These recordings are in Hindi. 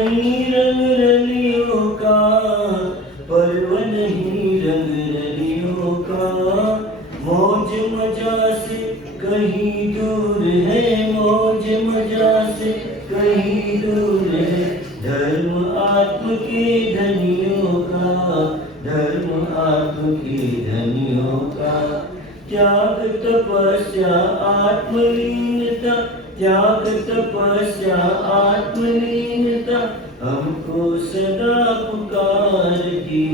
रंग रलियों का पर्व नहीं, रंग रलियों का मौज मजा से कहीं दूर है, मौज मजा से कहीं दूर है। धर्म आत्म के धनियों का, धर्म आत्म के धनियों का। त्याग तपस्या आत्मलीनता, त्याग तपस्या आत्मलीनता हमको सदा पुकारती।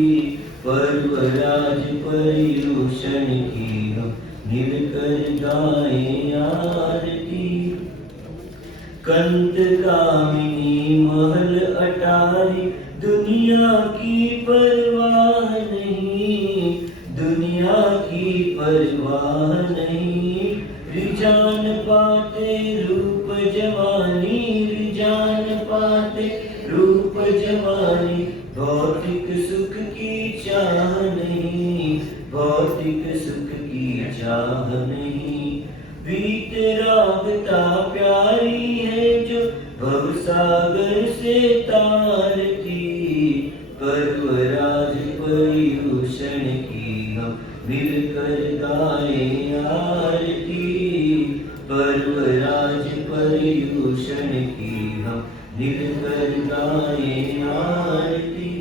पर्वराज पर्युषण की हम मिलकर गाएं आरती। कंत कामिनी महल अटारी, दुनिया की परवाह नहीं, दुनिया की परवाह नहीं। रिजान पाते रूप जवानी, रिजान पाते रूप जवानी। भौतिक सुख की चाह नहीं, भौतिक सुख की चाह नहीं। वीतरागता प्यारी है जो भवसागर से तारती। पर्वराज पर्युषण की हम मिलकर गाएं आरती। पर्वराज पर्युषण की हम मिलकर गाएं आरती।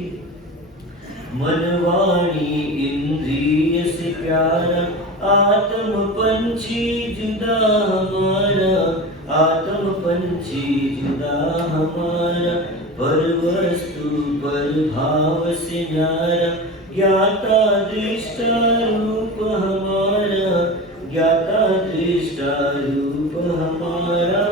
मनवाणी इंद्रिय से प्यारा, आत्म पंछी जुदा हमारा, आत्म पंछी जुदा हमारा। पर वस्तु पर भाव से न्यारा, ज्ञाता दृष्टा रूप हमारा, ज्ञाता दृष्टा रूप हमारा।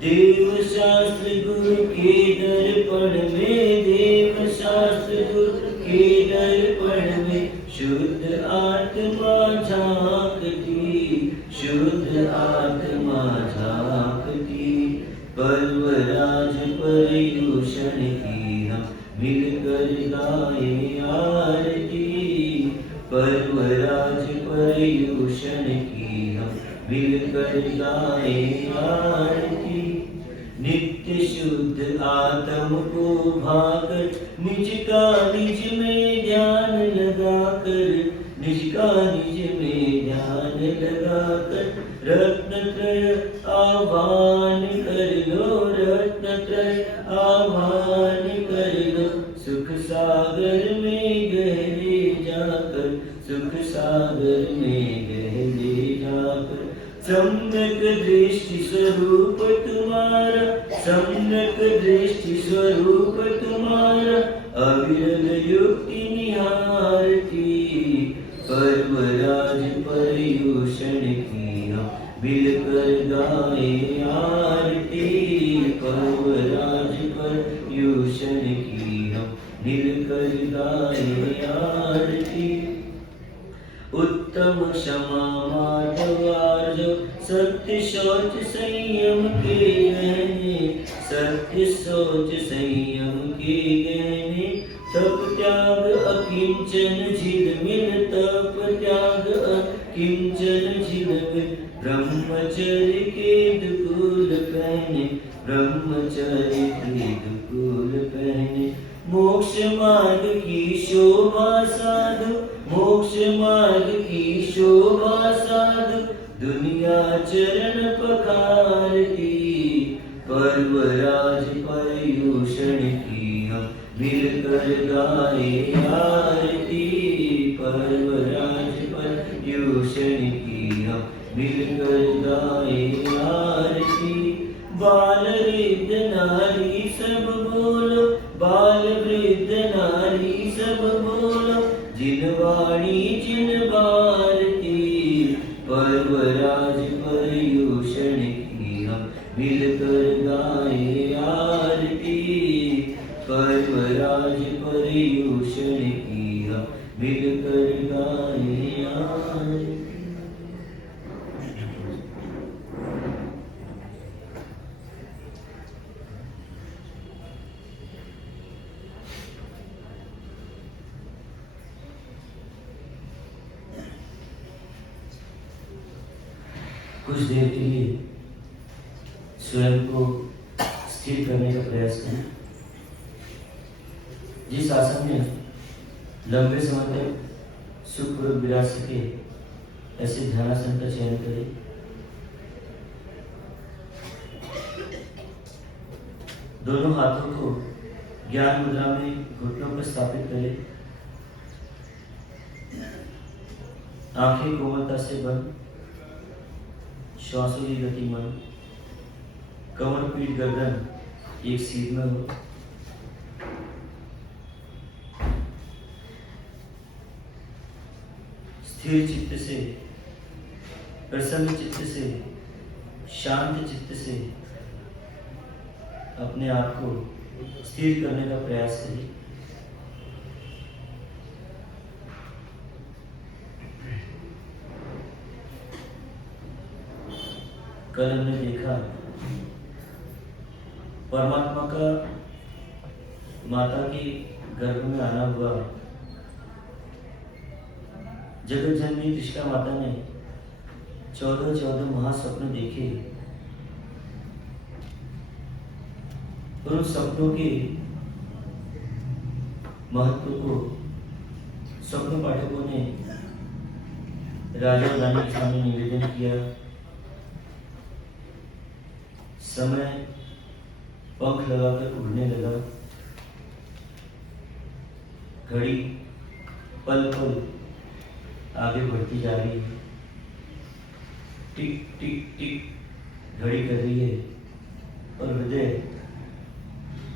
देव शास्त्र गुरु के दर्पण में, देव शास्त्र गुरु के दर्पण में शुद्ध आत्मा झांकती, शुद्ध आत्मा झांकती। पर्वराज पर्युषण की हम मिलकर गाएं आरती। पर्वराज पर्युषण की हम मिलकर गाएं आरती। नित्य शुद्ध आत्म को भाकर, निज का निज में ध्यान लगाकर, निज का निज में ध्यान लगाकर। रत्नत्रय आह्वान कर लो, रत्नत्रय आह्वान कर लो। सुख सागर में गहरे जाकर, सुख सागर में गहरे जाकर। सम्यक दृष्टि स्वरूप तुम्हारा, सम्यक दृष्टि स्वरूप तुम्हारा। अविरल युक्ति निहारती। पर्वराज पर्युषण की हम मिलकर गाएं आरती। पर्वराज पर्युषण की हम मिलकर गाएं आरती। उत्तम क्षमा माधवार्ज, सत्य शौच संयम के गहने, सत्य शौच संयम के गहने। तप त्याग अकिंचन झिलमिल, तप त्याग अकिंचन झिलमिल। ब्रह्मचर्य के दुकूल पहने, ब्रह्मचर्य के दुकूल पहने। मोक्ष मार्ग की शोभा साधु, मोक्ष मार्ग की शोभा साधु। दुनिया चरण पखारती। पर्वराज पर्युषण की हम मिलकर गाएं आरती। पर्वराज पर्युषण की हम मिलकर गाएं आरती। बाल वृद्ध नारी सब बोलो, बाल वृद्ध नारी सब बोलो। जिन वाणी जिन भारती। पर्वराज पर्युषण की हम मिलकर गाएं आरती। पर्वराज पर्युषण की हम मिलकर गाएं आरती। कुछ देर के लिए स्वयं को स्थिर करने का प्रयास करें। जिस आसन में लंबे समय तक सुखपूर्वक विराज सके ऐसे ध्यानासन का चयन करें। दोनों हाथों को ज्ञान मुद्रा में घुटनों पर स्थापित करें। आंखें कोमलता से बंद, श्वासों की गति मंद, कमर पीठ गर्दन एक सीध में हो। स्थिर चित्त से, प्रसन्न चित्त से, शांत चित्त से अपने आप को स्थिर करने का प्रयास करिए। कल हमने देखा परमात्मा का माता के गर्भ में आना हुआ। जगत जननी त्रिशला माता ने 14 महास्वप्न देखे और उन सपनों के महत्व को स्वप्न पाठकों ने राजा रानी के सामने निवेदन किया। समय पंख लगाकर उड़ने लगा। घड़ी पल पल आगे बढ़ती जा रही है। टिक टिक टिक घड़ी कर रही है और हृदय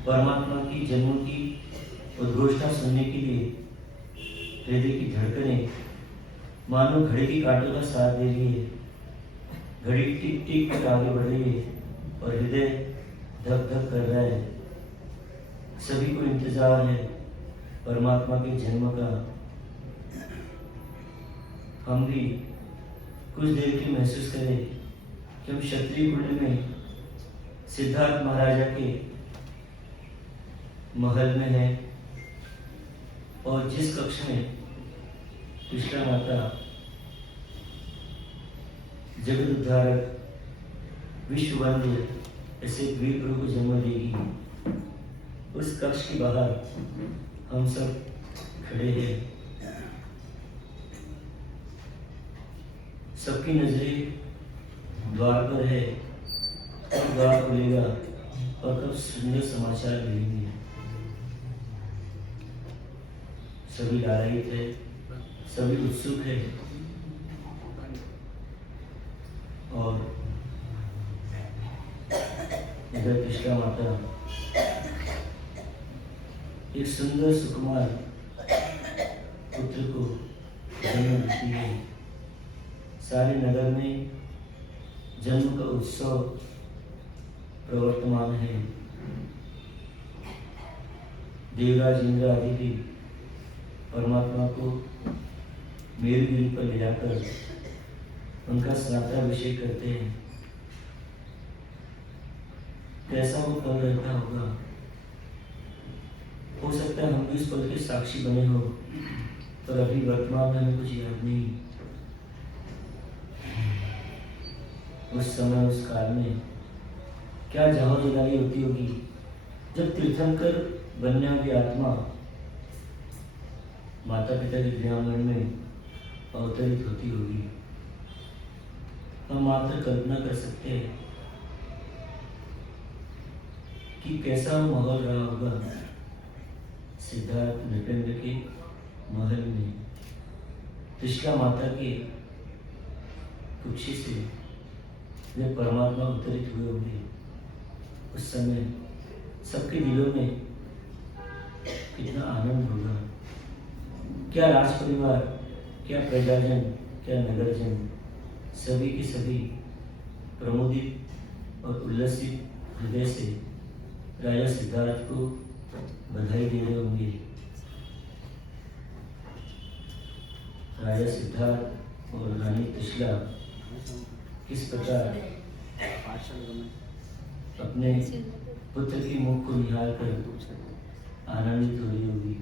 परमात्मा की जन्मों की उद्घोषणा सुनने के लिए हृदय की धड़कनें मानो घड़ी की कांटों का साथ दे रही है। घड़ी टिक टिक कर आगे बढ़ रही है और हृदय धक धक कर रहा है। सभी को इंतजार है परमात्मा के जन्म का। हम भी कुछ देर के लिए महसूस करें कि हम क्षत्रिय कुंड में सिद्धार्थ महाराजा के महल में है और जिस कक्ष में त्रिशला माता जगत उद्धारक विश्व वंद्य ऐसे वीर प्रभु को जन्म देगी, उस कक्ष के बाहर हम सब खड़े हैं। सबकी नजरें द्वार पर है और द्वार खुलेगा और कब सुंदर समाचार मिलेंगे। सभी लालायित है, सभी उत्सुक है और इधर त्रिशला माता एक सुंदर सुकुमार पुत्र को जन्म देती है। सारे नगर में जन्म का उत्सव प्रवर्तमान है। देवराज इंद्र आदि भी परमात्मा को मेरुगिरी पर ले जाकर उनका स्नाताभिषेक करते हैं। कैसा वो पल रहता होगा। हो सकता है हम भी उस पल के साक्षी बने हो, पर अभी वर्तमान में हमें कुछ याद नहीं। उस समय उस काल में क्या जहाजदारी होती होगी जब तीर्थंकर बनने वाली आत्मा माता पिता के गृहांगन में अवतरित होती होगी। हम मात्र कल्पना कर सकते हैं कि कैसा वो माहौल रहा होगा सिद्धार्थ नृपेंद्र के महल में। त्रिशला माता के कुक्षी से वे परमात्मा अवतरित हुए होंगे। उस समय सबके दिलों में कितना आनंद होगा। क्या राज परिवार, क्या प्रजाजन, क्या नगरजन, सभी के सभी प्रमोदित और उल्लसित हृदय से राजा सिद्धार्थ को बधाई दे रहे होंगे। राजा सिद्धार्थ और रानी त्रिशला किस प्रकार अपने पुत्र के मुख को निहार कर आनंदित हो रही होगी,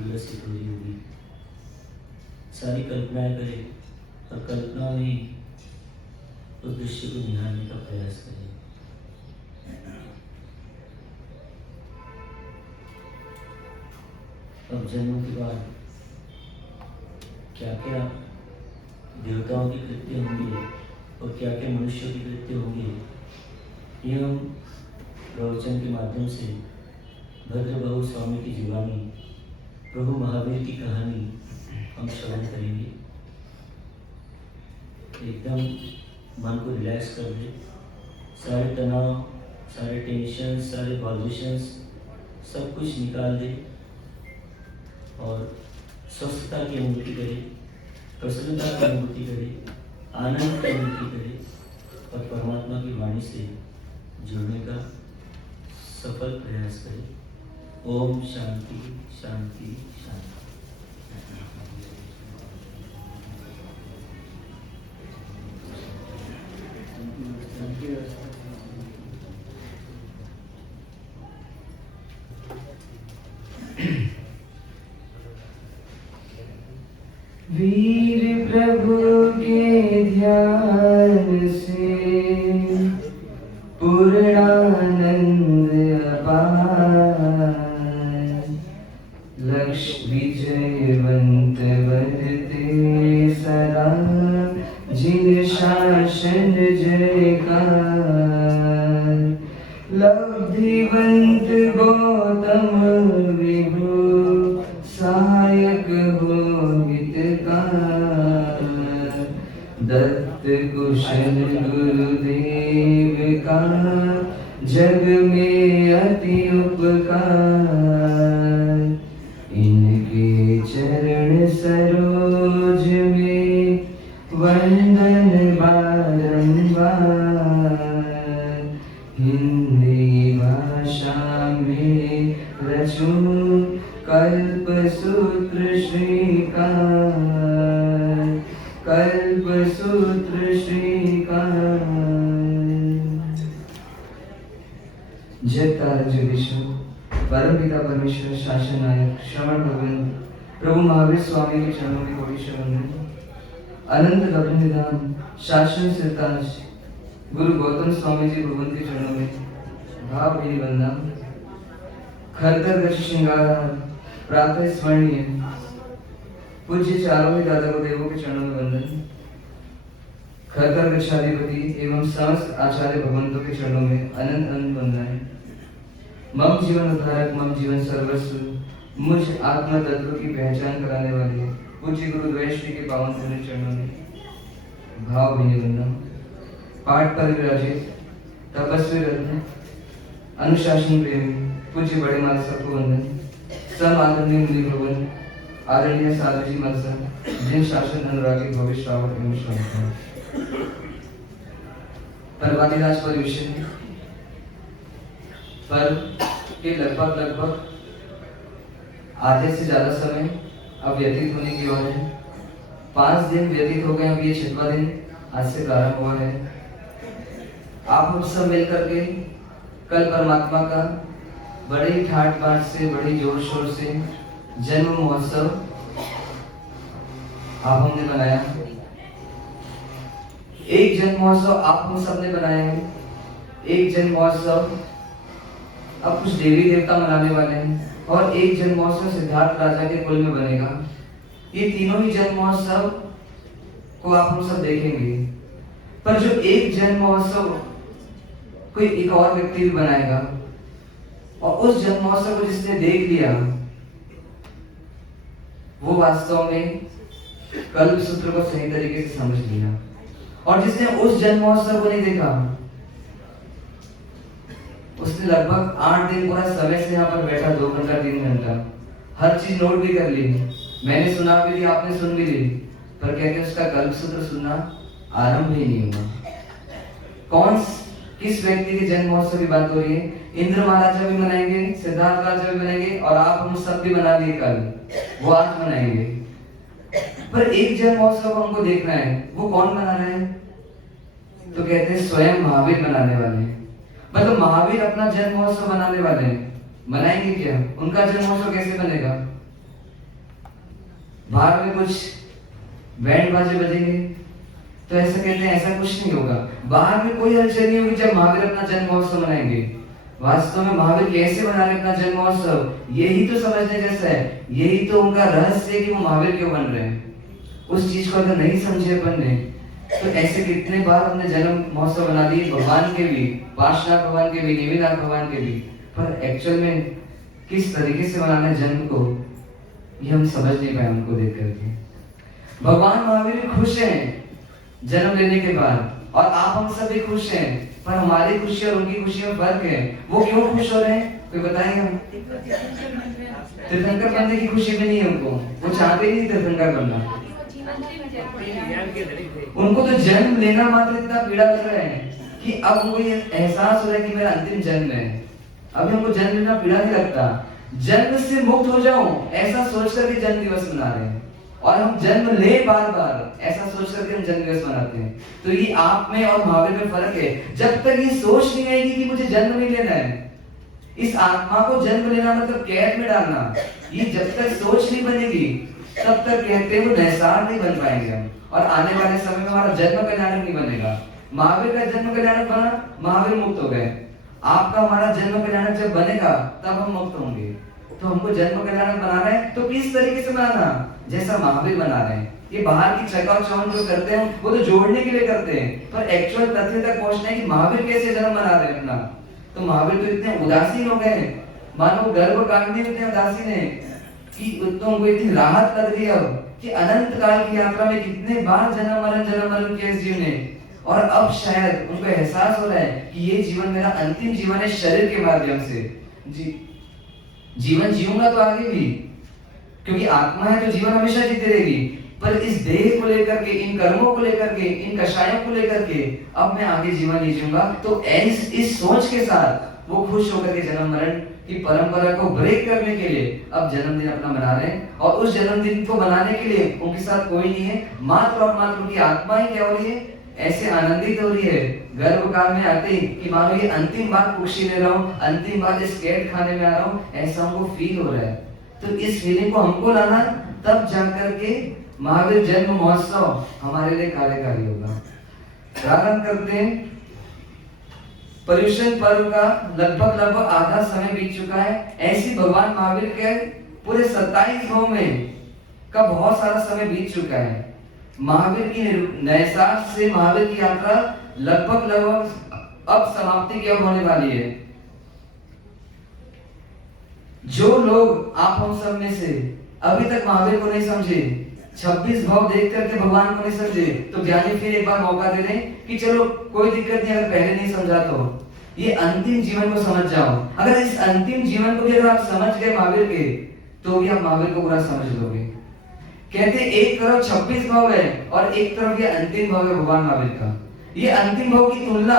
उल्लसित हो रही होगी। सारी कल्पनाएं करें और कल्पना में ही उस दृश्य को निहारने का प्रयास करें। अब जन्म के बाद क्या क्या देवताओं के कृत्य होंगे और क्या क्या मनुष्यों के कृत्य होंगे, ये हम प्रवचन के माध्यम से भद्रबाहु स्वामी की जीवानी प्रभु महावीर की कहानी हम श्रवण करेंगे। एकदम मन को रिलैक्स कर दे, सारे तनाव, सारे टेंशन, सारे पॉल्यूशंस सब कुछ निकाल दे और स्वस्थता की अनुभूति करे, प्रसन्नता की अनुभूति करे, आनंद की अनुभूति करे और परमात्मा की वाणी से जुड़ने का सफल प्रयास करे। ओम शांति शांति शांति। वीर प्रभु के ध्यान से पूर्णानंद अपार, लक्ष्य विजयवंत वरते सदा, जिन शासन जयकार, लब्धिवंत गौतम विभु, सहायक हो दत्त कुशल गुरुदेव का, जग में अति उपकार, इनके चरण सरोज में वंदन बारंबार, हिंदी भाषा में रचूं कल्प सूत्र श्रीकार, कल्प सूत्र श्रीकार। जगता जगदीश्वर परम पिता परमेश्वर शासन नायक श्रवण भगवान प्रभु महावीर स्वामी के चरणों में कोटि शरण। अनंत गगन निधान शासन सिरताज गुरु गौतम स्वामी जी भगवान के चरणों में भाव भीनी वंदना। खरतर गज श्रृंगार प्रातः स्मरणीय पूज्य चारों ही दादा गुरुदेवों के चरणों में वंदन। खरतर गच्छाधिपति एवं समस्त आचार्य भगवंतों के चरणों में अनंत अनंत वंदनाएं। मम जीवन उद्धारक मम जीवन सर्वस्व मुझ आत्म तत्व की पहचान कराने वाले पूज्य गुरु द्वैश्री के पावन पुण्य चरणों में भाव भीनी वंदना। पाठ पर विराजित तपस्वी रत्न अनुशासन प्रेमी पूज्य बड़े माता सबको वंदन। सब आदरणीय मुनि भवन आदरणीय साधु जी मनसा, जिन शासन अनुरागी भविष्य श्रावक एवं श्रावक पर्वादिराज परिवेशन पर के लगभग आधे से ज्यादा समय अब व्यतीत होने की ओर है। 5 दिन व्यतीत हो गए, अब ये 6वां दिन आज से प्रारंभ हुआ है। आप हम सब मिलकर के कल परमात्मा का बड़े ही ठाट बाट से, बड़े जोर शोर से जन्म महोत्सव आप हमने बनाया। एक जन्म महोत्सव आप हम सब ने बनाया है। एक जन्म महोत्सव अब कुछ देवी देवता मनाने वाले हैं और एक जन्म महोत्सव सिद्धार्थ राजा के कुल में बनेगा। ये तीनों ही जन्म महोत्सव को आप हम सब देखेंगे, पर जो एक जन्म महोत्सव कोई एक और व्यक्ति भी बनाएगा और उस जन्म महोत्सव को जिसने देख लिया वो वास्तव में कल्प सूत्र को सही तरीके से समझ लिया, और जिसने उस जन्म महोत्सव को नहीं देखा उसने लगभग 8 दिन पूरा समय से यहाँ पर बैठा, 2 घंटा 3 घंटा हर चीज नोट भी कर ली, मैंने सुना भी ली, आपने सुन भी ली, पर कहते उसका कल्प सूत्र सुनना आरंभ ही नहीं हुआ। कौन किस व्यक्ति के जन्म महोत्सव की बात हो रही है? इंद्र महाराजा भी मनाएंगे, सिद्धार्थ राजा भी मनाएंगे और आप हम सब भी मना लिए कल, वो आज मनाएंगे। पर एक जन्म महोत्सव को हमको देखना है, वो कौन मना रहे हैं? तो कहते हैं स्वयं महावीर मनाने वाले हैं। मतलब महावीर अपना जन्म महोत्सव मनाने वाले हैं। मनाएंगे क्या? उनका जन्म महोत्सव कैसे बनेगा? बाहर में कुछ बैंड बाजे बजेंगे? तो ऐसा कहते हैं ऐसा कुछ नहीं होगा। बाहर में कोई हलचल नहीं होगी जब महावीर अपना जन्म महोत्सव मनाएंगे। वास्तव में महावीर कैसे बना रहे अपना जन्म महोत्सव, यही तो समझने जैसा है, यही तो उनका रहस्य है कि वो महावीर क्यों बन रहे हैं। उस चीज को अगर नहीं समझे अपन ने तो ऐसे कितने बार हमने जन्म महोत्सव बना दिए, भगवान के भी, पार्श्वनाथ भगवान के भी, नेमिनाथ भगवान के भी, पर एक्चुअल में किस तरीके से मनाना है जन्म को, ये हम समझ नहीं पाए उनको देख करके। भगवान महावीर खुश हैं जन्म लेने के बाद, और आप हम सब भी खुश हैं, पर हमारी खुशी और उनकी खुशी में फर्क है। वो क्यों खुश हो रहे हैं, कोई बताएगा? तीर्थंकर बनने की खुशी भी नहीं है उनको, वो चाहते ही नहीं तीर्थंकर बनना। उनको तो जन्म लेना मात्र इतना पीड़ा लग रहा है कि अब उनको ये एहसास हो रहा है कि मेरा अंतिम जन्म है। अभी हमको जन्म लेना पीड़ा नहीं लगता, जन्म से मुक्त हो जाऊं ऐसा सोच करके जन्म दिवस मना रहे हैं, और हम जन्म ले बार बार ऐसा सोच करके हम जन्म दिवस मनाते हैं। तो ये आप में और महावीर में फर्क है। जब तक ये सोच नहीं आएगी कि मुझे जन्म नहीं लेना है, इस आत्मा को जन्म लेना मतलब कैद में डालना, ये जब तक सोच नहीं बनेगी तब तक कहते हैं वो नैसार नहीं बन पाएंगे हम, और आने वाले समय में हमारा जन्म कल्याणक नहीं बनेगा। महावीर का जन्म कल्याणक बना, महावीर मुक्त हो गए। आपका हमारा जन्म कल्याणक जब बनेगा तब हम मुक्त होंगे। तो हमको जन्म कल्याणक बनाना है तो किस तरीके से बनाना, जैसा महावीर बना रहे हैं। ये बाहर की चकाचौंध जो करते हैं वो तो जोड़ने के लिए करते हैं, पर एक्चुअल तथ्य तक पहुंचना है कि महावीर कैसे जन्म बना रहे हैं अपना। तो महावीर तो इतने उदासीन हो गए, मानो गर्भ काल में इतने उदासीन है कि उनको इतनी राहत लग रही है अब कि अनंत काल की यात्रा में कितने बार जन्म मरण किया इस जीव ने, और अब शायद उनको एहसास हो रहा है कि ये जीवन मेरा अंतिम जीवन है शरीर के माध्यम से। जीवन जीऊंगा तो आगे भी, क्योंकि आत्मा है तो जीवन हमेशा जीती रहेगी, पर इस देह को लेकर के, इन कर्मों को लेकर के, इन कषायों को लेकर के अब मैं आगे जीवन नहीं जीऊंगा। तो इस सोच के साथ वो खुश होकर के जन्म मरण की परंपरा को ब्रेक करने के लिए अब जन्मदिन अपना मना रहे हैं, और उस जन्मदिन को मनाने के लिए उनके साथ कोई नहीं है, मात्र और मात्र उनकी आत्मा ही क्या हो रही है, ऐसे आनंदित हो रही है गर्भ काल में आते ही कि मानो ये अंतिम बार खुशी ले रहा हूँ, अंतिम बार इस कैद खाने में आ रहा हूँ, ऐसा हमको फील हो रहा है। तो इस फीलिंग को हमको लाना, तब जाकर के महावीर जन्म महोत्सव हमारे लिए कार्यकारी होगा। प्रारंभ करते हैं। पर्युषण पर्व का लगभग आधा समय बीत चुका है। ऐसी भगवान महावीर के पूरे 27 भाव में का बहुत सारा समय बीत चुका है। महावीर की नैसार से महावीर की यात्रा लगभग अब समाप्ति की ओर होने वाली है। जो लोग आप हम सब में से अभी तक महावीर को नहीं समझे, 26 भाव देख करके भगवान को नहीं समझे, तो ज्ञानी फिर एक बार मौका दे दें कि चलो कोई दिक्कत नहीं, अगर पहले नहीं समझा तो ये अंतिम जीवन को समझ जाओ। अगर इस अंतिम जीवन को भी अगर आप समझ गए महावीर के, तो भी आप महावीर को पूरा समझ लोगे। कहते एक तरफ 26 भाव है और एक तरफ ये अंतिम भाव है भगवान महावीर का। ये अंतिम भाव की तुलना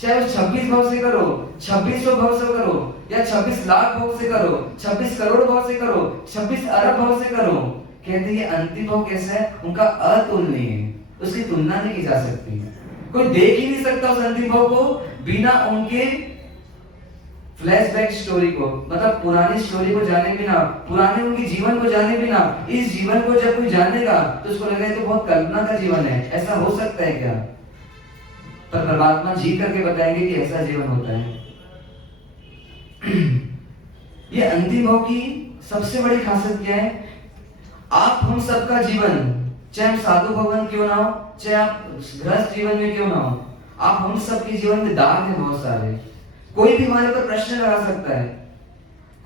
चाहे 26 भाव से करो, 2600 भाव से करो, या 26 लाख भाव से करो, 26 करोड़ भाव से करो, 26 अरब भाव से करो, कहते ये अंतिम भाव कैसा है, उनका अतुलनीय है, उसकी तुलना नहीं की जा सकती। कोई देख ही नहीं सकता उस अंतिम भाव को बिना उनके फ्लैशबैक स्टोरी को, मतलब पुरानी स्टोरी को जाने बिना, पुराने उनके जीवन को जाने बिना। इस जीवन को जब कोई जानेगा तो उसको लगेगा तो बहुत कल्पना का जीवन है, ऐसा हो सकता है क्या? पर परमात्मा जी करके बताएंगे कि ऐसा जीवन होता है। ये अंतिम भाव की सबसे बड़ी खासियत क्या है? आप हम सबका जीवन, चाहे हम साधु भगवान क्यों ना हो, चाहे आप गृहस्थ जीवन में क्यों ना हो, आप हम सबके जीवन में दाग है बहुत सारे। कोई भी हमारे ऊपर प्रश्न लगा सकता है,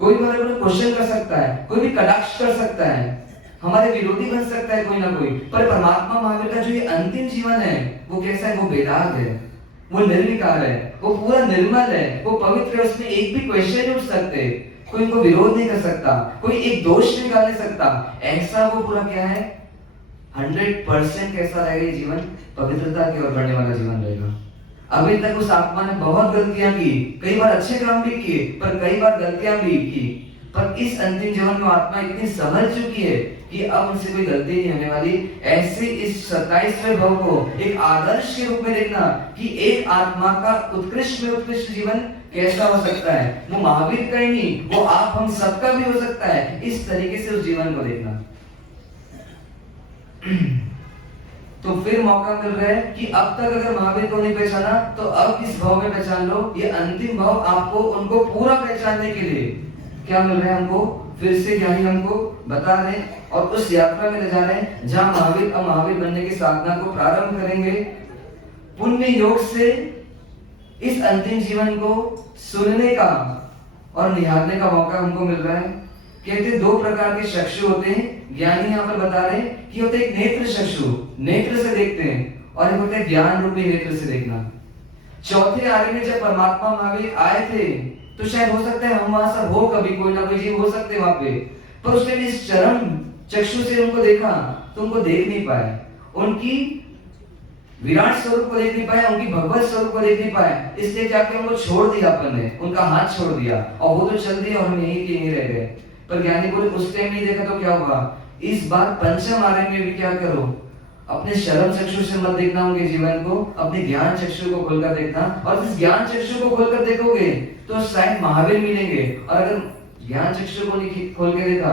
कोई भी हमारे ऊपर क्वेश्चन कर सकता है, कोई भी कटाक्ष कर सकता है, हमारे विरोधी बन सकता है कोई ना कोई। पर परमात्मा महावीर का जो ये अंतिम जीवन है वो कैसा है? वो बेदाग है, वो निर्विकार है, वो पूरा निर्मल है, वो पवित्र है। उसमें एक भी क्वेश्चन नहीं उठ सकते, कोई इनको विरोध नहीं कर सकता, कोई एक दोष नहीं निकाल सकता। ऐसा वो पूरा क्या है? 100% कैसा रहेगा ये जीवन? पवित्रता की ओर बढ़ने वाला जीवन रहेगा। अभी तक उस आत्मा ने बहुत गलतियां की, कई बार अच्छे काम भी किए, पर कई बार गलतियां भी की। पर इस अंतिम जीवन में आत्मा इतनी समझ चुकी है कि अब उनसे कोई गलती नहीं होने वाली। ऐसे इस 27वें भाव को एक आदर्श के रूप में देखना कि एक आत्मा का उत्कृष्ट में उत्कृष्ट जीवन कैसा हो सकता है। वो महावीर का ही नहीं, वो आप हम सबका भी हो सकता है। इस तरीके से उस जीवन को देखना। तो फिर मौका मिल रहा है कि अब तक अगर महावीर को नहीं पहचाना तो अब इस भाव में पहचान लो। ये अंतिम भाव आपको उनको पूरा पहचानने के लिए क्या मिल रहा है हमको, फिर से ज्ञानी हमको बता रहे हैं और उस यात्रा में ले जा रहे हैं जहां महावीर अब महावीर बनने की साधना को प्रारंभ करेंगे। पुण्य योग से इस अंतिम जीवन को सुनने का और निहारने का मौका हमको मिल रहा है। कहते दो प्रकार के चक्षु होते हैं, ज्ञानी यहाँ पर बता रहे हैं कि होते एक नेत्र चक्षु, नेत्र से देखते हैं, और एक होता है ज्ञान रूपी नेत्र से देखना। चौथे आर्य में जब परमात्मा महावीर आए थे तो शायद हो सकता है हम वहां सब हो, कभी कोई ना कोई जीव हो सकते वहां पे, पर उसने इस चरम चक्षु से उनको देखा तो उनको देख नहीं पाए, उनकी विराट स्वरूप को देख नहीं पाया, उनकी भगवत स्वरूप को देख नहीं पाया, इसलिए जाके उनको छोड़ दिया अपन ने, उनका हाथ छोड़ दिया और वो तो चल दिए और हम यहीं के यहीं रह गए। पर ज्ञानी बोले उस टाइम नहीं देखा तो क्या होगा, इस बार पंचम आर्य में भी क्या करो, अपने शर्म चक्षु से मत देखना उनके जीवन को, अपने ज्ञान चक्षु को खोलकर देखना, और इस ज्ञान चक्षु को खोलकर देखोगे तो शायद महावीर मिलेंगे। और अगर ज्ञान चक्षु को नहीं खोल के देखा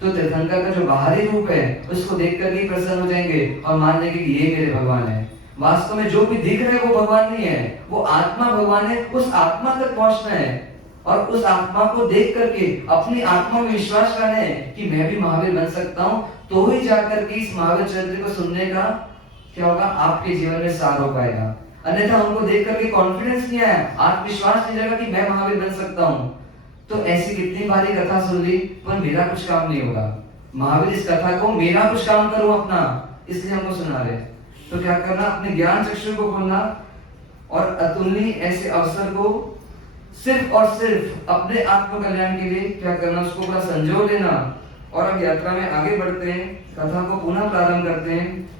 तो तीर्थंकर का जो बाहरी रूप है उसको देखकर ही प्रसन्न हो जाएंगे और मान लेंगे कि ये मेरे भगवान है। वास्तव में जो भी दिख रहा है वो भगवान नहीं है, वो आत्मा भगवान है। उस आत्मा तक पहुंचना है और उस आत्मा को देख करके अपनी आत्मा में विश्वास करना है कि मैं भी महावीर बन सकता हूं, तो ही जाकर के इस महावीर चरित्र को सुनने का क्या होगा, आपके जीवन में सार हो पाएगा। अन्यथा हमको देख करके कॉन्फिडेंस नहीं आया, आत्मविश्वास नहीं रहेगा कि मैं महावीर बन सकता हूं, तो ऐसी कितनी बारी कथा सुन ली पर मेरा कुछ काम नहीं होगा। महावीर इस कथा को मेरा कुछ काम करूं अपना, इसलिए हमको सुना रहे। तो क्या करना, अपने ज्ञान चक्षु को खोलना और अतुलनीय ऐसे अवसर को सिर्फ और सिर्फ अपने आत्म कल्याण के लिए क्या करना, उसको पूरा संजो लेना। और अब यात्रा में आगे बढ़ते हैं, कथा को पुनः प्रारंभ करते हैं।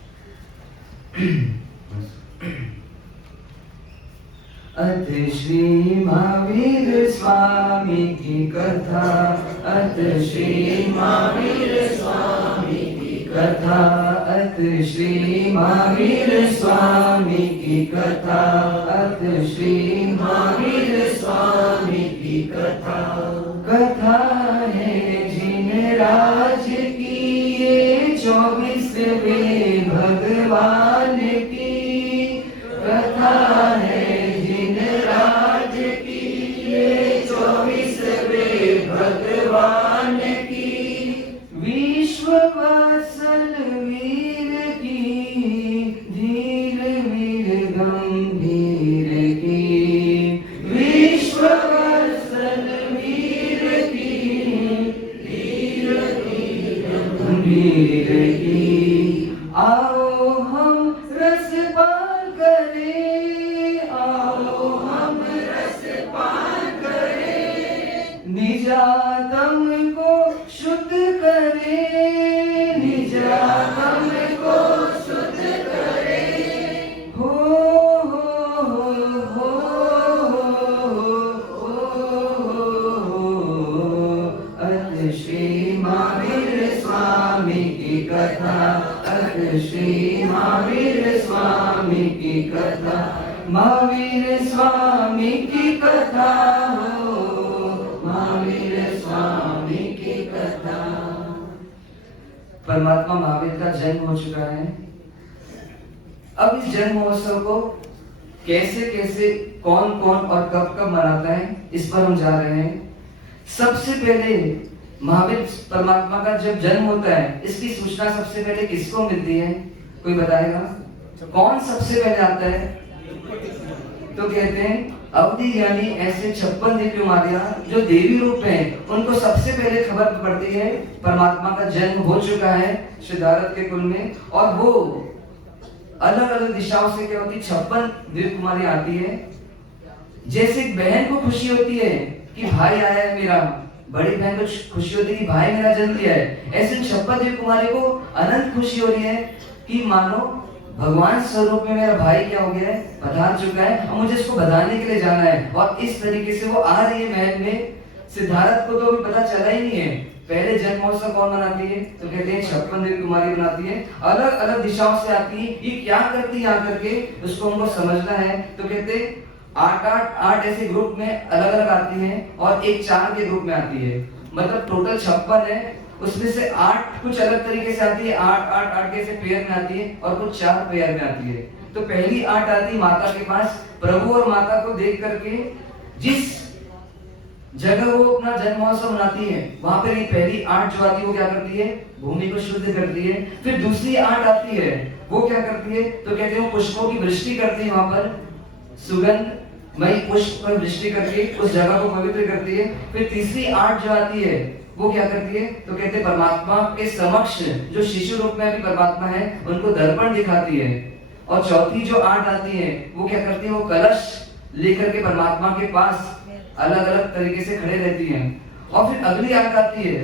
अत श्री महावीर स्वामी की कथा, अत श्री महावीर स्वामी की कथा, अत श्री महावीर स्वामी की कथा, अत श्री महावीर स्वामी की कथा। कथा है जिन राज की ये 24वें भगवान की, कथा है भगवान की, विश्व वत्सल वीर की, धीर वीर गंभीर की, विश्व वत्सल वीर की, धीर वीर गंभीर की। आओ हम रसपान करें, आओ हम रसपान करें, निजातम को शुद्ध करे, निजातम को शुद्ध करे। हो अत श्री महावीर स्वामी की कथा, अत श्री महावीर स्वामी की कथा, महावीर स्वामी की कथा हो, महावीर स्वामी की कथा। परमात्मा महावीर का जन्म हो चुका है। अब इस जन्म महोत्सव को कैसे कैसे कौन कौन और कब कब मनाता है, इस पर हम जा रहे हैं। सबसे पहले महावीर परमात्मा का जब जन्म होता है, इसकी सूचना सबसे पहले किसको मिलती है, कोई बताएगा? कौन सबसे पहले आता है? तो कहते हैं अवधि यानी ऐसे 56 दिव्य कुमारियां जो देवी रूप हैं, उनको सबसे पहले खबर पड़ती है परमात्मा का जन्म हो चुका है सिद्धार्थ के कुल में। और वो अलग अलग दिशाओं से क्या होती है, 56 दिव्य कुमारियां आती है। जैसे एक बहन को खुशी होती है कि भाई आया है मेरा, बड़ी बहन को खुशी होती है कि भाई मेरा जन्म लिया है, ऐसे 56 दिव्य कुमारी को अनंत खुशी हो रही है कि मानो भगवान स्वरूप में मेरा भाई क्या हो गया है, पधार चुका है और मुझे इसको बधाने के लिए जाना है। और इस तरीके से वो आ रही है महल में। सिद्धार्थ को तो अभी पता चला ही नहीं है। पहले जन्म महोत्सव कौन मनाती है, तो कहते हैं 56 दिव्य कुमारी बनाती है, अलग अलग दिशाओं से आती है। ये क्या करती है आकर के, उसको हमको समझना है। तो कहते हैं 8 ऐसे ग्रुप में अलग अलग आती हैं और एक 4 के ग्रुप में आती है, मतलब टोटल 56 है। उसमें से 8 कुछ अलग तरीके से आती है, 8 कैसे पेयर में आती है और कुछ 4 पेयर में आती है। तो पहली 8 आती माता के पास, प्रभु और माता को देख करके जिस जगह वो अपना जन्म महोत्सव मनाती है, वहां पर ये पहली 8 जो आती है वो क्या करती है, भूमि को शुद्ध करती है। फिर दूसरी 8 आती है, वो क्या करती है, तो कहते हैं पुष्पों की वृष्टि करती है, वहां पर सुगंधमयी पुष्प पर वृष्टि करके उस जगह को पवित्र करती है। फिर तीसरी 8 जो आती है वो क्या करती है, तो कहते हैं परमात्मा के समक्ष जो शिशु रूप में अभी परमात्मा है उनको दर्पण दिखाती है। और चौथी जो 8 आती है वो क्या करती है, वो कलश लेकर के परमात्मा के पास अलग अलग तरीके से खड़े रहती हैं। और फिर अगली 8 आती है,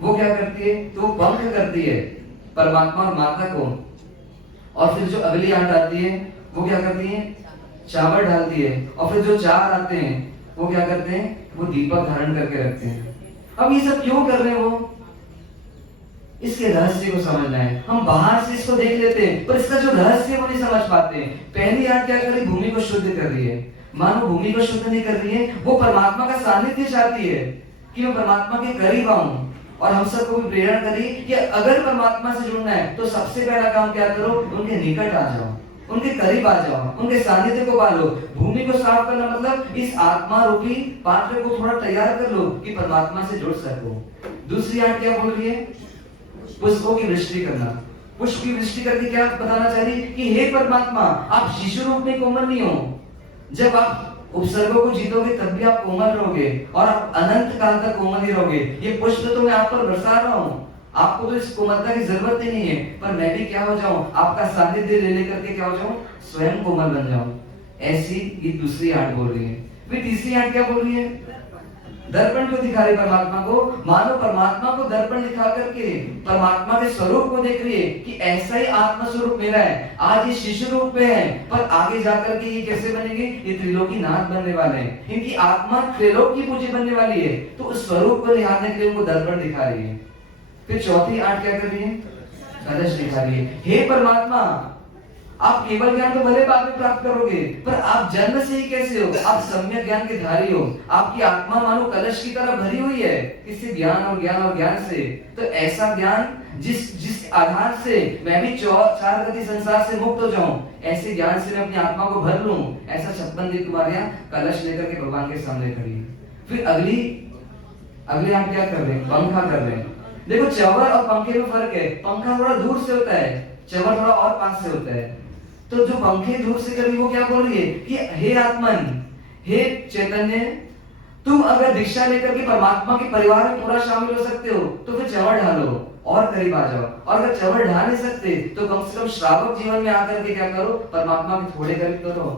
वो क्या करती है, तो वो पंख करती है परमात्मा और माता को। और फिर जो अगली 8 आती है वो क्या करती है, चावल डालती है। और फिर जो 4 आते हैं वो क्या करते हैं, वो दीपक धारण करके रखते हैं। अब ये सब क्यों कर रहे हैं, वो इसके रहस्य को समझना है। हम बाहर से इसको देख लेते हैं पर इसका जो रहस्य है वो नहीं समझ पाते। पहली 8 क्या कर रही, भूमि को शुद्ध कर रही है। मानो भूमि को शुद्ध नहीं कर रही है, वो परमात्मा का सानिध्य चाहती है कि मैं परमात्मा के करीब आऊं। और हम सबको भी प्रेरणा करी कि अगर परमात्मा से जुड़ना है तो सबसे पहला काम क्या करो, उनके निकट आ जाओ, उनके करीब आ जाओ, उनके सानिध्य को पालो। भूमि को साफ करना मतलब इस आत्मा रूपी पात्र को थोड़ा तैयार कर लो कि परमात्मा से जुड़ सको। दूसरी 8 क्या बोल रही है, पुष्पों की वृष्टि करना। पुष्प की वृष्टि करके क्या बताना चाह रही कि हे परमात्मा, आप शिशु रूप में कोमल नहीं हो। जब आप उपसर्गों को जीतोगे तब भी आप कोमल रहोगे और आप अनंत काल तक कोमल ही रहोगे। ये पुष्प तो मैं आप पर बरसा रहा हूँ, आपको तो इस कोमलता की जरूरत ही नहीं है, पर मैं भी क्या हो जाऊं, आपका सानिध्य ले लेकर के क्या हो जाऊं, स्वयं कोमल बन जाऊं। ऐसी ये दूसरी 8 बोल रही है। फिर तीसरी 8 क्या बोल रही है, दर्पण को दिखा रही परमात्मा को। मानो परमात्मा को दर्पण दिखा करके परमात्मा के स्वरूप को देख रही है कि ऐसा ही आत्मा स्वरूप मेरा है। आज ये शिशु रूप में है पर आगे जाकर के ये कैसे बनेंगे, ये त्रिलोकी नाथ बनने वाले हैं, इनकी आत्मा त्रिलोक की पूजी बनने वाली है। तो उस स्वरूप को निहारने के लिए उनको दर्पण दिखा रही है। फिर चौथी 8 क्या कर रही है, कलश दिखा रही है। हे परमात्मा, आप केवल ज्ञान तो भले बाद में प्राप्त करोगे पर आप जन्म से ही कैसे हो, आप सम्यक ज्ञान के धारी हो। आपकी आत्मा मानो कलश की तरह भरी हुई है किसी ज्ञान और ज्ञान और ज्ञान से। तो ऐसा ज्ञान जिस आधार से मैं भी 4 गति संसार से मुक्त हो जाऊं, ऐसे ज्ञान से मैं अपनी आत्मा को भर लूं। ऐसा 56 दिन कुमारियां कलश लेकर के भगवान के सामने खड़ी है। फिर अगले 8 क्या कर रहे हैं, पंखा कर रहे हैं। देखो चंवर और पंखे में फर्क है, पंखा थोड़ा दूर से होता है, चंवर थोड़ा और पास से होता है। तो जो पंखे दूर से कर रही वो क्या बोल रही है कि हे आत्मन, हे चैतन्य, तुम अगर दीक्षा लेकर के परमात्मा के परिवार में पूरा शामिल हो सकते हो तो फिर चंवर ढालो और करीब आ जाओ। और अगर चंवर ढा नहीं सकते तो कम से कम श्रावक जीवन में आकर के क्या करो, परमात्मा के थोड़े करीब करो।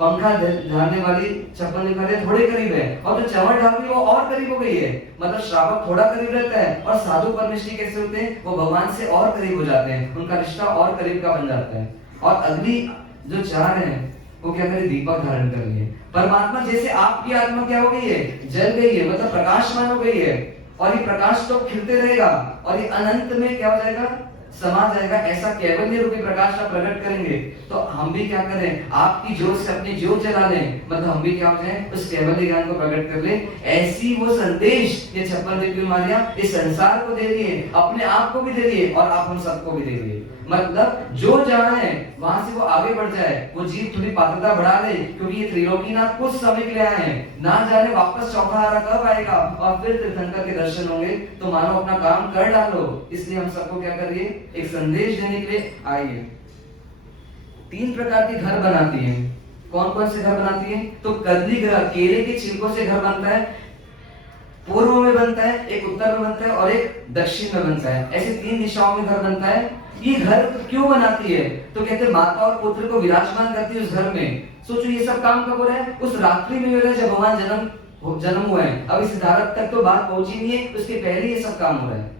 पंखा ढालने वाली 56 निकाले थोड़े करीब है और जो चंवर ढाल रही है वो और करीब हो गई है। मतलब श्रावक थोड़ा करीब रहता है और साधु परमेष्ठी कैसे होते हैं, वो भगवान से और करीब हो जाते हैं, उनका रिश्ता और करीब का बन जाता है। और अगली जो 4 है वो क्या करे, दीपक धारण कर लिए। परमात्मा जैसे आपकी आत्मा क्या हो गई है, जल गई है, मतलब प्रकाशमान हो गई है। और ये प्रकाश तो खिलते रहेगा और ये अनंत में क्या हो जाएगा, समा जाएगा। ऐसा कैवल्य रूपी प्रकाश आप प्रकट करेंगे तो हम भी क्या करें, आपकी ज्योत से अपनी ज्योत जला लें, मतलब हम भी क्या हो जाए, उस कैवल्य ज्ञान को प्रकट कर ले। ऐसी वो संदेश ये 56 दिव्य बीमारियां इस संसार को दे रही है, अपने आप को भी दे रही है और आप हम सबको भी दे रही है। मतलब जो जहां है वहां से वो आगे बढ़ जाए, वो जीव थोड़ी पात्रता बढ़ा ले, क्योंकि ये त्रिलोकीनाथ कुछ समय के लिए आए हैं, ना जाने वापस चौथा आरा कब आएगा और फिर तीर्थंकर के दर्शन होंगे। तो मानो अपना काम कर डालो, इसलिए हम सबको क्या कर रही है, एक संदेश देने के लिए आई है। 3 प्रकार के घर बनाती है। कौन कौन से घर बनाती है, तो कदली ग्रह, केले के छिलकों से घर बनता है, पूर्व में बनता है, एक उत्तर में बनता है और एक दक्षिण में बनता है। ऐसे 3 दिशाओं में घर बनता है। ये घर क्यों बनाती है, तो कहते हैं माता और पुत्र को विराजमान करती है उस घर में। सोचो ये सब काम कब हो रहा है, उस रात्रि में हो रहा है जब भगवान जन्म हुआ है। अब इस सिद्धार्थ तक तो बात पहुंची नहीं है, उसके पहले ये सब काम हो रहा है।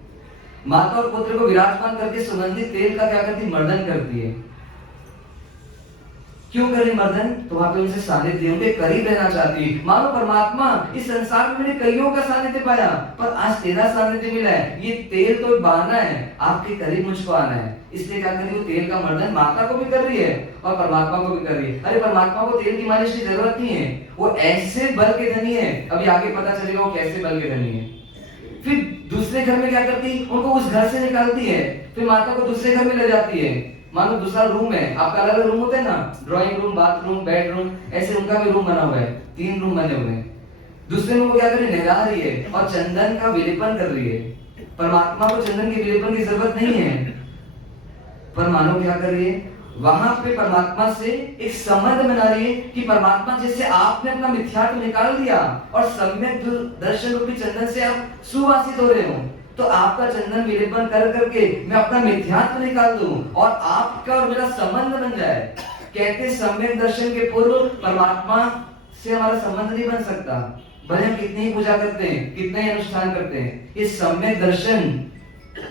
माता और पुत्र को विराजमान करके सुगंधित तेल का क्या करती है, मर्दन करती है। क्यों करें मर्दन, तो वहां पे उनसे सानिध्य, उनके करीब रहना चाहती है। मानो परमात्मा इस संसार में मैंने कईयों का सानिध्य पाया पर आज तेरा सानिध्य मिला है। ये तेल तो बहाना है, आपके करीब मुझको आना है। इसलिए क्या कर रही है, तेल का मर्दन माता को भी कर रही है और परमात्मा को भी कर रही है। अरे परमात्मा को तेल की मालिश की जरूरत नहीं है, वो ऐसे बल के धनी है, अभी आगे पता चलेगा वो कैसे बल के धनी है। फिर दूसरे दूसरे घर में क्या करती, उनको उस घर से निकालती है, फिर माता को दूसरे घर में ले जाती है। मानो दूसरा रूम है, आपका अलग रूम होता है ना, ड्राइंग रूम, बाथरूम, बेडरूम, ऐसे उनका भी रूम बना हुआ है, 3 रूम बने हुए हैं। दूसरे रूम को क्या कर रही, नहला रही है और चंदन का विलेपन कर रही है। परमात्मा को चंदन के विलेपन की जरूरत नहीं है, पर मानो क्या कर रही है, वहां पे परमात्मा से एक संबंध बना रही है कि परमात्मा जैसे आपने अपना मिथ्यात्व निकाल दिया और सम्यक दर्शन रूपी चंदन से आप सुवासित हो रहे हो, तो आपका चंदन विलेपन कर करके मैं अपना मिथ्यात्व निकाल दूं और आपका और मेरा संबंध बन जाए। कहते सम्यक दर्शन के पूर्व परमात्मा से हमारा संबंध नहीं बन सकता, भले हम कितनी ही पूजा करते हैं, कितने ही अनुष्ठान करते हैं, ये सम्यक दर्शन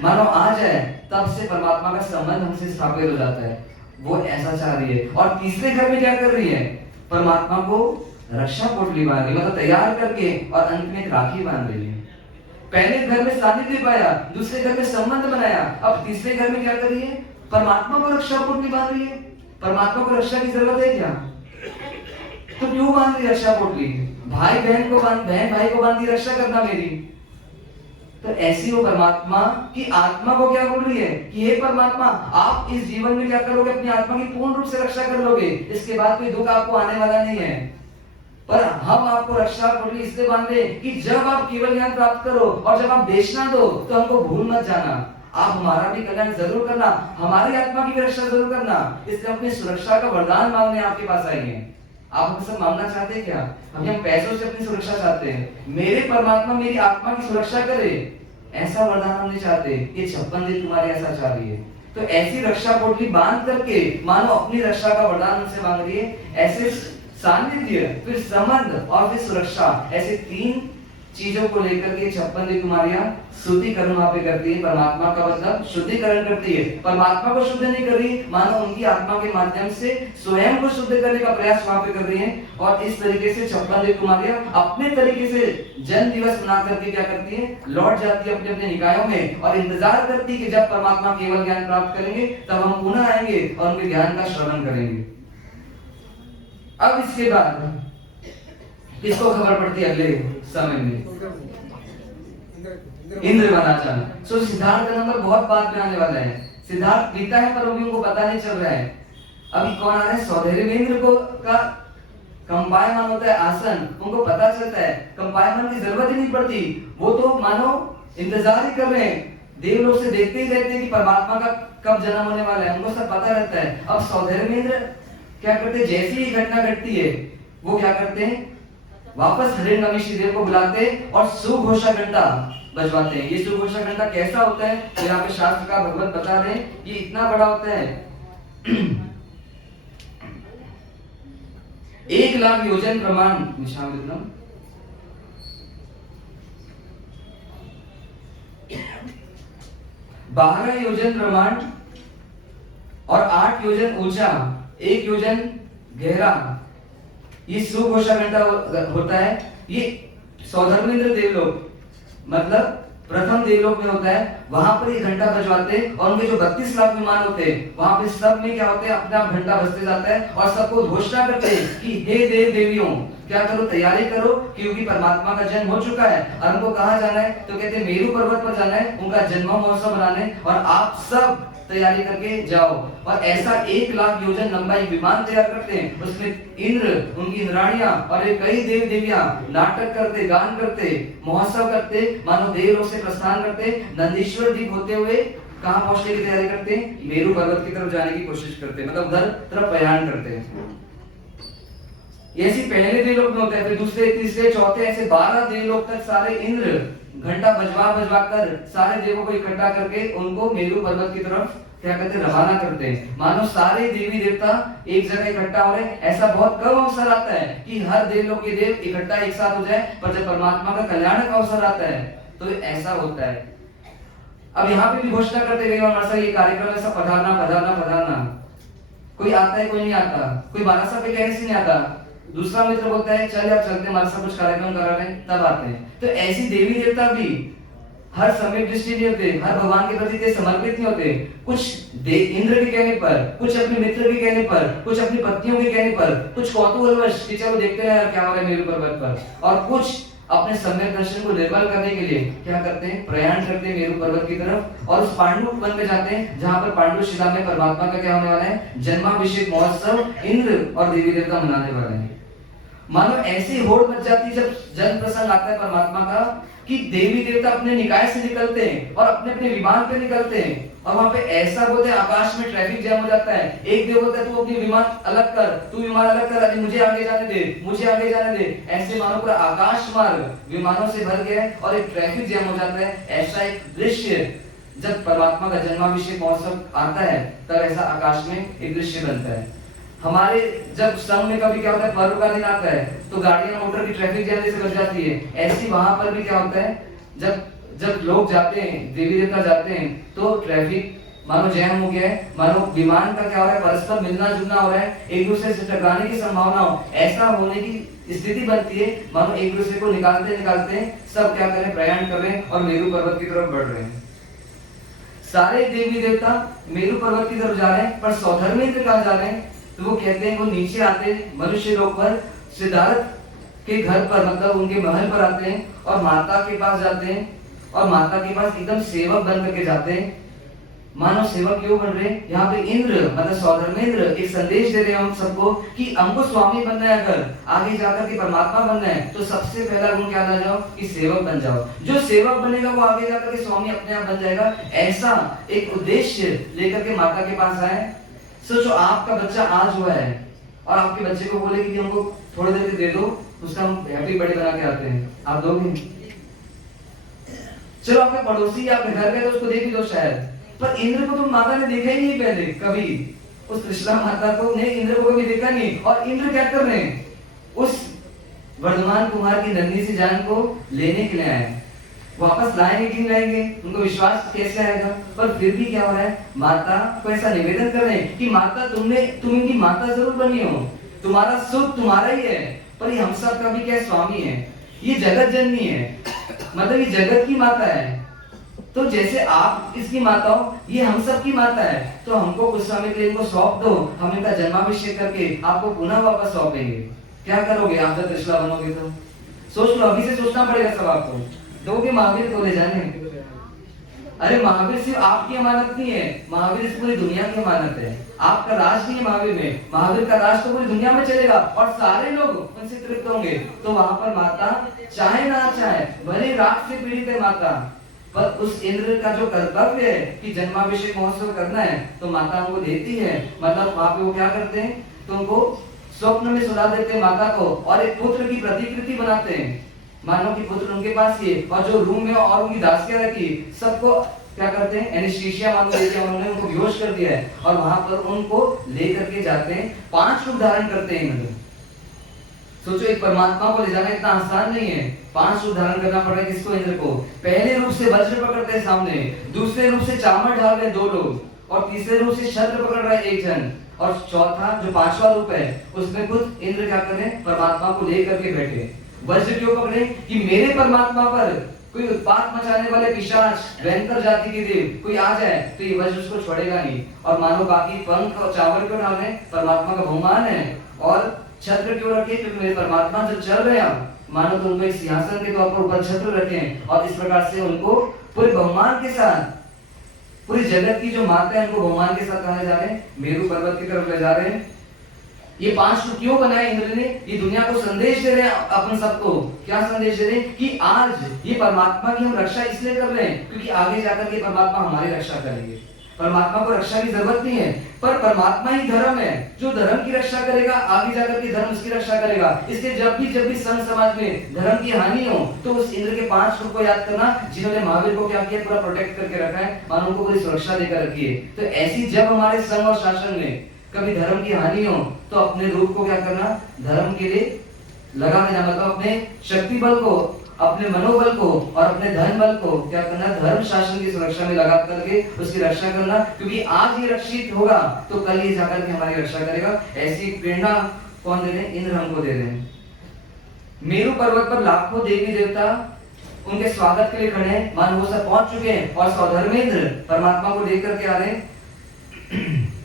मानो आ जाए, तब से परमात्मा का संबंध हमसे स्थापित हो जाता है। वो ऐसा चाह रही है। और तीसरे घर में क्या कर रही है, परमात्मा को रक्षा पोटली बांध रही है, मतलब तैयार करके, और अंत में एक राखी बांध रही है। पहले घर में सानिध्य पाया, दूसरे घर में संबंध बनाया, अब तीसरे घर में क्या कर रही है, परमात्मा को रक्षा पोटली बांध रही है। परमात्मा को रक्षा की जरूरत है क्या, तो क्यों बांध रही रक्षा पोटली, भाई बहन को बांध, बहन भाई को बांधी रक्षा करना मेरी। तो ऐसी वो परमात्मा की आत्मा को क्या बोल रही है कि हे परमात्मा, आप इस जीवन में क्या करोगे, अपनी आत्मा की पूर्ण रूप से रक्षा कर लोगे, इसके बाद कोई दुख आपको आने वाला नहीं है। पर हम आपको रक्षा पोटली इसलिए बांधे कि जब आप केवल ज्ञान प्राप्त करो और जब आप देशना दो, तो हमको भूल मत जाना, आप हमारा भी कल्याण जरूर करना, हमारी आत्मा की भी रक्षा जरूर करना। इसलिए अपनी सुरक्षा का वरदान मांगने आपके पास आए हैं। आप हमसे मांगना चाहते हैं क्या, हम पैसों से अपनी सुरक्षा चाहते हैं, मेरे परमात्मा मेरी आत्मा की सुरक्षा करे, ऐसा वरदान हम नहीं चाहते। ये 56 दिन तुम्हारे ऐसा चाह रही है, तो ऐसी रक्षा पोटली बांध करके मानो अपनी रक्षा का वरदान उनसे मांग रही है। ऐसे सानिध्य, फिर संबंध और फिर सुरक्षा, ऐसे 3 चीजों को लेकर के 56 दिन कुमारियां शुद्धिकरण वहां पे करती है। परमात्मा का मतलब शुद्धिकरण करती है, परमात्मा को शुद्ध नहीं कर रही, मानो उनकी आत्मा के माध्यम से स्वयं को शुद्ध करने का प्रयास वहां पे कर रही है। और इस तरीके से 56 दिन कुमारियां अपने तरीके से जन्म दिवस मना करके क्या करती है, लौट जाती है अपने अपने निकायों में और इंतजार करती है कि जब परमात्मा केवल ज्ञान प्राप्त करेंगे तब हम पुनः आएंगे और उनके ज्ञान का श्रवण करेंगे। अब इसके बाद किसको खबर पड़ती है अगले समय में, इंद्र बना जाना। सो सिद्धार्थ का नंबर बहुत बाद में आने वाला है। सिद्धार्थ पीता है पर उनको पता नहीं चल रहा है। अभी कौन आ रहा है, सौधर्मेंद्र को का कंपायमान होता है आसन, उनको पता चलता है, कंपायमान की जरूरत ही नहीं पड़ती, वो तो मानो इंतजार ही कर रहे हैं, देवलोक से देखते ही रहते हैं कि परमात्मा का कब जन्म होने वाला है, उनको सब पता रहता है। अब सौधर्मेंद्र क्या करते हैं, जैसी ही घटना घटती है वो क्या करते हैं, वापस हिरण्यकशिपु ऋषिदेव को बुलाते और सुघोषा घंटा बजवाते हैं। ये सुघोषा घंटा कैसा होता है, तो यहाँ पे शास्त्र का भगवत बता रहे हैं, ये इतना बड़ा होता है 1,00,000 योजन प्रमाण, 12 योजन प्रमाण और 8 योजन ऊंचा, 1 योजन गहरा ये सुघोषा घंटा होता है। ये सौधर्मेंद्र देवलोक मतलब प्रथम देवलोक में होता है, वहां पर ये घंटा बजवाते और उनके जो 32 लाख विमान होते हैं वहां पे सब में क्या होते हैं, अपना घंटा बजते जाता है और सबको घोषणा करते हैं कि हे देव देवियों क्या करो, तैयारी करो, क्योंकि परमात्मा का जन्म हो चुका है। और उनको कहाँ जाना है, तो कहते हैं मेरू पर्वत पर जाना है, उनका जन्म महोत्सव मनाने, और आप सब तैयारी करके जाओ। और ऐसा 1,00,000 योजन लंबा एक विमान तैयार करते हैं, उसमें इंद्र, उनकी इंद्राणियां और कई देव देवियां नाटक करते, गान करते, महोत्सव करते, मानो देवलोक से प्रस्थान करते, नंदीश्वर द्वीप होते हुए कहां पहुंचने की तैयारी करते हैं, मेरू पर्वत की तरफ जाने की कोशिश करते हैं, मतलब उधर तरफ प्रयाण करते हैं। ऐसी पहले देवलोक में होता है, फिर दूसरे, तीसरे, चौथे, ऐसे 12 देवलोक तक सारे इंद्र घंटा बजवा कर सारे देवों को इकट्ठा करके उनको मेरू पर्वत की तरफ क्या करते, रवाना करते हैं। मानो सारे देवी देवता एक जगह इकट्ठा हो रहे हैं। ऐसा बहुत कम अवसर आता है कि हर देवलोक के देव इकट्ठा एक साथ हो जाए, पर जब परमात्मा का कल्याण का अवसर आता है तो ऐसा होता है। अब यहाँ पे भी घोषणा करते हुए ये कार्यक्रम ऐसा पधारना पधारना पधारना, कोई आता है कोई नहीं आता, कोई बारासा पे कहने से नहीं आता, दूसरा मित्र बोलता है चल यार चलते, हमारे साथ कुछ कार्यक्रम करा रहे हैं, तब आते हैं। तो ऐसी देवी देवता भी हर समय दृष्टि नहीं होते, हर भगवान के प्रति समर्पित नहीं होते। कुछ इंद्र के कहने पर, कुछ अपने मित्र के कहने पर, कुछ अपनी पत्नियों के कहने पर, कुछ कौतूहलवश कि चलो देखते हैं यार क्या हो रहा है मेरू पर्वत पर, और कुछ अपने सम्यक दर्शन को निर्मल करने के लिए क्या करते हैं, प्रयाण करते हैं मेरू पर्वत की तरफ और उस पांडु वन में जाते हैं जहां पर पांडु शिला में परमात्मा का क्या होने वाला है, जन्माभिषेक महोत्सव इंद्र और देवी देवता मनाने वाले हैं। मानो ऐसी होड़ मच जाती जब जन्म प्रसंग आता है परमात्मा का कि देवी देवता अपने निकाय से निकलते हैं और अपने अपने विमान पे निकलते हैं और वहां पे ऐसा बोलते हैं आकाश में ट्रैफिक जैम हो जाता है। एक देव बोलता है तू अपनी विमान अलग कर, तू विमान अलग कर, अरे मुझे आगे जाने दे, मुझे आगे जाने दे। ऐसे मानो पूरा आकाश मार्ग विमानों से भर गया है और एक ट्रैफिक जैम हो जाता है। ऐसा एक दृश्य जब परमात्मा का जन्माभिषेक महोत्सव आता है तब ऐसा आकाश में एक दृश्य बनता है। हमारे जब संघ में कभी क्या होता है, पर्व का दिन आता है तो गाड़ियां मोटर की ट्रैफिक जैम जैसे बच जाती है। ऐसी वहां पर भी क्या होता है, जब लोग जाते हैं, देवी देवता जाते हैं तो ट्रैफिक मानो जैम हो गया है, मानो विमान का क्या हो रहा है, परस्पर मिलना जुलना हो रहा है, एक दूसरे से टकराने की संभावना हो, ऐसा होने की स्थिति बनती है। मानो एक दूसरे को निकालते निकालते सब क्या कर रहे हैं, प्रयाण कर रहे हैं और मेरू पर्वत की तरफ बढ़ रहे हैं। सारे देवी देवता मेरू पर्वत की तरफ जा रहे हैं, पर सौधर्मेंद्र कहां जा रहे हैं, तो वो कहते हैं वो नीचे आते हैं मनुष्य लोक पर, सिद्धार्थ के घर पर मतलब उनके महल पर आते हैं और माता के पास जाते हैं और माता के पास एकदम सेवक बन करके जाते हैं। मानो सेवक क्यों बन रहे हैं, यहाँ पे इंद्र मतलब सौधर्मेंद्र एक संदेश दे रहे हैं हम सबको कि हमको स्वामी बनना है, अगर आगे जाकर के परमात्मा बनना है तो सबसे पहला गुण क्या ला जाओ कि सेवक बन जाओ। जो सेवक बनेगा वो आगे जाकर के स्वामी अपने आप बन जाएगा। ऐसा एक उद्देश्य लेकर के माता के पास आए। सोचो आपका बच्चा आज हुआ है और आपके बच्चे को बोले कि हमको थोड़ी देर दे दो, उसका हम हैप्पी बर्थडे बना के आते हैं, आप दोगे? चलो आपके पड़ोसी आपके घर गए तो उसको दे भी दो शायद, पर इंद्र को तो माता ने देखा ही नहीं पहले कभी, उस त्रिशला माता को ने इंद्र को कभी देखा नहीं। और इंद्र क्या कर रहे हैं, उस वर्धमान कुमार की नन्ही सी जान को लेने के लिए आए। वापस लाएंगे कि नहीं लाएंगे, उनको विश्वास कैसे आएगा, पर फिर भी क्या हो रहा है, माता को ऐसा निवेदन कर रहे हैं कि माता तुम इनकी माता जरूर बनी हो, तुम्हारा सुख तुम्हारा ही है, पर ये हम सब का भी क्या स्वामी है, ये जगत जननी है, मतलब ये जगत की माता है। तो जैसे आप इसकी माता हो, ये हम सब की माता है, तो हमको कुछ समय के लिए इनको सौंप दो, हम इनका जन्माभिषेक करके आपको पुनः वापस सौंपेंगे। क्या करोगे आप जब त्रिशला बनोगे तो? सोच लो, अभी से सोचना पड़ेगा सब आपको। दोगे महावीर को ले जाने? अरे महावीर सिर्फ आपकी अमानत नहीं है, महावीर इस पूरी दुनिया की अमानत है। आपका राज नहीं है महावीर में, महावीर का राज तो पूरी दुनिया में चलेगा और सारे लोग उनसे तृप्त होंगे। तो वहां पर माता चाहे ना चाहे, भले राग से पीड़ित है माता, पर उस इंद्र का जो कर्तव्य है कि जन्माभिषेक महोत्सव करना है तो माता उनको देती है। मतलब वहां पे वो क्या करते हैं, तो उनको स्वप्न में सुला देते हैं माता को और एक पुत्र की प्रतिकृति बनाते हैं, मानो कि पुत्र उनके पास ही, और जो रूम में और उनकी दासियां रहती सबको क्या करते हैं, एनेस्थीसिया मानो देते हैं, उन्होंने उनको बेहोश कर दिया है और वहां पर उनको लेकर के जाते हैं। 5 रूप धारण करते हैं इंद्र। सोचो एक परमात्मा को ले जाना इतना आसान नहीं है, 5 रूप धारण करना पड़ रहा है किसको, इंद्र को। पहले रूप से वज्र पकड़ते हैं सामने, दूसरे रूप से चामर ढाल रहे 2 लोग और तीसरे रूप से छत्र पकड़ रहा है 1 जन, और चौथा जो 5वां रूप है उसमें खुद इंद्र क्या कर रहे हैं, परमात्मा को लेकर के बैठे। वज्र क्यों पकड़े कि मेरे परमात्मा पर कोई उत्पात मचाने वाले पिशाच भयंकर जाति के देव कोई आ जाए तो ये वज्र उसको छोड़ेगा नहीं। और मानो बाकी पंख और चावल क्यों डाले, परमात्मा का बहुमान है। और छत्र क्यों रखे, क्योंकि मेरे परमात्मा जब चल रहे हैं मानो तो उनको एक सिंहासन के तौर पर ऊपर छत्र रखें और इस प्रकार से उनको पूरे बहुमान के साथ, पूरी जगत की जो माता है उनको बहुमान के साथ कहा जा रहे हैं, मेरू पर्वत की तरफ ले जा रहे हैं। ये 5 रूप क्यों बनाए इंद्र ने, ये दुनिया को संदेश दे रहे हैं अपन सबको। क्या संदेश दे रहे हैं कि आज ये परमात्मा की हम रक्षा इसलिए कर रहे हैं क्योंकि आगे जाकर के परमात्मा हमारी रक्षा करेंगे। परमात्मा को रक्षा की जरूरत नहीं है, पर परमात्मा ही धर्म है, जो धर्म की रक्षा करेगा आगे जाकर के धर्म उसकी रक्षा करेगा। इसलिए जब भी संत समाज में धर्म की हानि हो तो उस इंद्र के 5 रूप को याद करना, जिन्होंने महावीर को क्या किया, पूरा प्रोटेक्ट करके रखा है, मानो उनको पूरी सुरक्षा देकर रखी है। तो ऐसी जब हमारे संघ और शासन में कभी धर्म की हानि हो तो अपने रूप को क्या करना, धर्म के लिए लगा देना, मतलब अपने शक्ति बल को, अपने मनोबल को और अपने धन बल को क्या करना, धर्म शासन की सुरक्षा में लगा करके उसकी रक्षा करना, क्योंकि आज ये रक्षित होगा तो कल ये जाकर के हमारी रक्षा करेगा। ऐसी प्रेरणा कौन दे रहे हैं, इंद्र हमको दे रहे हैं। मेरू पर्वत पर लाखों देवी देवता उनके स्वागत के लिए खड़े हैं, मानो वो सब पहुंच चुके हैं और सौधर्मेंद्र परमात्मा को लेकर के आ रहे हैं।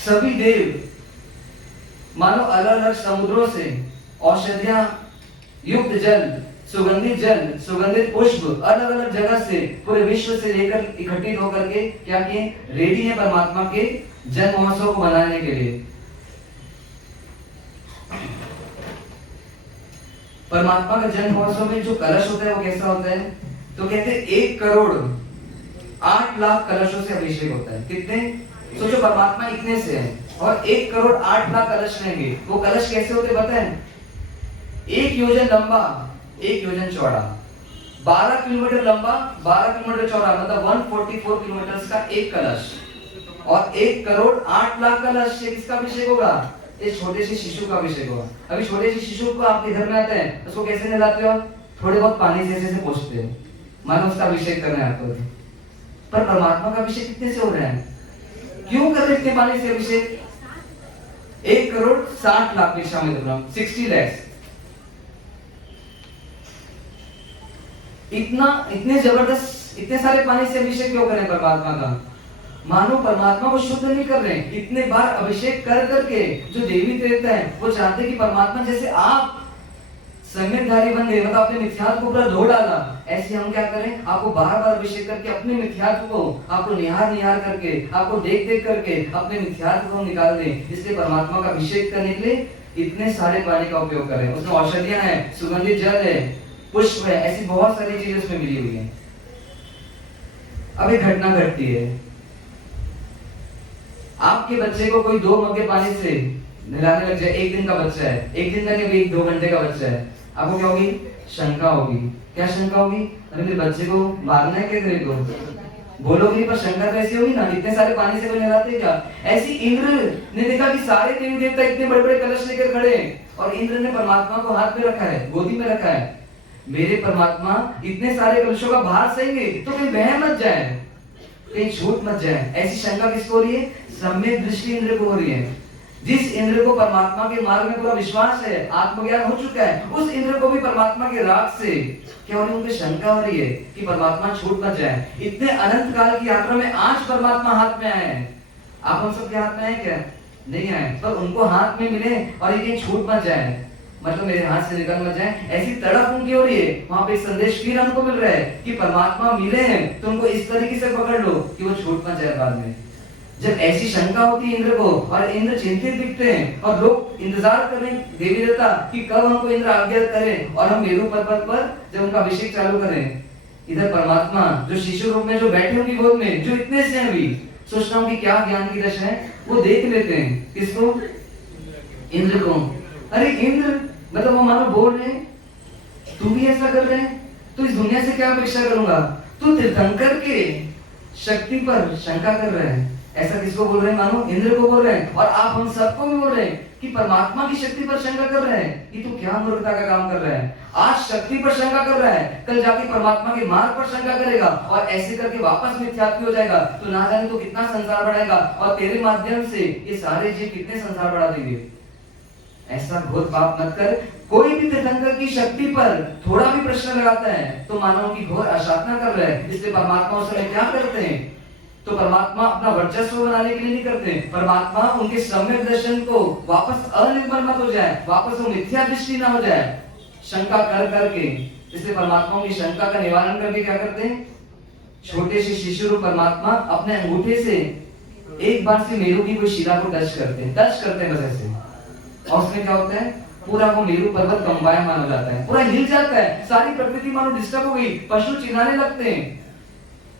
सभी देव मानो अलग अलग समुद्रों से औषधियां युक्त जल सुगंधित जल, सुगंधित पुष्प अलग अलग जगह से पूरे विश्व से लेकर इकट्ठित होकर के क्या किए, रेडी है परमात्मा के जन्म महोत्सव को मनाने के लिए। परमात्मा का जन्म महोत्सव में जो कलश होता है वो कैसा होता है, तो कहते हैं 1 करोड़ 8 लाख कलशों से अभिषेक होता है। कितने, सोचो परमात्मा इतने से है और 1 करोड़ 8 लाख कलश लेंगे। वो कलश कैसे होते पता है, 1 योजन लंबा 1 योजन चौड़ा, 12 किलोमीटर लंबा 12 किलोमीटर चौड़ा, मतलब 144 किलोमीटर का एक कलश, और 1 करोड़ 8 लाख कलश से किसका अभिषेक होगा, इस छोटे से शिशु का अभिषेक होगा। अभी छोटे से शिशु को आपके घर में आते हैं, उसको कैसे नहलाते हो, थोड़े बहुत पानी से ऐसे पोंछते हो, मानो उसका अभिषेक करने आते हो। पर परमात्मा का अभिषेक कितने से हो रहा है, क्यों कर रहे इतने पानी से अभिषेक, 1 करोड़ 60 लाख की शामिल कर रहा हूं, 60 lakhs। इतने जबरदस्त, इतने सारे पानी से अभिषेक क्यों करें परमात्मा का, मानो परमात्मा को शुद्ध नहीं कर रहे। इतने बार अभिषेक कर करके जो देवी देवता है वो चाहते कि परमात्मा जैसे आप सम्यकधारी बन गए, मतलब अपने मिथ्यात्व को पूरा धो डाला, ऐसे हम क्या करें, आपको बार बार अभिषेक करके अपने मिथ्यात्व को आपको निहार करके, आपको देख करके अपने मिथ्यात्व को निकाल दें। इसलिए परमात्मा का अभिषेक करने के लिए इतने सारे पानी का उपयोग करें। उसमें औषधियां हैं, सुगंधित जल है, पुष्प है, ऐसी बहुत सारी चीजें उसमें मिली हुई है। अब एक घटना घटती है, आपके बच्चे को कोई 2 मग्गे पानी से नहलाने लग जाए, 1 दिन का बच्चा है, 1 दिन का नहीं, 2 घंटे का बच्चा है, आपको क्या होगी, शंका होगी। क्या शंका होगी, अरे मेरे बच्चे को मारना है क्या, तेरे को बोलोगी, पर शंका तो ऐसी होगी ना, इतने सारे पानी से कोई नहलाते क्या। ऐसी इंद्र ने देखा कि सारे देवी देवता इतने बड़े बड़े कलश लेकर खड़े हैं और इंद्र ने परमात्मा को हाथ में रखा है, गोदी में रखा है, मेरे परमात्मा इतने सारे कलशों का भार सहेंगे तो कहीं बह मत जाए, कहीं छूट मत जाए। ऐसी शंका किसको हो रही है, सम्यक दृष्टि इंद्र को हो रही है। जिस इंद्र को परमात्मा के मार्ग में पूरा विश्वास है, आत्मज्ञान हो चुका है, उस इंद्र को भी परमात्मा के राग से क्या हो रही है, उनकी शंका हो रही है कि परमात्मा छूट मत जाए। इतने अनंत काल की यात्रा में आज परमात्मा हाथ में आए हैं, आप हम सबके हाथ में आए क्या, नहीं आए, पर उनको हाथ में मिले और ये कहीं छूट मत जाए, मतलब मेरे हाथ से निकल मत जाए, ऐसी तड़प उनकी हो रही है। वहां पे संदेश फिर हमको मिल रहा है कि परमात्मा मिले हैं तो उनको इस तरीके से पकड़ लो कि वो छूट मत जाए बाद में। जब ऐसी शंका होती है इंद्र को और इंद्र चिंतित दिखते हैं और लोग इंतजार कर रहे हैं देवी देवता कि कब हमको इंद्र आज्ञा करें और हम मेरू पर्वत पर जब उनका अभिषेक चालू करें। इधर परमात्मा जो शिशु रूप में जो बैठे उनकी गोद में, जो इतने से हैं, भी सोचता हूँ कि क्या ज्ञान की दशा है, वो देख लेते हैं किसको, इंद्र को। अरे इंद्र, मतलब वो मानो बोल रहे हैं तू भी ऐसा कर रहे हैं तो इस दुनिया से क्या अपेक्षा करूंगा, तू तीर्थंकर के शक्ति पर शंका कर रहे हैं। ऐसा किसको बोल रहे हैं, मानो इंद्र को बोल रहे हैं, और आप हम सबको भी बोल रहे हैं कि परमात्मा की शक्ति पर शंका कर रहे हैं। ये तो क्या मूर्खता का काम कर रहा है, आज शक्ति पर शंका कर रहा है, कल जाके परमात्मा के मार्ग पर शंका करेगा और ऐसे करके वापस मिथ्यात्व हो जाएगा, तो ना जाने तो कितना संसार बढ़ाएगा और तेरे माध्यम से ये सारे जीव कितने संसार बढ़ा देंगे। ऐसा घोर पाप मत कर। कोई भी तीर्थंकर की शक्ति पर थोड़ा भी प्रश्न लगाता है तो मानव की घोर आशाधना कर रहा है। इसलिए परमात्मा उस समय क्या करते हैं, तो परमात्मा अपना वर्चस्व बनाने के लिए नहीं करते, परमात्मा उनके सम्यक दर्शन को वापस अनिर्मल मत हो जाए, वापस वो मिथ्या दृष्टि ना हो जाए, शंका कर करके। इसलिए परमात्मा की शंका का निवारण करके क्या करते हैं, छोटे से शिशु रूप परमात्मा अपने अंगूठे से एक बार से मेरू की कोई शिला को टच करते हैं बस ऐसे, और उसमें क्या होता है, पूरा वो मेरू पर्वत कंपायमान हो जाता है, पूरा हिल जाता है, सारी प्रकृति मानो डिस्टर्ब हो गई, पशु चिल्लाने लगते हैं,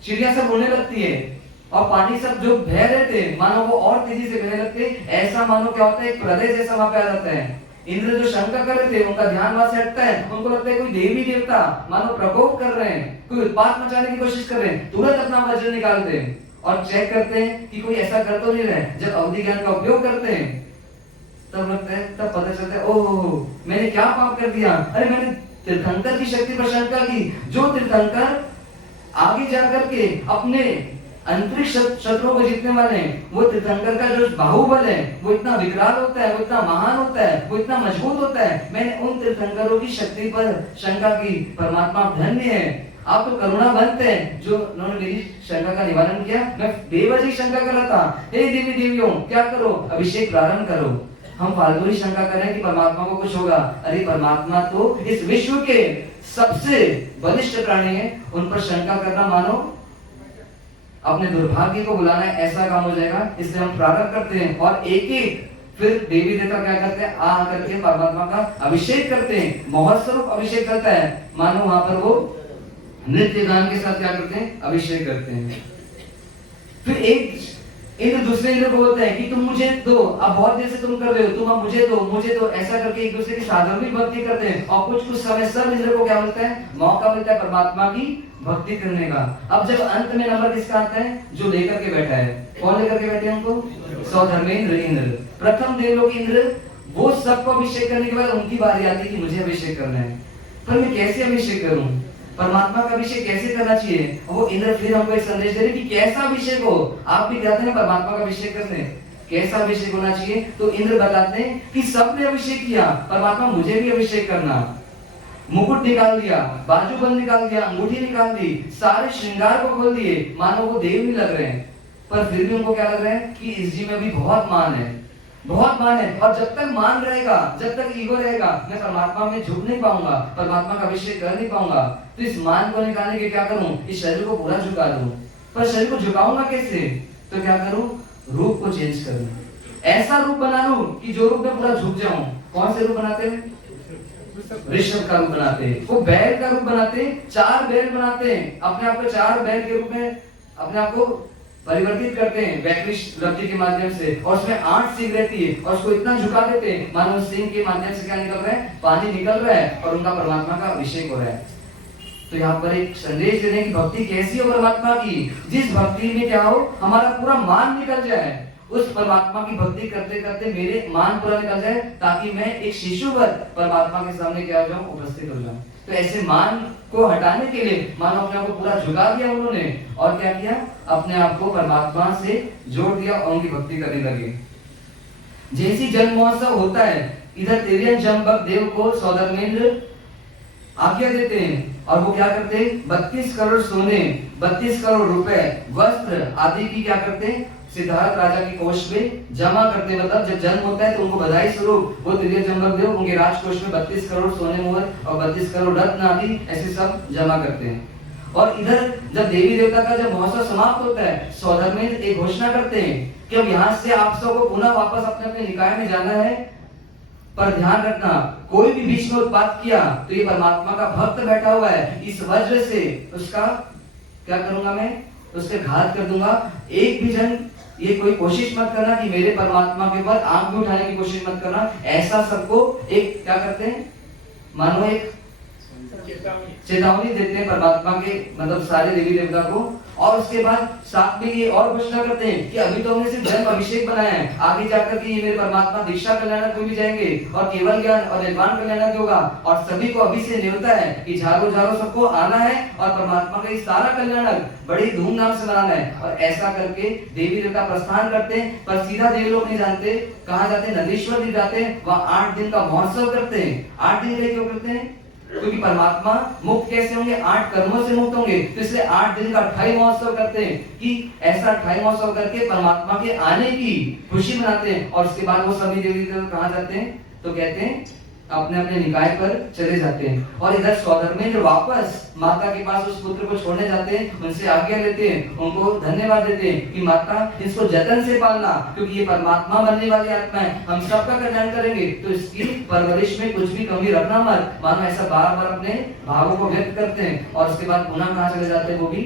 चिड़िया सब रोने लगती है और पानी सब जो बह रहे थे मानो वो और तेजी से बहने लगते। ऐसा मानो क्या होता है, एक प्रलय जैसा वहां पे आ जाता है। इंद्र जो शंका कर रहे थे उनका ध्यान वहां से हटता है, उनको लगता है कोई देवी देवता मानो प्रकोप कर रहे हैं, कोई उत्पात मचाने की कोशिश कर रहे हैं, तुरंत अपना वज्र निकालते हैं और चेक करते हैं कि कोई ऐसा कर तो नहीं रहा है। जब अवधि ज्ञान का उपयोग करते हैं तब लगता है, तब पता चलता है ओह मैंने क्या पाप कर दिया, अरे मैंने तीर्थंकर की शक्ति पर शंका की। जो तीर्थंकर आगे जाकर के अपने अंतरिक्ष शत्रुओं को जीतने वाले हैं, वो तीर्थंकर का जो बाहुबल है वो इतना विकराल होता है, वो इतना महान होता है, वो इतना मजबूत होता है। मैंने उन तीर्थंकरों की शक्ति पर शंका की, परमात्मा धन्य है, आप तो करुणा बनते हैं जो उन्होंने मेरी शंका का निवारण किया। मैं बेवजह शंका कर रहा था, हे देवी देवियों क्या करो, अभिषेक प्रारंभ करो। हम फालतू ही शंका कर रहे हैं कि परमात्मा को कुछ होगा। अरे परमात्मा तो इस विश्व के सबसे बलिष्ठ प्राणी है, उन पर शंका करना मानो अपने दुर्भाग्य को बुलाना, ऐसा काम हो जाएगा। इसलिए हम प्रारंभ करते हैं और एक एक फिर देवी देवता क्या करते हैं, आ करके परमात्मा का अभिषेक करते हैं, महोत्सव अभिषेक करता है, मानो वहां पर वो नृत्य गान के साथ क्या करते हैं, अभिषेक करते हैं। फिर एक इंद्र दूसरे इंद्र को बोलते हैं कि तुम मुझे दो, अब बहुत देर से तुम कर रहे हो, तुम अब मुझे दो, ऐसा करके एक दूसरे की साधर्मिक भक्ति करते हैं। और कुछ समय सब इंद्र को क्या मिलता है, मौका मिलता है परमात्मा की भक्ति करने का। अब जब अंत में नंबर किसका आता है, जो लेकर के बैठा है, कौन लेकर के बैठे हैं उनको, सौधर्मेंद्र इंद्र, प्रथम देवलोक इंद्र, वो सबको अभिषेक करने के बाद उनकी बारी आती है कि मुझे अभिषेक करना है। पर मैं कैसे अभिषेक करूं, परमात्मा का अभिषेक कैसे करना चाहिए। वो इंद्र फिर हमको एक संदेश दे रहे कि कैसा अभिषेक हो। आप भी जाते हैं परमात्मा का अभिषेक करने, कैसा अभिषेक होना चाहिए, तो इंद्र बताते हैं कि सबने अभिषेक किया, परमात्मा मुझे भी अभिषेक करना। मुकुट निकाल दिया, बाजूबंद निकाल दिया, अंगूठी निकाल दी, सारे श्रृंगार को खोल दिए, मानो वो देव नहीं लग रहे हैं। पर फिर भी उनको क्या लग रहा है कि इस जी में भी बहुत मान है, बहुत मान है। और जब तक मान रहेगा, जब तक ईगो रहेगा, मैं परमात्मा में झुक नहीं पाऊंगा, परमात्मा का अभिषेक कर नहीं पाऊंगा। तो इस मान को निकालने के क्या करूं, इस शरीर को पूरा झुका दूं। पर शरीर को झुकाऊंगा कैसे, तो क्या करूं, रूप को चेंज करूं, ऐसा रूप बना लूं कि जो रूप में पूरा झुक जाऊं। कौन से रूप बनाते हैं, ऋषभ का रूप बनाते हैं, वो बैल का रूप बनाते हैं, 4 बैल बनाते हैं, अपने आप को 4 बैल के रूप में अपने आप को परिवर्तित करते हैं वैकृष्ट लब्धि के माध्यम से। और उसमें 8 सींग रहती है और उसको इतना झुका देते हैं मानो सिंह के माध्यम से क्या निकल रहा है, पानी निकल रहा है और उनका परमात्मा का अभिषेक हो रहा है। तो यहाँ पर एक संदेश दे रहे हैं कि भक्ति कैसी हो परमात्मा की, जिस भक्ति में क्या हो, हमारा पूरा मान निकल जाए। उस परमात्मा की भक्ति करते करते मेरे मान पूरा निकल जाए, ताकि मैं एक शिशुवत परमात्मा के सामने क्या हो जाऊं, उपस्थित हो जाऊं। तो ऐसे मान को हटाने के लिए मानो अपने आप को पूरा झुका दिया उन्होंने, और क्या किया, अपने आप को परमात्मा से जोड़ दिया और उनकी भक्ति करने लगे। जैसी जन्म महोत्सव होता है, इधर तिर्यन जम्बक देव को सौधर्मेंद्र आज्ञा देते हैं और वो क्या करते हैं, 32 करोड़ सोने, 32 करोड़ रुपए, वस्त्र आदि की क्या करते हैं, सिद्धार्थ राजा के कोष में जमा करते। मतलब जब जन्म होता है तो उनको बधाई स्वरूप वो तिर्यन जम्बक देव उनके राजकोष में 32 करोड़ सोने मोहर और 32 करोड़ रत्न आदि ऐसे सब जमा करते हैं। और इधर जब देवी देवता का जब महोत्सव समाप्त होता है, सौधर्मेंद्र एक घोषणा करते हैं कि अब यहाँ से आप सबको पुनः वापस अपने अपने निकाय में जाना है, पर ध्यान रखना कोई भी बीच में उत्पात किया तो ये परमात्मा का भक्त बैठा हुआ है, इस वज्र से उसका क्या करूंगा, मैं उसके घात कर दूंगा। एक भी जन ये कोई कोशिश मत करना कि मेरे परमात्मा के ऊपर आंख भी उठाने की कोशिश मत करना। ऐसा सबको एक क्या करते हैं, मानो एक चेतावनी देते हैं परमात्मा के, मतलब सारे देवी देवता को। और उसके बाद साथ में ये और घोषणा करते हैं कि अभी तो हमने सिर्फ जन्म अभिषेक बनाया है, आगे जाकर के ये मेरे परमात्मा दीक्षा कल्याणक को भी जाएंगे और केवल ज्ञान और निर्वाण कल्याणक होगा। और सभी को अभी से न्योता है कि झारो झारो सबको आना है और परमात्मा का ये सारा कल्याणक बड़ी धूमधाम से मनाना है। और ऐसा करके देवी देवता प्रस्थान करते हैं, पर सीधा देव लोग नहीं जानते कहाँ जाते हैं, नंदीश्वर जी जाते हैं, वहाँ 8 दिन का महोत्सव करते हैं। 8 दिन के लिए क्यों करते हैं, क्योंकि परमात्मा मुक्त कैसे होंगे, 8 कर्मों से मुक्त होंगे, तो इसलिए 8 दिन का अठाई महोत्सव करते हैं कि ऐसा अठाई महोत्सव करके परमात्मा के आने की खुशी मनाते हैं। और उसके बाद वो सभी देवी देवता कहाँ जाते हैं, तो कहते हैं अपने अपने निकाय पर चले जाते हैं। और इधर सौधर्मेंद्र वापस माता के पास उस पुत्र को छोड़ने जाते हैं, उनसे आज्ञा लेते हैं, उनको धन्यवाद देते हैं कि माता इसको जतन से पालना, क्योंकि ये परमात्मा बनने वाली आत्मा है, हम सबका कल्याण करेंगे, तो इसकी परवरिश में कुछ भी कमी रखना मत। मानो ऐसा बार बार अपने भावों को व्यक्त करते हैं और उसके बाद पुनः कहाँ चले जाते हैं, वो भी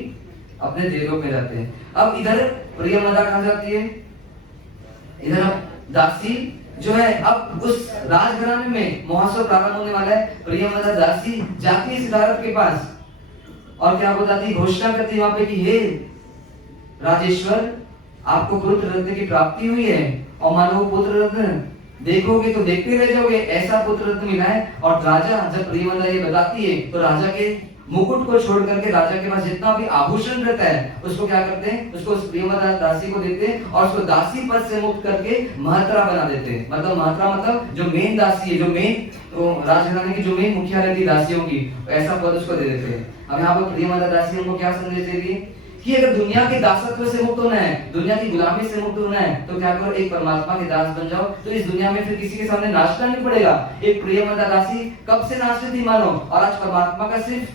अपने देवलोक में जाते हैं। अब इधर प्रियमदा कहाँ जाती है, इधर दासी जो है, अब उस राजघराने में महोत्सव प्रारंभ होने वाला है। प्रियमदा दासी जाती है सिद्धार्थ के पास और क्या बताती, घोषणा करती है वहां पे कि हे राजेश्वर, आपको पुत्र रत्न की प्राप्ति हुई है और मानो वो पुत्र रत्न देखोगे तो देखते रह जाओगे, ऐसा पुत्र रत्न मिला है। और राजा जब प्रियमदा ये बताती है तो राजा के मुकुट को छोड़ करके राजा के पास जितना भी आभूषण रहता है उसको क्या करते हैं, उसको उस प्रियमदा दासी को देते हैं और उसको दासी पद से मुक्त करके महत्रा बना देते हैं। मतलब महत्रा मतलब जो मेन दासी है, जो मेन राजघराने की जो मेन मुखिया रहती है दासियों की, ऐसा पद उसको दे देते हैं। अब यहाँ पर प्रियमदा दासी उनको क्या संदेश दे रही है कि अगर दुनिया के दासत्व से मुक्त होना है, दुनिया की गुलामी से मुक्त होना है, तो क्या करो, एक परमात्मा के दास बन जाओ। तो इस दुनिया में फिर किसी के सामने नाचना नहीं पड़ेगा। एक प्रियमदा दासी कब से नाच रही थी मानो, और आज परमात्मा का सिर्फ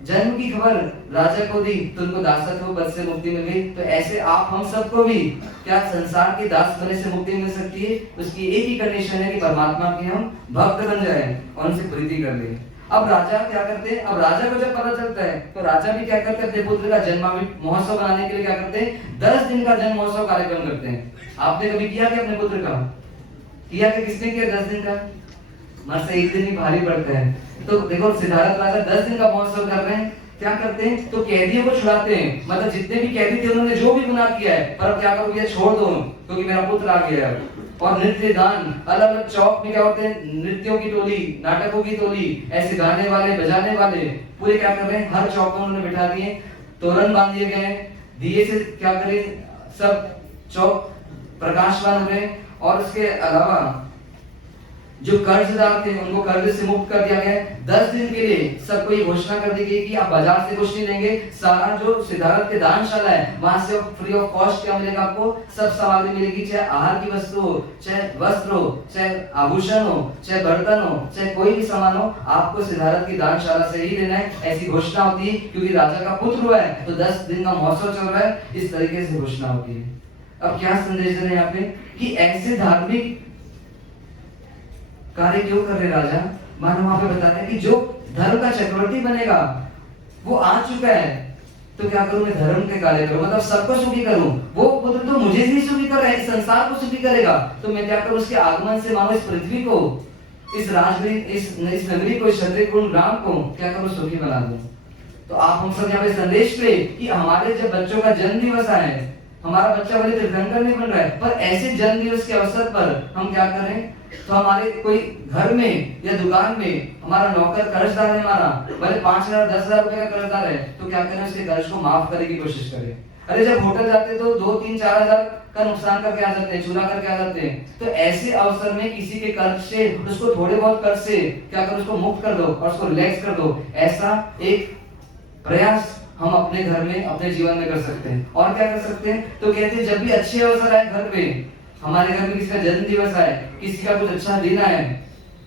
जन्म की खबर राजा को दी तो उनको दासत्व पद से मुक्ति मिल गई। तो ऐसे आप हम सबको भी क्या संसार के दास बने से मुक्ति मिल सकती है। उसकी एक ही कंडीशन है कि परमात्मा के हम भक्त बन जाएं और उनसे प्रीति कर लें। अब राजा क्या करते हैं, अब राजा को जब पता चलता है तो राजा भी क्या करते हैं, अपने पुत्र का जन्म महोत्सव बनाने के लिए क्या करते हैं, 10 दिन का जन्म महोत्सव कार्यक्रम करते हैं। आपने कभी किया क्या अपने पुत्र का? किया क्या? किसने किया 10 दिन का? मर से एक दिन ही भारी पड़ता है। तो देखो सिद्धार्थ राजा 10 दिन का महोत्सव कर रहे हैं, क्या करते हैं, तो कैदियों को छुड़ाते हैं। मतलब जितने भी कैदी थे उन्होंने जो भी गुनाह किया है, पर अब क्या करो भैया, छोड़ दो क्योंकि मेरा पुत्र आ गया है। और नृत्य गान, अलग अलग चौक में क्या होते हैं, नृत्यों की टोली, नाटकों की टोली, ऐसे गाने वाले बजाने वाले पूरे क्या कर रहे हैं, हर चौक में उन्होंने बिठा दिए, तोरण बांध दिए गए, दिए से क्या करें, सब चौक प्रकाशवान हो गए। और उसके अलावा जो कर्जदार थे उनको कर्ज से मुक्त कर दिया गया। 10 दिन के लिए सबको ये घोषणा कर दी गई कि आप बाजार से कुछ नहीं लेंगे, सारा जो सिद्धार्थ के दानशाला है वहां से फ्री ऑफ कॉस्ट क्या मिलेगा, आपको सब सामग्री मिलेगी, चाहे आहार की वस्तु हो, चाहे वस्त्र हो, चाहे आभूषण हो, चाहे बर्तन हो, चाहे कोई भी सामान हो, आपको सिद्धार्थ की दानशाला से ही लेना है। ऐसी घोषणा होती है क्योंकि राजा का पुत्र हुआ है तो 10 दिन का महोत्सव चल रहा है, इस तरीके से घोषणा होती है। अब क्या संदेश दे रहे हैं यहाँ पे कि ऐसे धार्मिक कार्य क्यों कर रहे राजा, मानो वहां पे बता रहे हैं कि जो धर्म का चक्रवर्ती बनेगा वो आ चुका है, तो क्या करूं, मैं धर्म के कार्य करूं, मतलब सबको सुखी करूं। वो पुत्र तो मुझे ही सुखी कर रहा है, इस संसार को सुखी करेगा, तो मैं क्या करूं, उसके आगमन से मानो इस पृथ्वी को, इस राजगृह, इस नगरी को, इस क्षत्रियपूर्ण ग्राम को क्या करूं, सुखी बना दूं। तो आप हम सब यहाँ पे संदेश ले कि हमारे जब बच्चों का जन्म दिवस आए, हमारा बच्चा भले तीर्थंकर नहीं बन रहा है, पर ऐसे जन्म दिवस के अवसर पर हम क्या करें, तो हमारे कोई घर में या दुकान में हमारा नौकर कर्जदार है, हमारा भले 5,000 10,000 रुपए का कर्जदार है, तो क्या करें, उसके कर्ज को माफ करने की कोशिश करें। अरे जब होटल जाते तो 2, 3, 4,000 का नुकसान करके आ जाते हैं, चूरा करके आ जाते हैं। तो ऐसे अवसर में किसी के कर्ज से, उसको थोड़े बहुत कर्ज से क्या करो, उसको मुक्त कर दो और उसको रिलैक्स कर दो। ऐसा एक प्रयास हम अपने घर में, अपने जीवन में कर सकते हैं। और क्या कर सकते हैं, तो कहते हैं जब भी अच्छे अवसर आए घर पे, हमारे घर में किसी का जन्म दिवस आए, किसी का कुछ अच्छा दिन आए,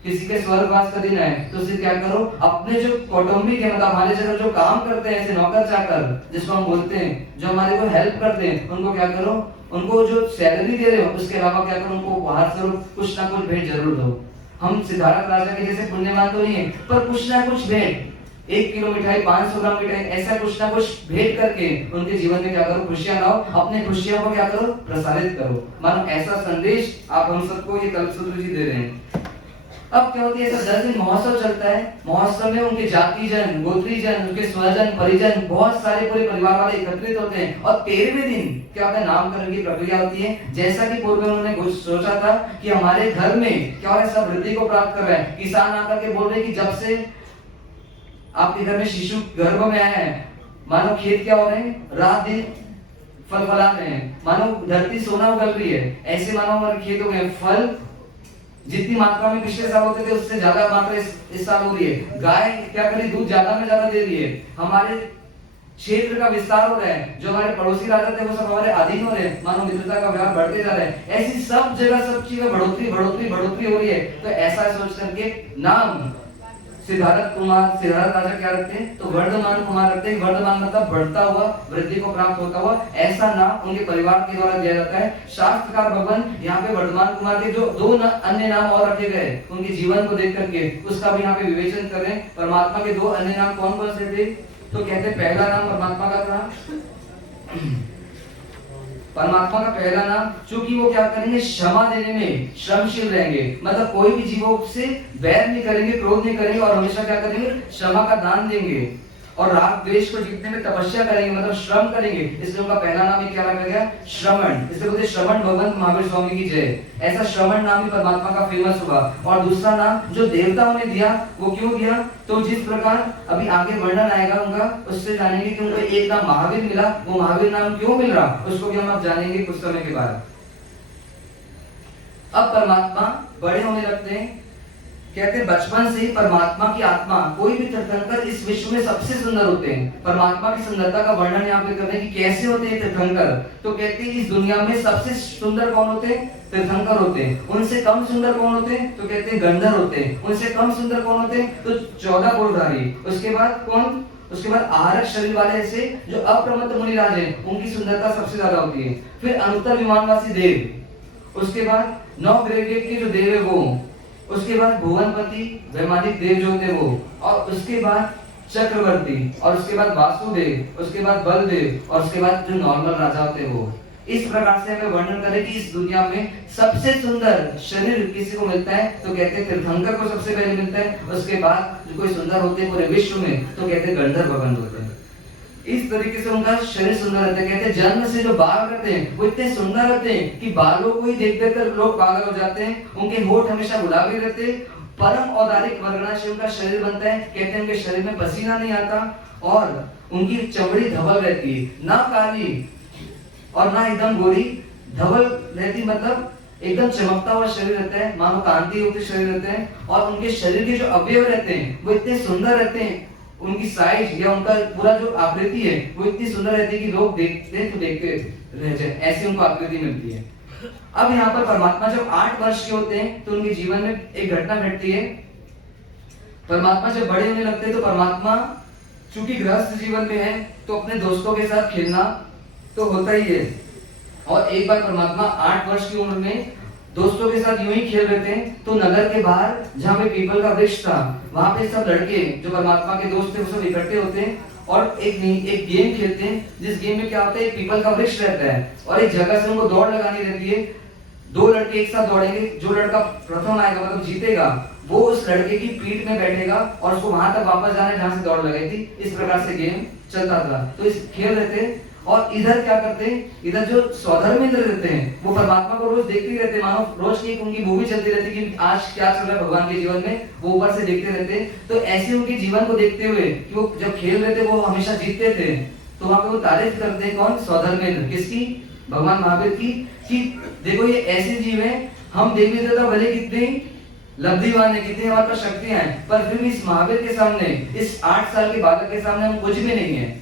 किसी के स्वर्गवास का दिन आए, तो उसे क्या करो, अपने जो कौटुंबिक है, मतलब हमारे जगह जो काम करते हैं, ऐसे नौकर चाकर जिसको हम बोलते हैं, जो हमारे को हेल्प करते हैं, उनको क्या करो, उनको जो सैलरी दे रहे हो उसके अलावा क्या करो, उनको बाहर से कुछ ना कुछ भेंट जरूर दो। हम सिद्धार्थ राजा के जैसे पुण्यवान तो नहीं है, पर कुछ ना कुछ भेंट, 1 किलो मिठाई, 500 ग्राम मिठाई, ऐसा कुछ ना कुछ भेंट करके उनके जीवन में क्या करो, खुशियां लाओ, अपने खुशियों को क्या करो, प्रसारित करो। मानो ऐसा संदेश आप हम सबको ये कल्पसूत्र जी दे रहे हैं। अब क्या होती है, ऐसा 10 दिन महोत्सव चलता है। महोत्सव में उनके जाति जन, गोत्री जन, उनके स्वजन, परिजन, बहुत सारे पूरे परिवार वाले एकत्रित होते हैं। और 13वें दिन क्या होता है, नामकरण की प्रक्रिया होती है। जैसा कि पूर्व में उन्होंने सोचा था कि हमारे घर में क्या हो रहा है, सब वृद्धि को प्राप्त कर रहे हैं। किसान आकर के बोल रहे कि जब से आपके घर में शिशु गर्भ में आया है, मानो खेत क्या हो रहे हैं, रात दिन फल फला रहे हैं, मानो धरती सोना उगल रही है। ऐसे मानो हमारे खेतों में फल जितनी मात्रा में पिछले साल होते थे उससे ज्यादा मात्रा इस साल हो रही है। गाय क्या करी, दूध ज्यादा में ज्यादा दे रही है। हमारे क्षेत्र का विस्तार हो रहा है, जो हमारे पड़ोसी राजा थे वो सब हमारे अधीन हो रहे हैं, मानो मित्रता का व्यवहार बढ़ते जा रहा है। ऐसी सब जगह सब चीजें बढ़ोतरी बढ़ोतरी बढ़ोतरी हो रही है। तो ऐसा सोच करके नाम सिद्धार्थ राजा क्या रखते हैं, तो वर्धमान कुमार रखते हैं। वर्धमान मतलब बढ़ता हुआ, वृद्धि को प्राप्त होता हुआ, ऐसा नाम उनके परिवार के द्वारा दिया जाता है। शास्त्रकार भगवान यहाँ पे वर्धमान कुमार के जो 2 अन्य नाम और रखे गए उनके जीवन को देख करके उसका भी यहाँ पे विवेचन कर रहे हैं। परमात्मा के 2 अन्य नाम कौन कौन से थे, तो कहते हैं पहला नाम परमात्मा का था, परमात्मा का पहला नाम, चूंकि वो क्या करेंगे, क्षमा देने में श्रमशील रहेंगे। मतलब कोई भी जीवों से बैर नहीं करेंगे, क्रोध नहीं करेंगे, और हमेशा क्या करेंगे, क्षमा का दान देंगे। और राग द्वेष को जीतने में तपस्या करेंगे, मतलब श्रम करेंगे। इसलिए उनका पहला नाम क्या रखा गया, श्रवण। इसलिए बोलते श्रवण भगवंत महावीर स्वामी की जय। ऐसा श्रवण नाम ही परमात्मा का फेमस हुआ। और दूसरा नाम जो देवताओं ने दिया वो क्यों दिया, तो जिस प्रकार अभी आगे वर्णन आएगा उनका, उससे जानेंगे कि उनको एक नाम महावीर मिला। वो महावीर नाम क्यों मिल रहा, उसको भी हम अब जानेंगे कुछ समय के बाद। अब परमात्मा बड़े होने लगते हैं, कहते हैं बचपन से ही परमात्मा की आत्मा, कोई भी तीर्थंकर इस विश्व में सबसे सुंदर होते हैं। परमात्मा की सुंदरता का वर्णन यहाँ पे कर रहे हैं कि कैसे होते हैं तीर्थंकर। तो कहते हैं इस दुनिया में सबसे सुंदर कौन होते हैं? तीर्थंकर होते हैं। उनसे कम सुंदर कौन होते हैं? तो कहते हैं गंधर्व होते हैं। उनसे कम सुंदर कौन होते हैं? तो 14 कोड़धारी। उसके बाद कौन? उसके बाद आहारक शरीर वाले ऐसे जो अप्रमत्त मुनिराज हैं, उनकी सुंदरता सबसे ज्यादा होती है। फिर अनुत्तर विमानवासी देव, उसके बाद 9 ग्रेड के जो देव है वो, उसके बाद भुवनपति वैमानिक देव जो होते वो, और उसके बाद चक्रवर्ती, और उसके बाद वासुदेव, उसके बाद बलदेव, और उसके बाद जो नॉर्मल राजा होते वो। इस प्रकार से हमें वर्णन करें कि इस दुनिया में सबसे सुंदर शरीर किसी को मिलता है तो कहते हैं तीर्थंकर को सबसे पहले मिलता है। उसके बाद जो कोई सुंदर होते हैं पूरे विश्व में तो कहते हैं गंधर्व भगवान होते हैं। इस तरीके से उनका शरीर सुंदर रहता है। कहते हैं जन्म से जो बाल रहते हैं वो इतने सुंदर रहते हैं कि बालों को ही देख देख कर लोग पागल हो जाते हैं। उनके होठ हमेशा गुलाबी रहते हैं। परम औदारिक वर्णना से उनका शरीर बनता है। कहते हैं उनके शरीर में पसीना नहीं आता और उनकी चमड़ी धवल रहती है, ना काली और ना एकदम गोरी, धवल रहती, मतलब एकदम चमकता हुआ शरीर रहता है, मानो कांति युक्त शरीर रहते हैं। और उनके शरीर के जो अवयव रहते हैं वो इतने सुंदर रहते हैं, उनकी साइज या उनका पूरा जो आकृति है वो इतनी सुंदर रहती है कि लोग देखते हैं तो देखते रह जाए, ऐसी उनको आकृति मिलती है। अब यहाँ पर परमात्मा जब 8 वर्ष के होते हैं तो उनके जीवन में एक घटना घटती है। परमात्मा जब बड़े होने लगते हैं तो परमात्मा चूंकि गृहस्थ जीवन में है तो अपने दोस्तों के साथ खेलना तो होता ही है। और एक बार परमात्मा 8 वर्ष की उम्र में दोस्तों के साथ यूं ही खेल रहे थे तो नगर के बाहर जहाँ पे पीपल का वृक्ष था वहां पे सब लड़के जो परमात्मा के दोस्त थे वो सब इकट्ठे होते हैं और एक गेम खेलते हैं, जिस गेम में क्या होता है एक पीपल का वृक्ष रहता है और एक जगह से उनको दौड़ लगानी रहती है। 2 लड़के एक साथ दौड़ेंगे, जो लड़का प्रथम आएगा मतलब जीतेगा वो उस लड़के की पीठ में बैठेगा और उसको वहां तक वापस जाना है जहां से दौड़ लगाई थी। इस प्रकार से गेम चलता था। तो इस खेल रहे थे और इधर क्या करते हैं, इधर जो सौधर्मेंद्र रहते हैं वो परमात्मा को रोज देखते ही रहते हैं, मानो रोज की उनकी मूवी चलती रहती है कि आज क्या चल रहा है भगवान के जीवन में, वो ऊपर से देखते रहते हैं। तो ऐसे उनके जीवन को देखते हुए कि वो जब खेल रहे थे वो हमेशा जीतते थे तो वहां पे वो तारीफ करते हैं। कौन? सौधर्मेंद्र। किसकी? भगवान महावीर की। कि देखो ये ऐसे जीव है, हम देवी देवता भले कितने लब्धिवान है, कितनी हमारे पास शक्तियां हैं, पर फिर भी इस महावीर के सामने, इस 8 साल के बालक के सामने हम कुछ भी नहीं है।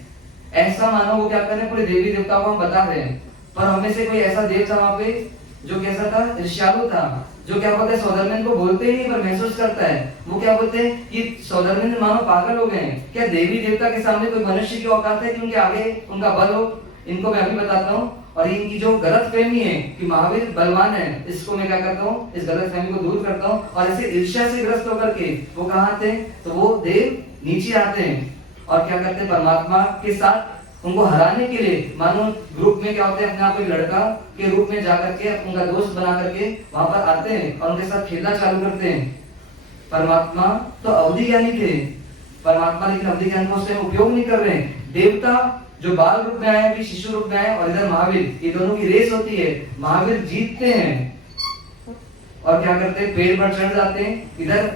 ऐसा मानो वो क्या कर रहे हैं, पूरे देवी देवताओं को हम बता रहे हैं। पर हमें से कोई ऐसा देव था वहां पे जो कैसा था? ऋषालु था, जो क्या बोलते हैं सौधर्मेंद्र को बोलते ही नहीं पर महसूस करता है। वो क्या बोलते हैं कि सौधर्मेंद्र मानो पागल हो गए हैं, क्या देवी देवता के सामने कोई मनुष्य की औकात है कि उनके आगे उनका बल हो? इनको मैं अभी बताता हूँ। और इनकी जो गलत फहमी है कि महावीर बलवान है, इसको मैं क्या करता हूँ, इस गलत फहमी को दूर करता हूँ। और ऐसे ईर्ष्या से ग्रस्त होकर के वो कहाँ आते हैं, तो वो देव नीचे आते हैं और क्या करते हैं परमात्मा के साथ उनको हराने के लिए, मानो ग्रुप में क्या होते हैं अपने आप एक लड़का के रूप में जाकर के उनका दोस्त बना करके वहां पर आते हैं और उनके साथ खेलना चालू करते हैं। परमात्मा तो अवधि ज्ञानी थे, परमात्मा लेकिन अवधि ज्ञान को उससे उपयोग नहीं कर रहे हैं। देवता जो बाल रूप में आए अभी शिशु रूप में आए और इधर महावीर, ये दोनों की रेस होती है। महावीर जीतते हैं और क्या करते हैं, पेड़ पर चढ़ जाते हैं। इधर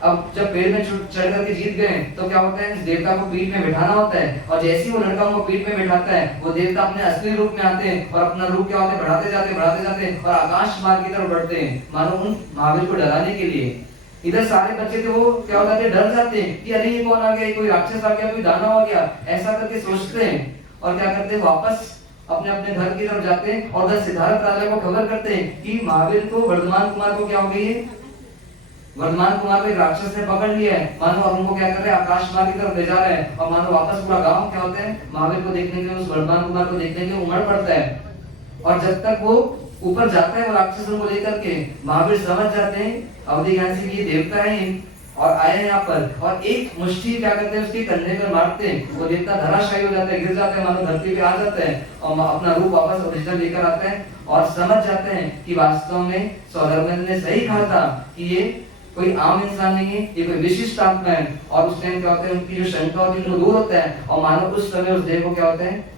अब जब पेड़ में चढ़ करके जीत गए तो क्या होता है, इस देवता को पीठ में बैठाना होता है और जैसे ही वो लड़का उनको पीठ में बैठाता है वो देवता अपने असली रूप में आते हैं और अपना रूप क्या होता है बढ़ाते जाते हैं और आकाश मार्ग की तरफ बढ़ते हैं, मानो उन महावीर को डराने के लिए। इधर सारे बच्चे थे वो क्या होता है डर जाते हैं कि अरे ये कौन आ गया, कोई राक्षस आ गया, कोई दानव आ गया, ऐसा करके सोचते हैं। और क्या करते हैं, वापस अपने अपने घर की तरफ जाते हैं और उधर सिद्धार्थ राजा को खबर करते हैं कि महावीर को, वर्धमान कुमार को क्या हो गई है, वर्धमान कुमार को एक राक्षस ने पकड़ लिया है। मानो अब उनको क्या कर रहे हैं, आकाश मार्ग की तरफ ले जा रहे हैं और मानो वापस पूरा गांव क्या होता है महावीर को देखने के लिए, उस वर्धमान कुमार को देखने के लिए उमड़ पड़ता है। और जब तक वो ऊपर जाता है वो राक्षस उनको लेकर के, महावीर समझ जाते हैं अवधि ज्ञान से कि देवता है और आए हैं यहाँ पर, और एक मुष्टि क्या करते हैं उसके कंधे पर मारते हैं, वो देवता धराशायी हो जाता है, गिर जाता है, मानो धरती पे आ जाता है और अपना रूप वापस ओरिजिनल लेकर आता है। और समझ जाते हैं कि वास्तव में सौधर्मेंद्र ने सही कहा था कि ये कोई आम इंसान नहीं है, ये कोई विशिष्ट आत्मा है। और उस टाइम क्या होता है, उनकी जो शंका होती है उनको दूर होता है और मानो उस समय उस देव को क्या होता है,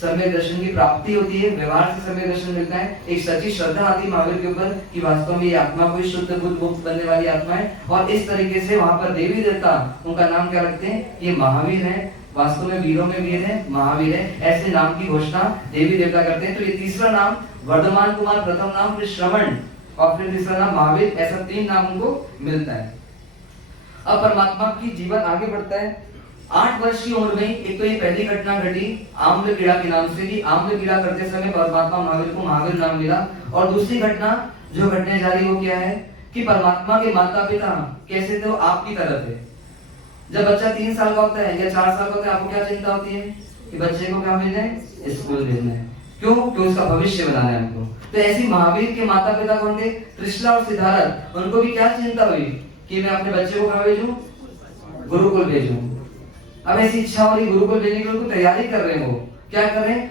समय दर्शन की प्राप्ति होती है, व्यवहार से समय दर्शन मिलता है। एक सच्ची श्रद्धा आती है महावीर के ऊपर कि वास्तव में ये आत्मा कोई शुद्ध बुद्ध मुक्त बनने वाली आत्मा है। और इस तरीके से वहां पर देवी देवता उनका नाम क्या रखते हैं, ये महावीर है, वास्तव में वीरों में वीर है, महावीर है, ऐसे नाम की घोषणा देवी देवता करते हैं। तो ये तीसरा नाम वर्धमान कुमार, प्रथम नाम फिर श्रवण और फिर तीसरा नाम महावीर, ऐसा 3 नाम उनको मिलता है। अब परमात्मा की जीवन आगे बढ़ता है। 8 वर्ष की उम्र में एक तो ये पहली घटना घटी आम्ल कीड़ा के नाम से, कि आम्ल कीड़ा करते समय परमात्मा महावीर को महावीर नाम मिला। और दूसरी घटना जो घटने जा रही वो क्या है कि परमात्मा के माता पिता कैसे थे, वो आपकी तरह थे। जब बच्चा 3 साल का होता है या 4 साल का होता है, आपको क्या चिंता होती है कि बच्चे को क्या भेजना है, स्कूल भेजना है। क्यों? क्योंकि उसका भविष्य बनाना है हमको। तो ऐसी महावीर के माता पिता कौन थे? त्रिशला और सिद्धार्थ। उनको भी क्या चिंता हुई कि मैं अपने बच्चे को कहाँ भेजूं, गुरुकुल भेजूं। अब ऐसी इच्छा हो रही गुरुकुल भेजने की, उनको तैयारी कर रहे हैं। वो क्या कर रहे हैं,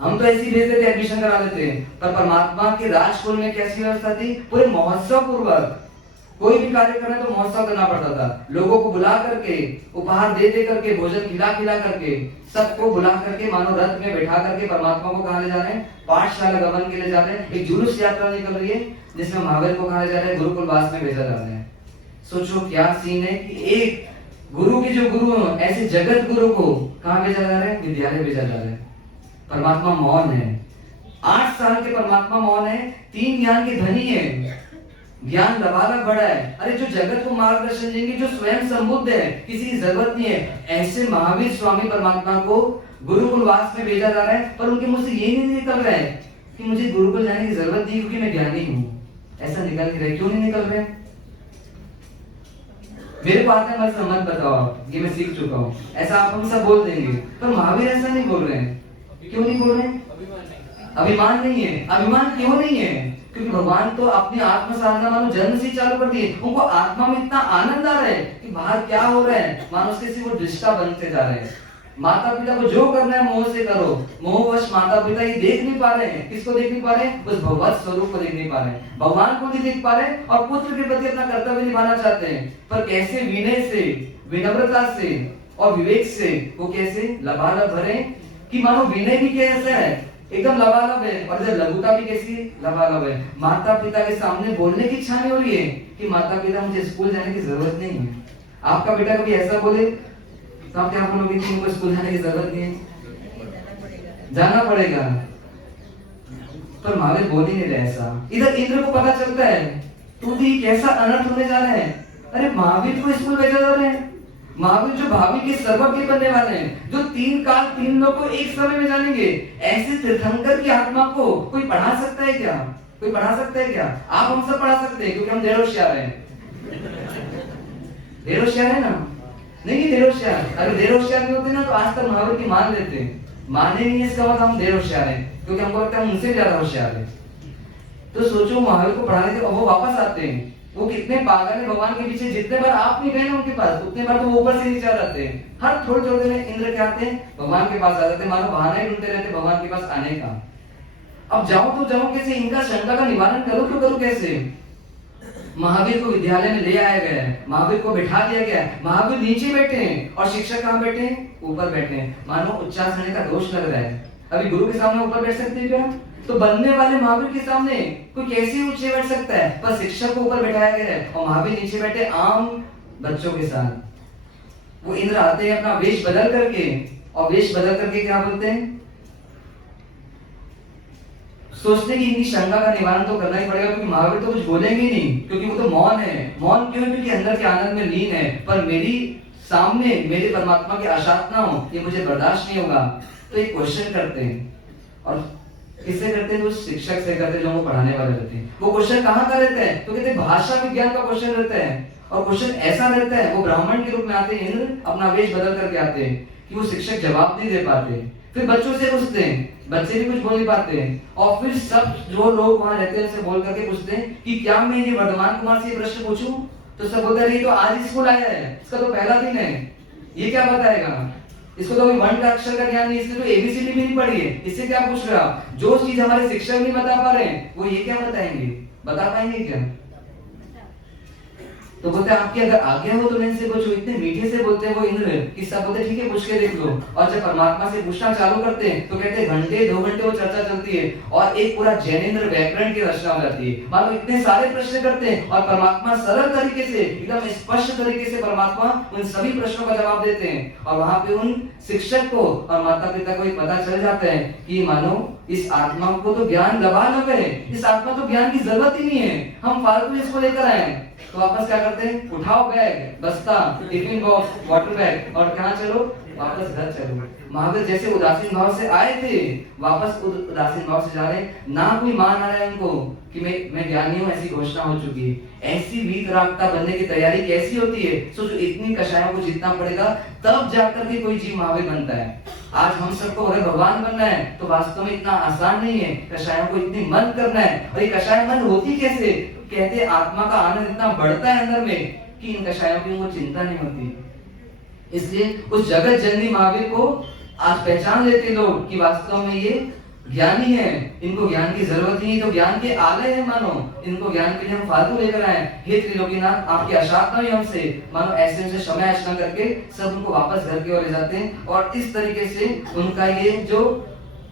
हम तो ऐसी भेज देते, एडमिशन करा देते हैं, पर परमात्मा के राजकुल में कैसी व्यवस्था थी, पूरे महोत्सव पूर्वक कोई भी कार्य करना तो महोत्सव करना पड़ता था। लोगों को बुला करके, उपहार दे दे करके, भोजन खिला खिला करके, सबको बुला करके मानो रथ में बैठा करके परमात्मा को कहाँ ले जा रहे हैं, पाठशाला गमन के लिए जा रहे हैं। एक जुलूस यात्रा निकल रही है जिसमें महावीर को कहाँ ले जा रहे हैं, गुरुकुल वास में भेजा जा रहा है। सोचो क्या सीन है कि एक गुरु के जो गुरु हैं, ऐसे जगत गुरु को कहाँ भेजा जा रहा है, विद्यालय भेजा जा रहा है। परमात्मा मौन है, 8 साल के परमात्मा मौन है, 3 ज्ञान के धनी है, ज्ञान लबालब बड़ा है। अरे जो जगत को मार्गदर्शन देंगे, जो स्वयं संबुद्ध है, किसी की जरूरत नहीं है, ऐसे महावीर स्वामी परमात्मा को गुरुकुल वास में भेजा जा रहा है। पर उनके मुंह से ये नहीं निकल रहा है कि मुझे गुरुकुल जाने की जरूरत नहीं क्योंकि मैं ज्ञानी हूँ। ऐसा निकल नहीं रहा। क्यों नहीं निकल रहे? मेरे को आता है, मत समझ बताओ आप, ये मैं सीख चुका हूँ। ऐसा आप हम सब बोल देंगे, पर महावीर ऐसा नहीं बोल रहे हैं। क्यों नहीं बोल रहे? अभिमान नहीं है। अभिमान क्यों नहीं है? क्योंकि भगवान तो अपनी आत्म साधना मानो जन्म से चालू कर दिए। उनको आत्मा में इतना आनंद आ रहा है कि बाहर क्या हो रहा है, मानो उसके सिर्फ वो दृष्टा बनते जा रहे हैं। माता पिता को जो करना है मोह से करो। मोहवश माता पिता ये देख नहीं पा रहे हैं। किसको देख नहीं पा रहे हैं? उस भगवत स्वरूप को देख नहीं पा रहे हैं, भगवान को नहीं देख पा रहे हैं, और पुत्र के प्रति अपना कर्तव्य निभाना चाहते हैं। पर कैसे? विनय से, विनम्रता से और विवेक से। वो कैसे? लबालब भरे कि मानो विनय भी कैसा है, एकदम लबालब है, और इधर लघुता भी कैसी लबालब है। माता पिता के सामने बोलने की इच्छा नहीं हो रही है कि माता पिता मुझे स्कूल जाने की जरूरत नहीं है। आपका बेटा कभी ऐसा बोले तो आप क्या बोलोगे कि उनको स्कूल जाने की जरूरत नहीं है, जाना पड़ेगा। पर महावीर बोल ही नहीं रहे ऐसा। इधर इंद्र को पता चलता है तो भी कैसा अनर्थ होने जा रहा है। अरे महावीर को स्कूल भेजा जा रहे हैं, महावीर जो भावी के सर्वज्ञ बनने वाले हैं, जो 3 काल 3 लोग को एक समय में जानेंगे, ऐसे तीर्थंकर की आत्मा को कोई पढ़ा सकता है क्या? कोई पढ़ा सकता है क्या? आप हम सब पढ़ा सकते हैं क्योंकि हम ढेर होशियार हैं। ढेर होशियार है ना? नहीं ढेर होशियार। अगर ढेर होशियार नहीं होते ना तो आज तक महावीर की मान लेते। माने नहीं इसका मतलब हम ढेर होशियार हैं, क्योंकि हमको लगता है हम उनसे ज्यादा होशियार हैं। तो सोचो महावीर को पढ़ाने से वो वापस आते हैं। वो कितने पागल है भगवान के पीछे। जितने बार आप नहीं गए ना उनके पास, उतने बार तो वो ऊपर से नीचे आ जाते हैं। हर थोड़े थोड़े दिन इंद्र क्या आते हैं, भगवान के पास आ जाते हैं, मानो बहाना ही ढूंढते रहते भगवान के पास आने का। अब जाओ तो जाओ कैसे, इनका शंका का निवारण करो तो करो कैसे? महावीर को विद्यालय में ले आया गया है, महावीर को बिठा दिया गया है। महावीर नीचे बैठे हैं और शिक्षक कहाँ बैठे हैं? ऊपर बैठे हैं। मानो उच्चासने का दोष लग रहा है। अभी गुरु के सामने ऊपर बैठ सकते हैं क्या? तो बनने वाले महावीर के सामने कोई कैसे ऊंचे बैठ सकता है? पर शिक्षक को ऊपर बैठाया गया है और महावीर नीचे बैठे आम बच्चों के साथ। वो इंद्र आते हैं अपना वेश बदल करके, और वेश बदल करके क्या बोलते हैं? सोचते कि इनकी शंका का निवारण तो करना ही पड़ेगा, क्योंकि महावीर तो कुछ बोलेंगे नहीं, क्योंकि वो तो मौन है। मौन क्यों? क्योंकि अंदर के आनंद में लीन है। पर मेरी सामने मेरे परमात्मा की आशातना हो, ये मुझे बर्दाश्त नहीं होगा। तो एक क्वेश्चन करते हैं, और किससे करते हैं? तो शिक्षक से करते हैं, जो वो पढ़ाने वाले रहते हैं। वो क्वेश्चन कहाँ का रहता है? तो कहते हैं भाषा विज्ञान का क्वेश्चन रहता है। और क्वेश्चन ऐसा रहता है, वो ब्राह्मण के रूप में आते हैं, इंद्र अपना वेश बदल करके आते हैं, कि वो शिक्षक जवाब नहीं दे पाते। फिर बच्चों से पूछते हैं, बच्चे भी कुछ बोल नहीं पाते हैं। और फिर सब जो लोग वहां रहते हैं उनसे बोल करके पूछते हैं कि क्या मैं ये वर्धमान कुमार से ये प्रश्न पूछूं? तो सब बोलते हैं, ये तो आज स्कूल आया है, इसका तो पहला दिन है, ये क्या बताएगा? इसको तो 1 का अक्षर का ज्ञान नहीं, इसने तो एबीसीडी भी नहीं पढ़ी है, इससे क्या पूछ रहे हो? जो चीज हमारे शिक्षक नहीं बता पा रहे हैं, वो ये क्या बताएंगे? बता पाएंगे क्या? तो बोलते हैं आपकी अगर आज्ञा हो तो मैं इनसे पूछूं। इतने मीठे से बोलते हैं वो इंद्र कि सब बोलते ठीक है पूछ के देख लो। और जब परमात्मा से पूछना चालू करते हैं तो कहते हैं घंटे 2 घंटे वो चर्चा चलती है और एक पूरा जैनेन्द्र व्याकरण की रचना हो जाती है। मानो इतने सारे प्रश्न करते हैं और परमात्मा सरल तरीके से एकदम स्पष्ट तरीके से परमात्मा उन सभी प्रश्नों का जवाब देते हैं। और वहां पे उन शिक्षक को और माता पिता को पता चल जाता है कि मानो इस आत्मा को तो ज्ञान लबालब है, इस आत्मा तो ज्ञान की जरूरत ही नहीं है, हम फालतू इसको लेकर आए। तो वापस क्या करते हैं, उठाओ बैग, बस्ता, टिफिन बॉक्स, वाटर बैग और कहां चलो, वापस घर चलो। महावीर जैसे उदासीन भाव से आए थे वापस उदासीन भाव से जा रहे हैं। ना कोई मान आ रहा है उनको कि मैं ज्ञानी हूं, ऐसी घोषणा हो चुकी है। ऐसी वीतरागता बनने की तैयारी कैसी होती है, सोचो इतनी कषायों को जीतना पड़ेगा तब जाकर के कोई जीव महावीर बनता है। आज हम सबको अगर भगवान बनना है तो वास्तव में इतना आसान नहीं है, कषायों को इतनी मंद करना है। और ये कषाय मंद होती कैसे, कहते आत्मा का आनंद इतना बढ़ता है अंदर में कि इन कषायों की वो चिंता नहीं होती। इसलिए उस जगत जननी महावीर को आज पहचान लेते लोग कि वास्तव में ये ज्ञानी है, इनको ज्ञान की जरूरत नहीं, तो ज्ञान के आलय है मानो, इनको ज्ञान के लिए हम फालतू लेकर आए। हे त्रिलोकीनाथ आपकी आशात्मा ही हमसे, मानो ऐसे उनसे क्षमा याचना करके सब उनको वापस घर की ओर ले जाते हैं। और इस तरीके से उनका ये जो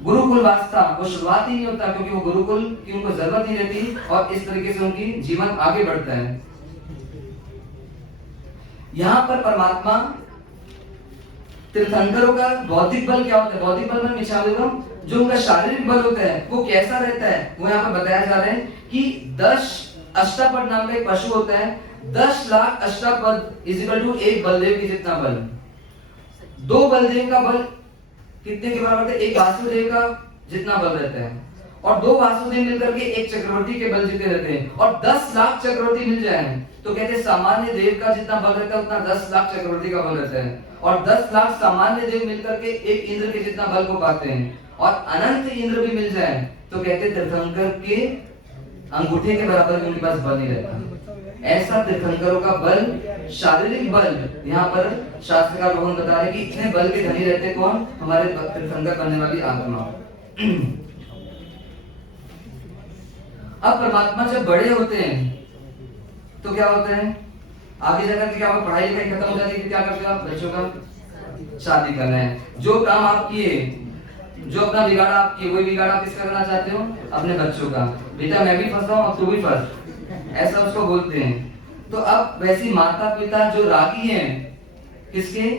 गुरुकुल वास्ता वो शुरुआत ही नहीं होता, क्योंकि वो गुरुकुल की उनको जरूरत नहीं रहती और इस तरीके से उनकी जीवन आगे बढ़ता है। यहाँ पर परमात्मा तीर्थंकरों का बौद्धिक बल क्या होता है, बौद्धिक बल में मिछावेगम जो उनका शारीरिक बल होता है वो कैसा रहता है, वो यहाँ पर बताया जा रहा है कि 10 अष्टापद नाम का एक पशु होता है। 10 लाख अष्टापद इक्वल टू एक बलदेव की जितना बल। 2 बलदेव का बल कितने के बराबर है, एक वासुदेव का जितना बल रहता है। और 2 वासुदेव मिलकर के एक चक्रवर्ती के बल जितने रहते हैं। और 10 लाख चक्रवर्ती मिल जाए तो कहते हैं सामान्य देव का जितना बल रहता है उतना 10 लाख चक्रवर्ती का बल रहता है। और 10 लाख सामान्य देव मिलकर के एक इंद्र के जितना बल को पाते हैं। और अनंत इंद्र भी मिल जाए तो कहते हैं तीर्थंकर के अंगूठे के बराबर उनके पास बल नहीं रहता। ऐसा तीर्थंकरों का बल, शारीरिक बल, यहाँ पर शास्त्रकार भगवान बता रहे कि इतने बल के धनी रहते कौन, हमारे तीर्थंकर बनने वाली आत्मा। अब परमात्मा जब बड़े होते हैं तो क्या होता है, आगे जाकर के क्या पढ़ाई लिखाई खत्म हो जाती है, क्या करते हो आप, बच्चों का शादी करना है। जो काम आप किए, जो अपना बिगाड़ा आप किए, वही बिगाड़ा आप किसका करना चाहते हो, अपने बच्चों का। बेटा मैं भी फंसा हूं, अब तू भी फंस, ऐसा उसको बोलते हैं। तो अब वैसी माता पिता जो रागी हैं, किसके,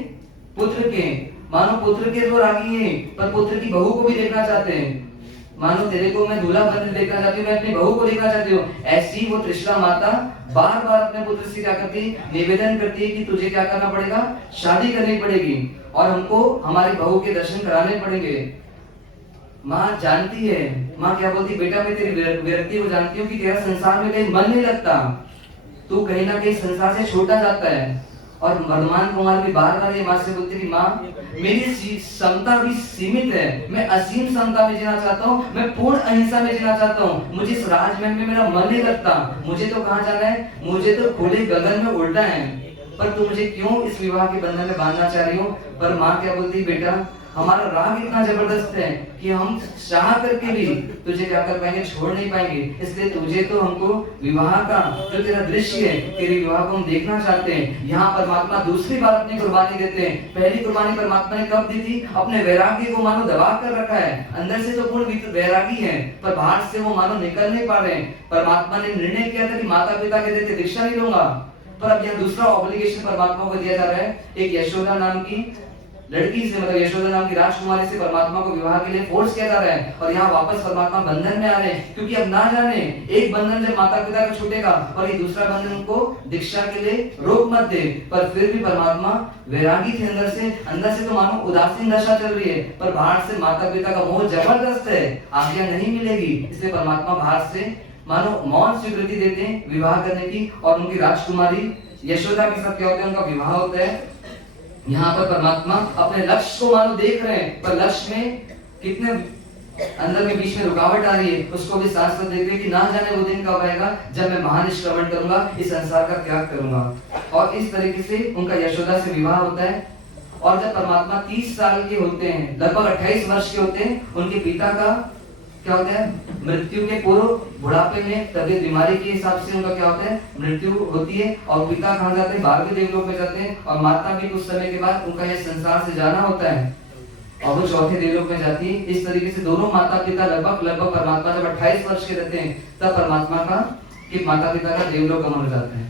पुत्र के, मानो पुत्र के तो रागी हैं पर पुत्र की बहू को भी देखना चाहते हैं। मानो तेरे को मैं दूल्हा बनकर देखना चाहती हूँ, मैं अपनी बहू को देखना चाहती हूँ। ऐसी वो तृष्णा माता बार बार अपने पुत्र से क्या करती, निवेदन करती है कि तुझे क्या करना पड़ेगा, शादी करनी पड़ेगी और हमको हमारी बहू के दर्शन कराने पड़ेंगे। माँ जानती है, माँ क्या बोलती, बेटा मैं तेरी विरक्ति को जानती हूँ कि तेरा संसार में कहीं मन नहीं लगता, तू कहीं ना कहीं संसार से छोटा जाता है। और वर्धमान कुमार भी बार बार ये माँ से बोलती कि माँ मेरी क्षमता भी सीमित है, मैं असीम क्षमता में जीना चाहता हूँ, मैं पूर्ण अहिंसा में जीना चाहता हूँ, मुझे इस राजमहल में मेरा मन नहीं लगता, मुझे तो कहाँ जाना है, मुझे तो खुले गगन में उड़ना है, पर तू मुझे क्यों इस विवाह के बंधन में बांधना चाह रही हो। पर माँ क्या बोलती, बेटा हमारा राग इतना जबरदस्त है कि हम चाह करके भी तुझे क्या कर पाएंगे, छोड़ नहीं पाएंगे, इसलिए तुझे तो हमको विवाह का जो तेरा दृश्य है, तेरे विवाह को हम देखना चाहते हैं। यहाँ परमात्मा दूसरी बार अपनी कुर्बानी देते हैं। पहली कुर्बानी परमात्मा ने कब दी थी, अपने वैराग्य को मानो दबा कर रखा है, अंदर से तो पूर्ण वैरागी है पर बाहर से वो मानो निकल नहीं पा रहे हैं। परमात्मा ने निर्णय किया था कि माता पिता के देते दीक्षा नहीं लूंगा, पर अब यहाँ दूसरा ऑब्लिगेशन परमात्मा को दिया जा रहा है। एक यशोदा नाम की लड़की से, मतलब यशोदा नाम की राजकुमारी से परमात्मा को विवाह के लिए फोर्स किया जा रहा है। और यहाँ वापस परमात्मा बंधन में आ रहे हैं, क्योंकि अब ना जाने एक बंधन जब माता पिता का छूटेगा और ये दूसरा बंधन उनको दीक्षा के लिए रोक मत दे। पर फिर भी परमात्मा वैरागी थे अंदर से तो मानो उदासीन दशा चल रही है, पर बाहर से माता पिता का मोह जबरदस्त है, आज्ञा नहीं मिलेगी, इसलिए परमात्मा बाहर से मानो मौन स्वीकृति देते हैं विवाह करने की। और उनकी राजकुमारी यशोदा के साथ क्या होता है, उनका विवाह होता है। यहाँ पर परमात्मा अपने लक्ष्य को मानो देख रहे हैं, पर लक्ष्य में कितने अंदर में बीच में रुकावट आ रही है, उसको भी साथ साथ देख रहे हैं कि ना जाने वो दिन कब आएगा जब मैं महानिष्क्रमण करूंगा, इस संसार का त्याग करूंगा। और इस तरीके से उनका यशोदा से विवाह होता है। और जब परमात्मा 30 साल के होते हैं, लगभग 28 वर्ष के होते हैं, उनके पिता का क्या होता है, मृत्यु के पूर्व बुढ़ापे में तबीयत बीमारी के हिसाब से उनका क्या होता है, मृत्यु होती है। और पिता कहाँ जाते हैं, बाहर के देवलोक में जाते हैं। और माता भी कुछ समय के बाद उनका यह संसार से जाना होता है और वो चौथे देवलोक में जाती है। इस तरीके से दोनों माता पिता लगभग परमात्मा जब 28 वर्ष के रहते हैं तब परमात्मा का कि माता पिता का देवलोक गमन हो जाता है।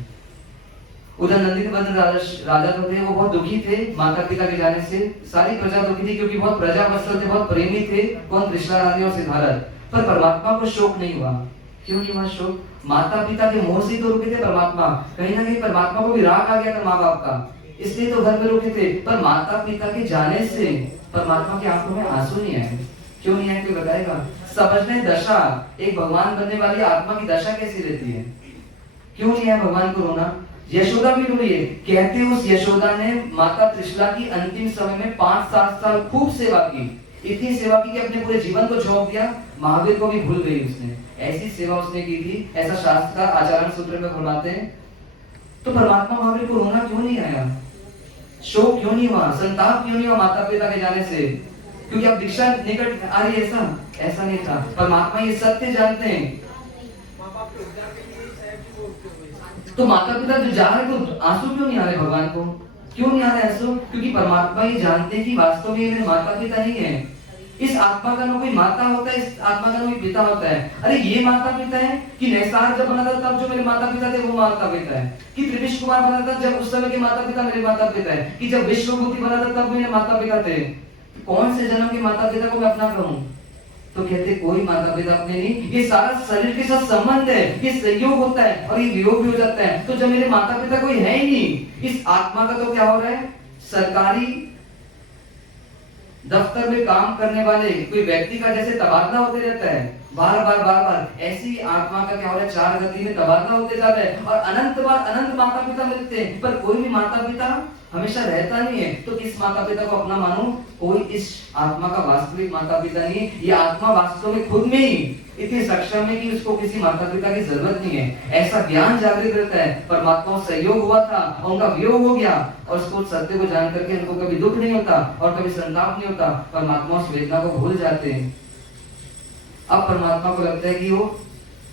उधर नंदिनी राजा तो थे, वो बहुत दुखी थे माता पिता के जाने से। सारी प्रजा दुखी थी क्योंकि बहुत प्रजा वत्सल थे, बहुत प्रेमी थे, कौन, कृष्णा रानी और सिद्धार्थ। पर परमात्मा को शोक नहीं हुआ। क्यों नहीं हुआ शोक? माता पिता के मोह से तो रुके थे परमात्मा। कहीं ना कहीं परमात्मा को भी राग आ गया था माँ बाप का, इसलिए तो घर में रुके थे। पर माता पिता के जाने से परमात्मा की आंखों में आंसू नहीं आए। क्यों नहीं आए, कोई बताएगा? समझने दशा, एक भगवान बनने वाली आत्मा की दशा कैसी रहती है। क्यों नहीं है भगवान को रोना? यशोदा भी रोई है। कहते उस यशोदा ने माता त्रिशला की अंतिम समय में 5-7 साल खूब सेवा की। इतनी सेवा की कि अपने पूरे जीवन को झोंक दिया, महावीर को भी भूल गई उसने। ऐसी सेवा उसने की थी, ऐसा शास्त्र आचरण सूत्र में फरमाते हैं। तो परमात्मा महावीर को रोना क्यों नहीं आया, शोक क्यों नहीं हुआ, संताप क्यों नहीं हुआ माता पिता के जाने से? क्योंकि अब दीक्षा निकट आ रही, ऐसा नहीं था। परमात्मा ये सत्य जानते हैं। तो माता पिता जो जा रहे तो आंसू क्यों नहीं आ रहे भगवान को? क्यों नहीं आ रहे आंसू? क्योंकि परमात्मा ये जानते हैं कि वास्तव में मेरे माता पिता नहीं है। इस आत्मा का ना कोई माता होता है, इस आत्मा का ना कोई पिता होता है। अरे ये माता पिता है कि नैसार जब बना था तब जो मेरे माता पिता थे वो माता पिता है, कि त्रिविश कुमार बना था जब उस समय के माता पिता मेरे माता पिता है, कि जब विश्वभूति बना था तब मेरे माता पिता थे। कौन से जन्म के माता पिता को मैं अपना कहूं? तो कहते कोई माता पिता अपने नहीं, ये सारा शरीर के साथ संबंध है, ये संयोग होता है और ये वियोग भी हो जाता है। तो जब मेरे माता पिता कोई है ही नहीं, इस आत्मा का तो क्या हो रहा है, सरकारी दफ्तर में काम करने वाले कोई व्यक्ति का जैसे तबादला होते रहता है बार बार, ऐसी आत्मा का क्या हो रहा है, 4 गति में तबादला होते जा रहा है। और अनंत बार अनंत माता पिता मिलते हैं, पर कोई भी माता पिता हमेशा रहता नहीं है। तो किस माता पिता को अपना मानो? कोई इस आत्मा का वास्तविक माता पिता नहीं। ये आत्मा वास्तव में खुद में ही इतनी सक्षम है कि उसको किसी माता पिता की जरूरत नहीं है। ऐसा ज्ञान जागृत रहता है। परमात्मा से सहयोग हुआ था और उनका वियोग हो गया, और उसको सत्य को जान करके उनको कभी दुख नहीं होता और कभी संताप नहीं होता। परमात्मा उस वेदना को भूल जाते हैं। अब परमात्मा को लगता है कि वो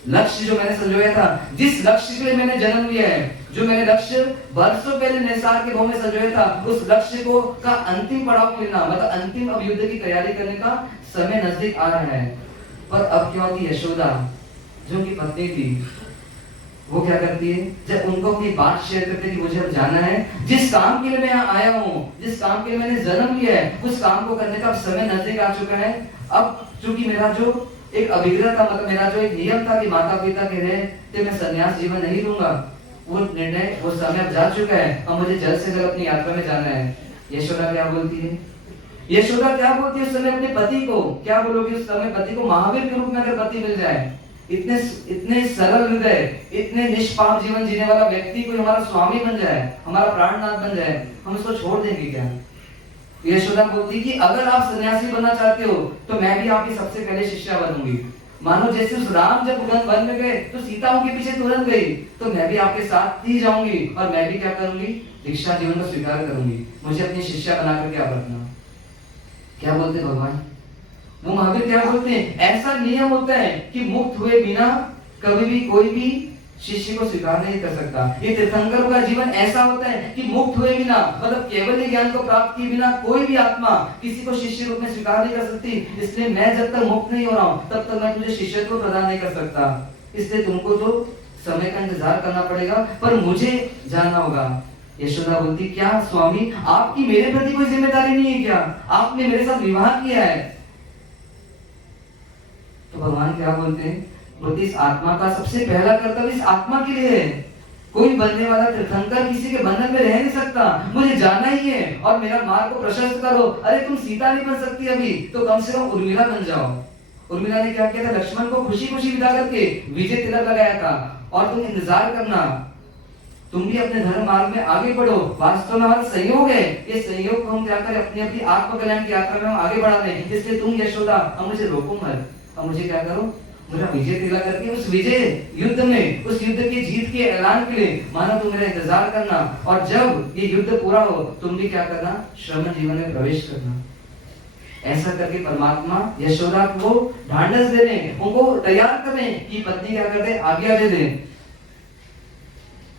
लक्ष्य जो मैंने संजोया था, जिस लक्ष्य के लिए मैंने जन्म लिया है, जो मैंने लक्ष्य वर्षों पहले निसार के भाव में संजोया था, उस लक्ष्य को का अंतिम पड़ाव मिलना, मतलब अंतिम अब युद्ध की तैयारी करने का समय नजदीक आ रहा है। पर अब क्या होती है, यशोदा जो की पत्नी थी, वो क्या करती है, जब उनको अपनी बात शेयर करते कि मुझे अब जाना है, जिस काम के लिए मैं यहाँ आया हूँ, जिस काम के लिए मैंने जन्म लिया है, उस काम को करने का समय नजदीक आ चुका है। अब चूंकि मेरा जो एक अभिग्रह था, मतलब मेरा जो एक नियम था कि माता पिता कह रहे थे मैं संन्यास जीवन नहीं लूंगा, वो निर्णय, वो समय अब जा चुका है। अब मुझे जल्द से जल्द अपनी यात्रा में जाना है। यशोदा क्या बोलती है, यशोदा क्या बोलती है उस समय अपने पति को? क्या बोलोगी उस समय पति को? महावीर के रूप में अगर पति मिल जाए, इतने सरल हृदय, इतने निष्पाप जीवन जीने वाला व्यक्ति कोई हमारा स्वामी बन जाए, हमारा प्राणनाथ बन जाए, हम उसको छोड़ देंगे क्या? यशोदा बोलती कि अगर आप सन्यासी बनना चाहते हो तो मैं भी आपकी सबसे पहले शिष्या बनूंगी। मानो जैसे उस राम जब वन में गए तो सीता उनके पीछे तुरंत गई, तो मैं भी आपके साथ ही जाऊंगी और मैं भी क्या करूंगी, दीक्षा जीवन को स्वीकार करूंगी। मुझे अपनी शिष्या बना करके आप रखना। क्या बोलते भगवान? वो महावीर क्या बोलते हैं, ऐसा नियम होता है कि मुक्त हुए बिना कभी भी कोई भी शिष्य को स्वीकार नहीं कर सकता। ये तीर्थंकरों का जीवन ऐसा होता है कि मुक्त हुए बिना, मतलब केवल ज्ञान को प्राप्त किए बिना कोई भी आत्मा किसी को शिष्य रूप में स्वीकार नहीं कर सकती। इसलिए मैं जब तक मुक्त नहीं हो रहा हूँ तब तक मैं तुझे शिष्यत्व प्रदान नहीं कर सकता। इसलिए तुमको तो समय का इंतजार करना पड़ेगा, पर मुझे जानना होगा। यशोदा बोलती, क्या स्वामी आपकी मेरे प्रति कोई जिम्मेदारी नहीं है क्या? आपने मेरे साथ विवाह किया है। तो भगवान क्या बोलते हैं, बोलते इस आत्मा का सबसे पहला कर्तव्य इस आत्मा के लिए है। कोई बनने वाला तीर्थंकर किसी के बंधन में रह नहीं सकता, मुझे जाना ही है और मेरा मार्ग को प्रशस्त करो। अरे तुम सीता नहीं बन सकती अभी, तो कम से कम उर्मिला बन जाओ। उर्मिला ने क्या किया था, लक्ष्मण को खुशी खुशी विदा करके विजय तिलक लगाया था, और तुम इंतजार करना, तुम भी अपने धर्म मार्ग में आगे बढ़ो। वास्तव में हमारा संयोग है, ये संयोग को हम क्या करें, अपनी अपनी आत्म कल्याण की यात्रा में हम आगे बढ़ा दें। इसलिए तुम यशोदा अब मुझे रोको मत, अब मुझे क्या करो, मेरा विजय तिलक करके उस विजय युद्ध में, उस युद्ध की जीत के ऐलान के लिए मानो तुम मेरा इंतजार करना, और जब ये युद्ध पूरा हो तुम भी क्या करना, श्रमण जीवन में प्रवेश करना। ऐसा करके परमात्मा यशोदा को ढांढस दे रहे हैं, उनको तैयार कर रहे हैं कि पत्नी क्या कर दे, आज्ञा दे दे।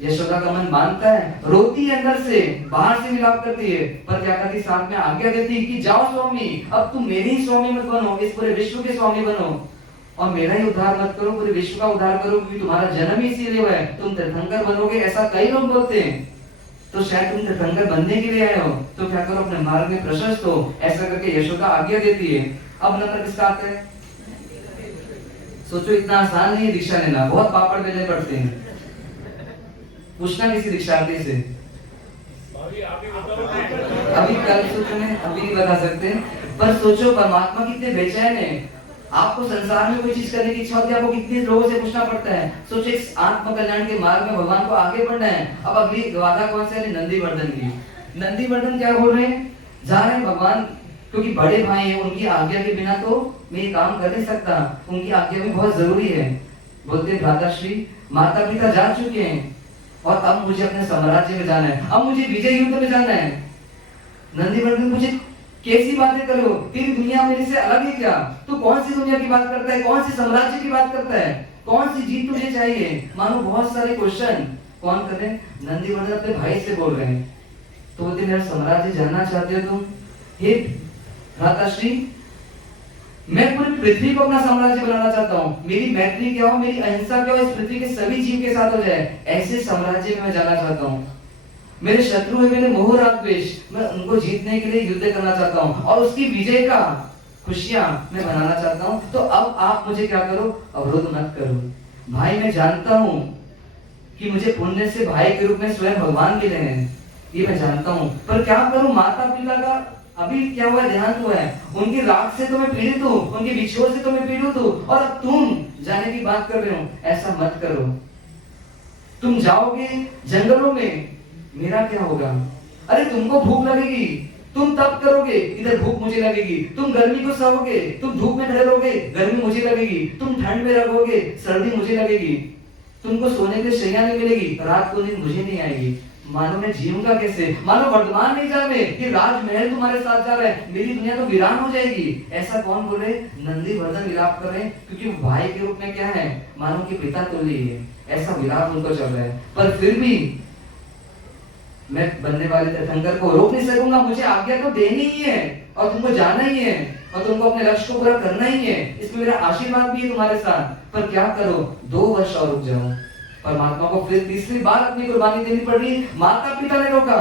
यशोदा का मन मानता है, रोती है अंदर से, बाहर से विलाप करती है, पर क्या करती, साथ में आज्ञा देती है कि जाओ स्वामी, अब तुम मेरे ही स्वामी मत बनो, इस पूरे विश्व के स्वामी बनो और मेरा ही उद्धार मत करो, पूरे विश्व का उद्धार करो, क्योंकि तुम्हारा जन्म ही इसीलिए हुआ है, तुम तीर्थंकर बनोगे, ऐसा कई लोग बोलते हैं। तो शायद तुम तीर्थंकर बनने के लिए आए हो, तो क्या करो, अपने मार्ग में प्रशस्त हो। ऐसा करके यशोदा आज्ञा देती है। अब नंबर किसका आता है? सोचो, इतना आसान नहीं है दीक्षा लेना, बहुत पापड़ बेलने पड़ते हैं। पूछना किसी दीक्षार्थी से, अभी कल सोचो में अभी नहीं बता सकते, पर सोचो परमात्मा कितने बेचैन है। आपको संसार में कोई चीज करने की इच्छा होती है, आपको कितने लोगों से पूछना पड़ता है। सोचो, एक आत्म कल्याण के मार्ग में भगवान को आगे बढ़ना है। अब अगली गाथा कौन सी है? नंदीवर्धन की। नंदीवर्धन क्या बोल रहे हैं? जा रहे हैं भगवान, क्योंकि बड़े भाई हैं, उनकी आज्ञा के बिना तो मैं ये काम कर नहीं सकता, उनकी आज्ञा भी बहुत जरूरी है। बोलते भ्राताश्री, माता पिता जा चुके हैं और अब मुझे अपने साम्राज्य में जाना है, अब मुझे विजय युद्ध में जाना है। नंदीवर्धन, मुझे कैसी बातें कर रहे हो? तेरी दुनिया मेरे से अलग है क्या? तू कौन सी दुनिया की बात करता है? कौन सी साम्राज्य की बात करता है? कौन सी जीत तुझे चाहिए? मानो बहुत सारे क्वेश्चन कौन कर रहे हैं? नंदीवर्धन अपने भाई से बोल रहे हैं। तो बोलते, मेरा साम्राज्य जानना चाहते हो तुम? हे भ्राताश्री, मैं पूरी पृथ्वी को अपना साम्राज्य बनाना चाहता हूँ। मेरी मैत्री क्या हो, मेरी अहिंसा क्या हो, इस पृथ्वी के सभी जीव के साथ हो जाए, ऐसे साम्राज्य में मैं जाना चाहता हूँ। मेरे शत्रु है, मेरे मोह राग द्वेष, मैं उनको जीतने के लिए युद्ध करना चाहता हूँ और उसकी विजय का खुशियां मैं बनाना चाहता हूँ। तो अब आप मुझे क्या करो, अवरोध मत करो। भाई, मैं जानता हूँ कि मुझे पुण्य से भाई के रूप में स्वयं भगवान मिले हैं, ये मैं जानता हूँ, पर क्या करूँ, माता पिता का अभी क्या हुआ, देहांत हुआ है, उनके राग से तो मैं पीड़ित हूँ, उनके विछोड़ से तो मैं पीड़ित हूँ, और अब तुम जाने की बात कर रहे हो। ऐसा मत करो। तुम जाओगे जंगलों में, मेरा क्या होगा? अरे तुमको भूख लगेगी, तुम तप करोगे, इधर भूख मुझे लगेगी, तुम गर्मी को सहोगे, तुम धूप में खड़े रहोगे, गर्मी मुझे लगेगी, तुम ठंड में रहोगे, सर्दी मुझे लगेगी, तुमको सोने के शैया नहीं मिलेगी, रात को नींद मुझे नहीं आएगी। मानो मैं जीऊंगा कैसे? मानो वर्तमान नहीं जाने कि राजमहल तुम्हारे साथ जा रहा है, मेरी दुनिया तो वीरान हो जाएगी। ऐसा कौन बोल रहे? नंदीवर्धन विलाप कर रहे हैं, क्योंकि भाई के रूप में क्या है, मानो कि पिता तुल्य है, ऐसा विलाप उनको चल रहा है। पर फिर भी मैं बनने वाले तीर्थंकर को रोक नहीं सकूंगा, मुझे आज्ञा तो देनी ही है और तुमको जाना ही है और तुमको अपने लक्ष्य को पूरा करना ही है, इसमें मेरा आशीर्वाद भी है तुम्हारे साथ। पर क्या करो, 2 वर्ष और रुक जाओ। परमात्मा को फिर तीसरी बार अपनी कुर्बानी देनी पड़ रही। माता पिता ने रोका,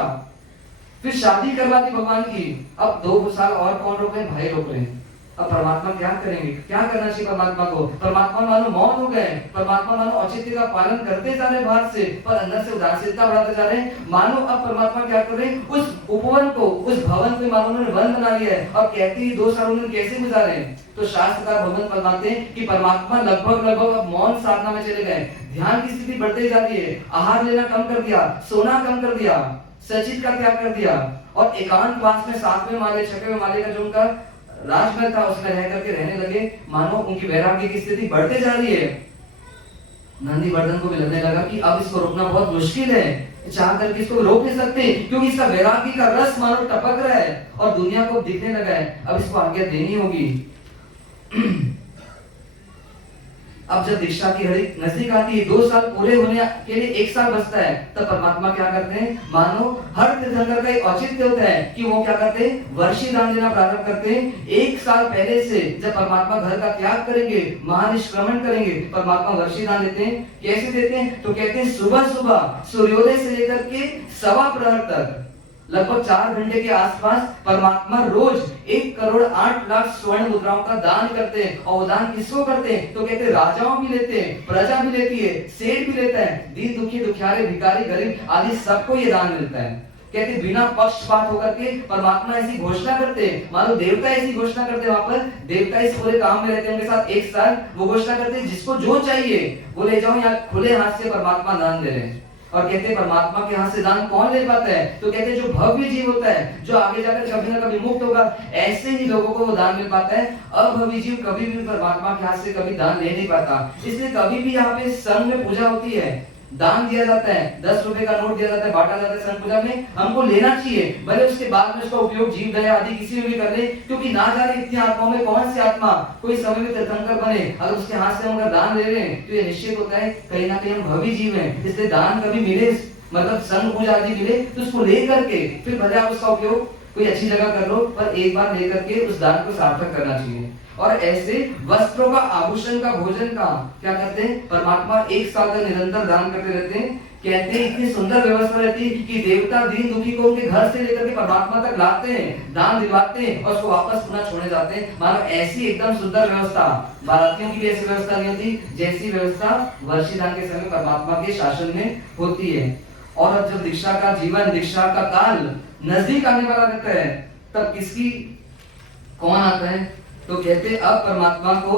फिर शादी करवा दी भगवान की। अब 2 साल और कौन रोक रहे? भाई रोक रहे हैं। अब परमात्मा क्या करेंगे? क्या करना चाहिए परमात्मा को? परमात्मा मानो मौन हो गए, परमात्मा मानो औचित्य का पालन करते जा रहे बाहर से, पर अंदर से उदासीनता बढ़ाते जा रहे हैं। मानो अब परमात्मा क्या कर रहे हैं, उस उपवन को, उस भवन को मानो उन्होंने वन बना लिया है और कहते ही 2 साल उन्होंने कैसे गुजारे। तो शास्त्रकार भगवान फरमाते हैं कि परमात्मा लगभग अब मौन साधना में चले गए, ध्यान की स्थिति बढ़ते जा रही है, आहार लेना कम कर दिया, सोना कम कर दिया, सचित का त्याग कर दिया और एकांतवास में 7वें माले 6वें माले का जो उनका राजमहल था उसमें रह करके रहने लगे। मानो उनकी वैराग्य की स्थिति बढ़ते जा रही है। नंदीवर्धन को भी लगने लगा कि अब इसको रोकना बहुत मुश्किल है, चाह करके इसको रोक नहीं सकते, क्योंकि इसका वैराग्य का रस मानो टपक रहा है और दुनिया को दिखने लगा है, अब इसको आज्ञा देनी होगी। अब जब दीक्षा की घड़ी नजदीक आती है, 2 साल पूरे होने के लिए 1 साल बचता है, तब परमात्मा क्या करते हैं, मानो हर तीर्थंकर का एक औचित्य होता है कि वो क्या करते हैं, वर्षी दान देना प्रारंभ करते हैं। 1 साल पहले से जब परमात्मा घर का त्याग करेंगे, महानिष्क्रमण करेंगे, परमात्मा वर्षी दान देते हैं। कैसे देते हैं? तो कहते हैं सुबह सुबह सूर्योदय से लेकर के 1.25 प्रहर तक लगभग 4 घंटे के आसपास परमात्मा रोज 1,08,00,000 स्वर्ण मुद्राओं का दान करते हैं। और वो दान किसको करते हैं? तो कहते हैं राजाओं भी लेते हैं, प्रजा भी लेती है, सेठ भी लेता है, दीन दुखी दुखियारे भिखारी गरीब आदि सबको ये दान मिलता है। कहते बिना पक्षपात होकर के परमात्मा ऐसी घोषणा करते हैं, मानो देवता ऐसी घोषणा करते हैं। वहां पर देवता इस पूरे काम में रहते हैं, उनके साथ 1 साल वो घोषणा करते हैं जिसको जो चाहिए वो ले जाओ, यहाँ खुले हाथ से परमात्मा दान दे रहे हैं। और कहते हैं परमात्मा के हाथ से दान कौन ले पाता है? तो कहते हैं जो भव्य जीव होता है, जो आगे जाकर कभी ना कभी मुक्त होगा, ऐसे ही लोगों को वो दान मिल पाता है। अभव्य जीव कभी भी परमात्मा के हाथ से कभी दान ले नहीं पाता। इसलिए कभी भी यहाँ पे संघ में पूजा होती है, दान दिया जाता है, 10 रुपए का नोट दिया जाता है, बांटा जाता है संत पूजा में, हमको लेना चाहिए, भले उसके बाद में उसका उपयोग जीव दया आदि किसी में भी कर ले, क्योंकि ना जाने इतनी आत्माओं में कौन सी आत्मा कोई समय में तीर्थंकर बने, अगर उसके हाथ से हम अगर दान ले रहे हैं तो ये निश्चित होता है कहीं ना कहीं हम भवी जीव हैं, इसलिए दान कभी मिले, मतलब संत पूजा आदि मिले तो उसको ले करके फिर भले आप उसका उपयोग कोई अच्छी जगह कर लो, पर एक बार लेकर के उस दान को सार्थक करना चाहिए। और ऐसे वस्त्रों का, आभूषण का, भोजन का क्या करते हैं, परमात्मा 1 साल तक निरंतर दान करते रहते हैं। कहते हैं इतनी सुंदर व्यवस्था रहती है कि देवता दीन दुखी को उनके घर से लेकर के परमात्मा तक लाते हैं, दान दिलवाते हैं और उसको वापस पुनः छोड़े जाते हैं। मानो ऐसी एकदम सुंदर व्यवस्था बारातियों की भी ऐसी व्यवस्था नहीं होती जैसी व्यवस्था वर्षीदान के समय परमात्मा के शासन में होती है। और अब जब दीक्षा का जीवन, दीक्षा का काल नजदीक आने वाला रहता है, तब किसकी कौन आता है, तो कहते अब परमात्मा को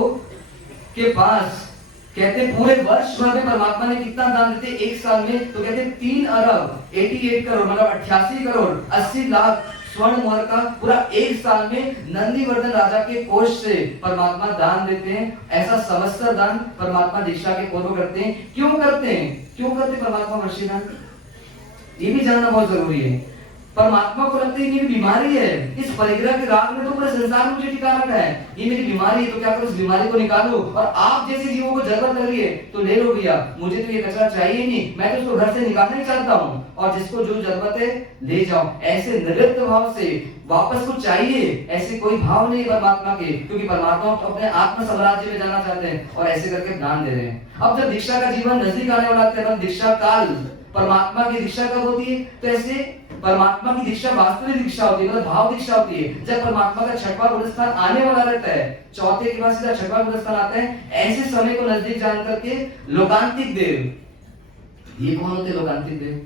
के पास, कहते पूरे वर्ष भर में परमात्मा ने कितना दान देते 1 साल में, तो कहते 3 अरब 88 करोड़ मतलब 88 करोड़ 80 लाख स्वर्ण मुहर का पूरा 1 साल में नंदीवर्धन राजा के कोष से परमात्मा दान देते हैं। ऐसा संवत्सर दान परमात्मा दीक्षा के पूर्व करते हैं। क्यों करते हैं, क्यों करते परमात्मा वर्षी दान, ये भी जानना बहुत जरूरी है। परमात्मा को लगता है ये मेरी बीमारी है, इस परिग्रह के राग में तो पूरे संसार में मुझे टिका रखा है, ये मेरी बीमारी है, तो क्या करो उस बीमारी को निकालो, और आप जैसे जीवों को जरूरत लग रही है तो ले लो भैया, मुझे तो ये कचरा चाहिए नहीं, मैं तो उसको घर से निकालना ही चाहता हूँ, और जिसको जो जरूरत है ले जाओ। ऐसे निर्लिप्त भाव से वापस को चाहिए, ऐसे कोई भाव नहीं परमात्मा के, क्योंकि परमात्मा अपने आत्म साम्राज्य में जाना चाहते हैं और ऐसे करके दान दे रहे हैं। अब जब दीक्षा का जीवन नजदीक आने वाला है, दीक्षा काल, परमात्मा की दीक्षा कब होती है, तो ऐसे परमात्मा की दीक्षा वास्तविक दीक्षा होती है, मतलब भाव दीक्षा होती है, जब परमात्मा का 6वां गुणस्थान आने वाला रहता है, चौथे के बाद सीधा 6वां गुणस्थान आता है। ऐसे समय को नजदीक जान करके लोकांतिक देव, ये कौन होते हैं लोकांतिक देव,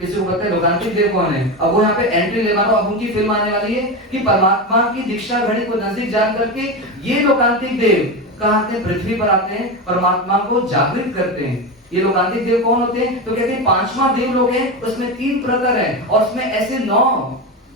किसी को पता है लोकांतिक देव कौन है? अब वो यहाँ पे एंट्री ले मारो, अब उनकी फिल्म आने वाली है कि परमात्मा की दीक्षा घड़ी को नजदीक जान करके ये लोकांतिक देव कहाँ आते हैं, पृथ्वी पर आते हैं, परमात्मा को जागृत करते हैं। ये लोकांतिक देव कौन होते हैं, तो कहते हैं 5वां देव लोग है, उसमें 3 प्रतर है और उसमें ऐसे 9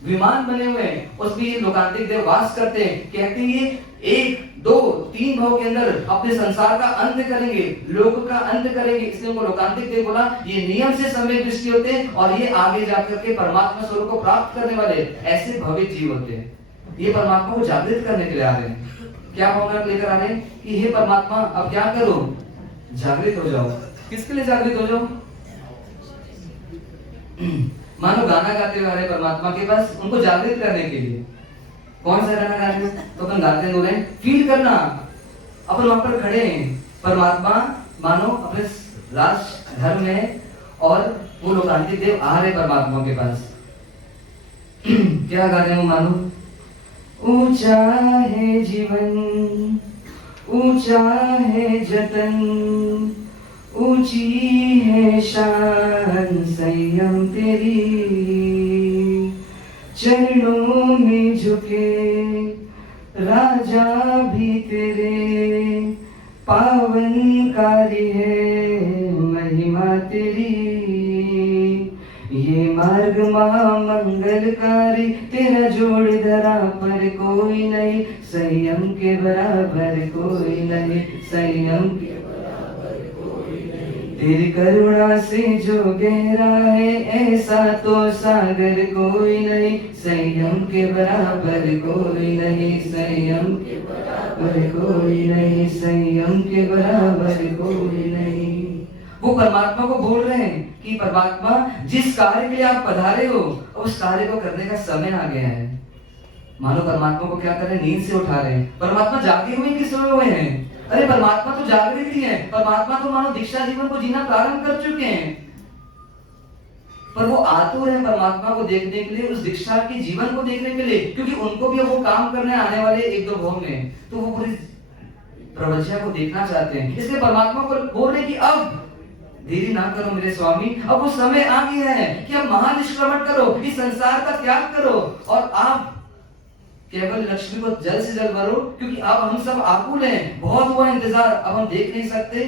विमान बने हुए हैं, उसमें ये लोकांतिक देव वास करते हैं। कहते हैं ये 1, 2, 3 भाव के अंदर अपने संसार का अंत करेंगे, लोक का अंत करेंगे, इसलिए उनको लोकांतिक देव बोला। ये नियम से समय दृष्टि होते हैं और ये आगे जाकर के परमात्मा स्वरूप को प्राप्त करने वाले ऐसे भव्य जीव होते हैं। ये परमात्मा को जागृत करने के लिए आ रहे हैं। क्या भावना लेकर आ रहे हैं कि हे परमात्मा अब क्या करो, जागृत हो जाओ। किसके लिए जागृत हो जाओ? मानो गाना गाते हुए आ रहे परमात्मा के पास, उनको जागृत करने के लिए। कौन सा गाना गा रहे हैं, तो अपन गाते बोले फील करना, अपन वहां पर खड़े हैं, परमात्मा मानो अपने राज धर्म में और वो लोकांतिक देव आ रहे परमात्मा के पास। क्या गा रहे हो, मानो ऊंचा है जीवन, ऊंचा है जतन, ऊंची है शान संयम तेरी, चरणों में झुके राजा भी तेरे, पावन कार्य है महिमा तेरी, ये मार्ग मंगलकारी, तेरा जोड़ धरा पर कोई नहीं, संयम के बराबर कोई नहीं, संयम के तेरी करुणा से जो गहरा है, ऐसा तो सागर कोई नहीं, संयम के बराबर कोई नहीं, संयम के बराबर कोई नहीं, संयम के बराबर कोई नहीं। वो परमात्मा को बोल रहे हैं कि परमात्मा जिस कार्य के लिए आप पधारे हो, उस कार्य को करने का समय आ गया है। मानो परमात्मा को क्या कर रहे हैं, नींद से उठा रहे हैं। परमात्मा जागे हुए कि सोए हुए हैं? अरे परमात्मा तो जागृत ही है, परमात्मा तो मानो दीक्षा जीवन को जीना प्रारंभ कर चुके हैं, पर वो आतुर है परमात्मा को देखने के लिए, उस दीक्षा के जीवन को देखने के लिए, क्योंकि उनको भी वो काम करने आने वाले 1-2 भाव में, तो वो पूरी प्रवचन को देखना चाहते हैं। इसलिए परमात्मा को बोल रहे कि अब देरी ना करो मेरे स्वामी, अब वो समय आ गया है कि अब महानिष्क्रमण करो, इस संसार का त्याग करो और आप केवल लक्ष्मी को जल्द से जल्द भरो, क्योंकि अब हम सब आकुल हैं, बहुत हुआ इंतजार, अब हम देख नहीं सकते।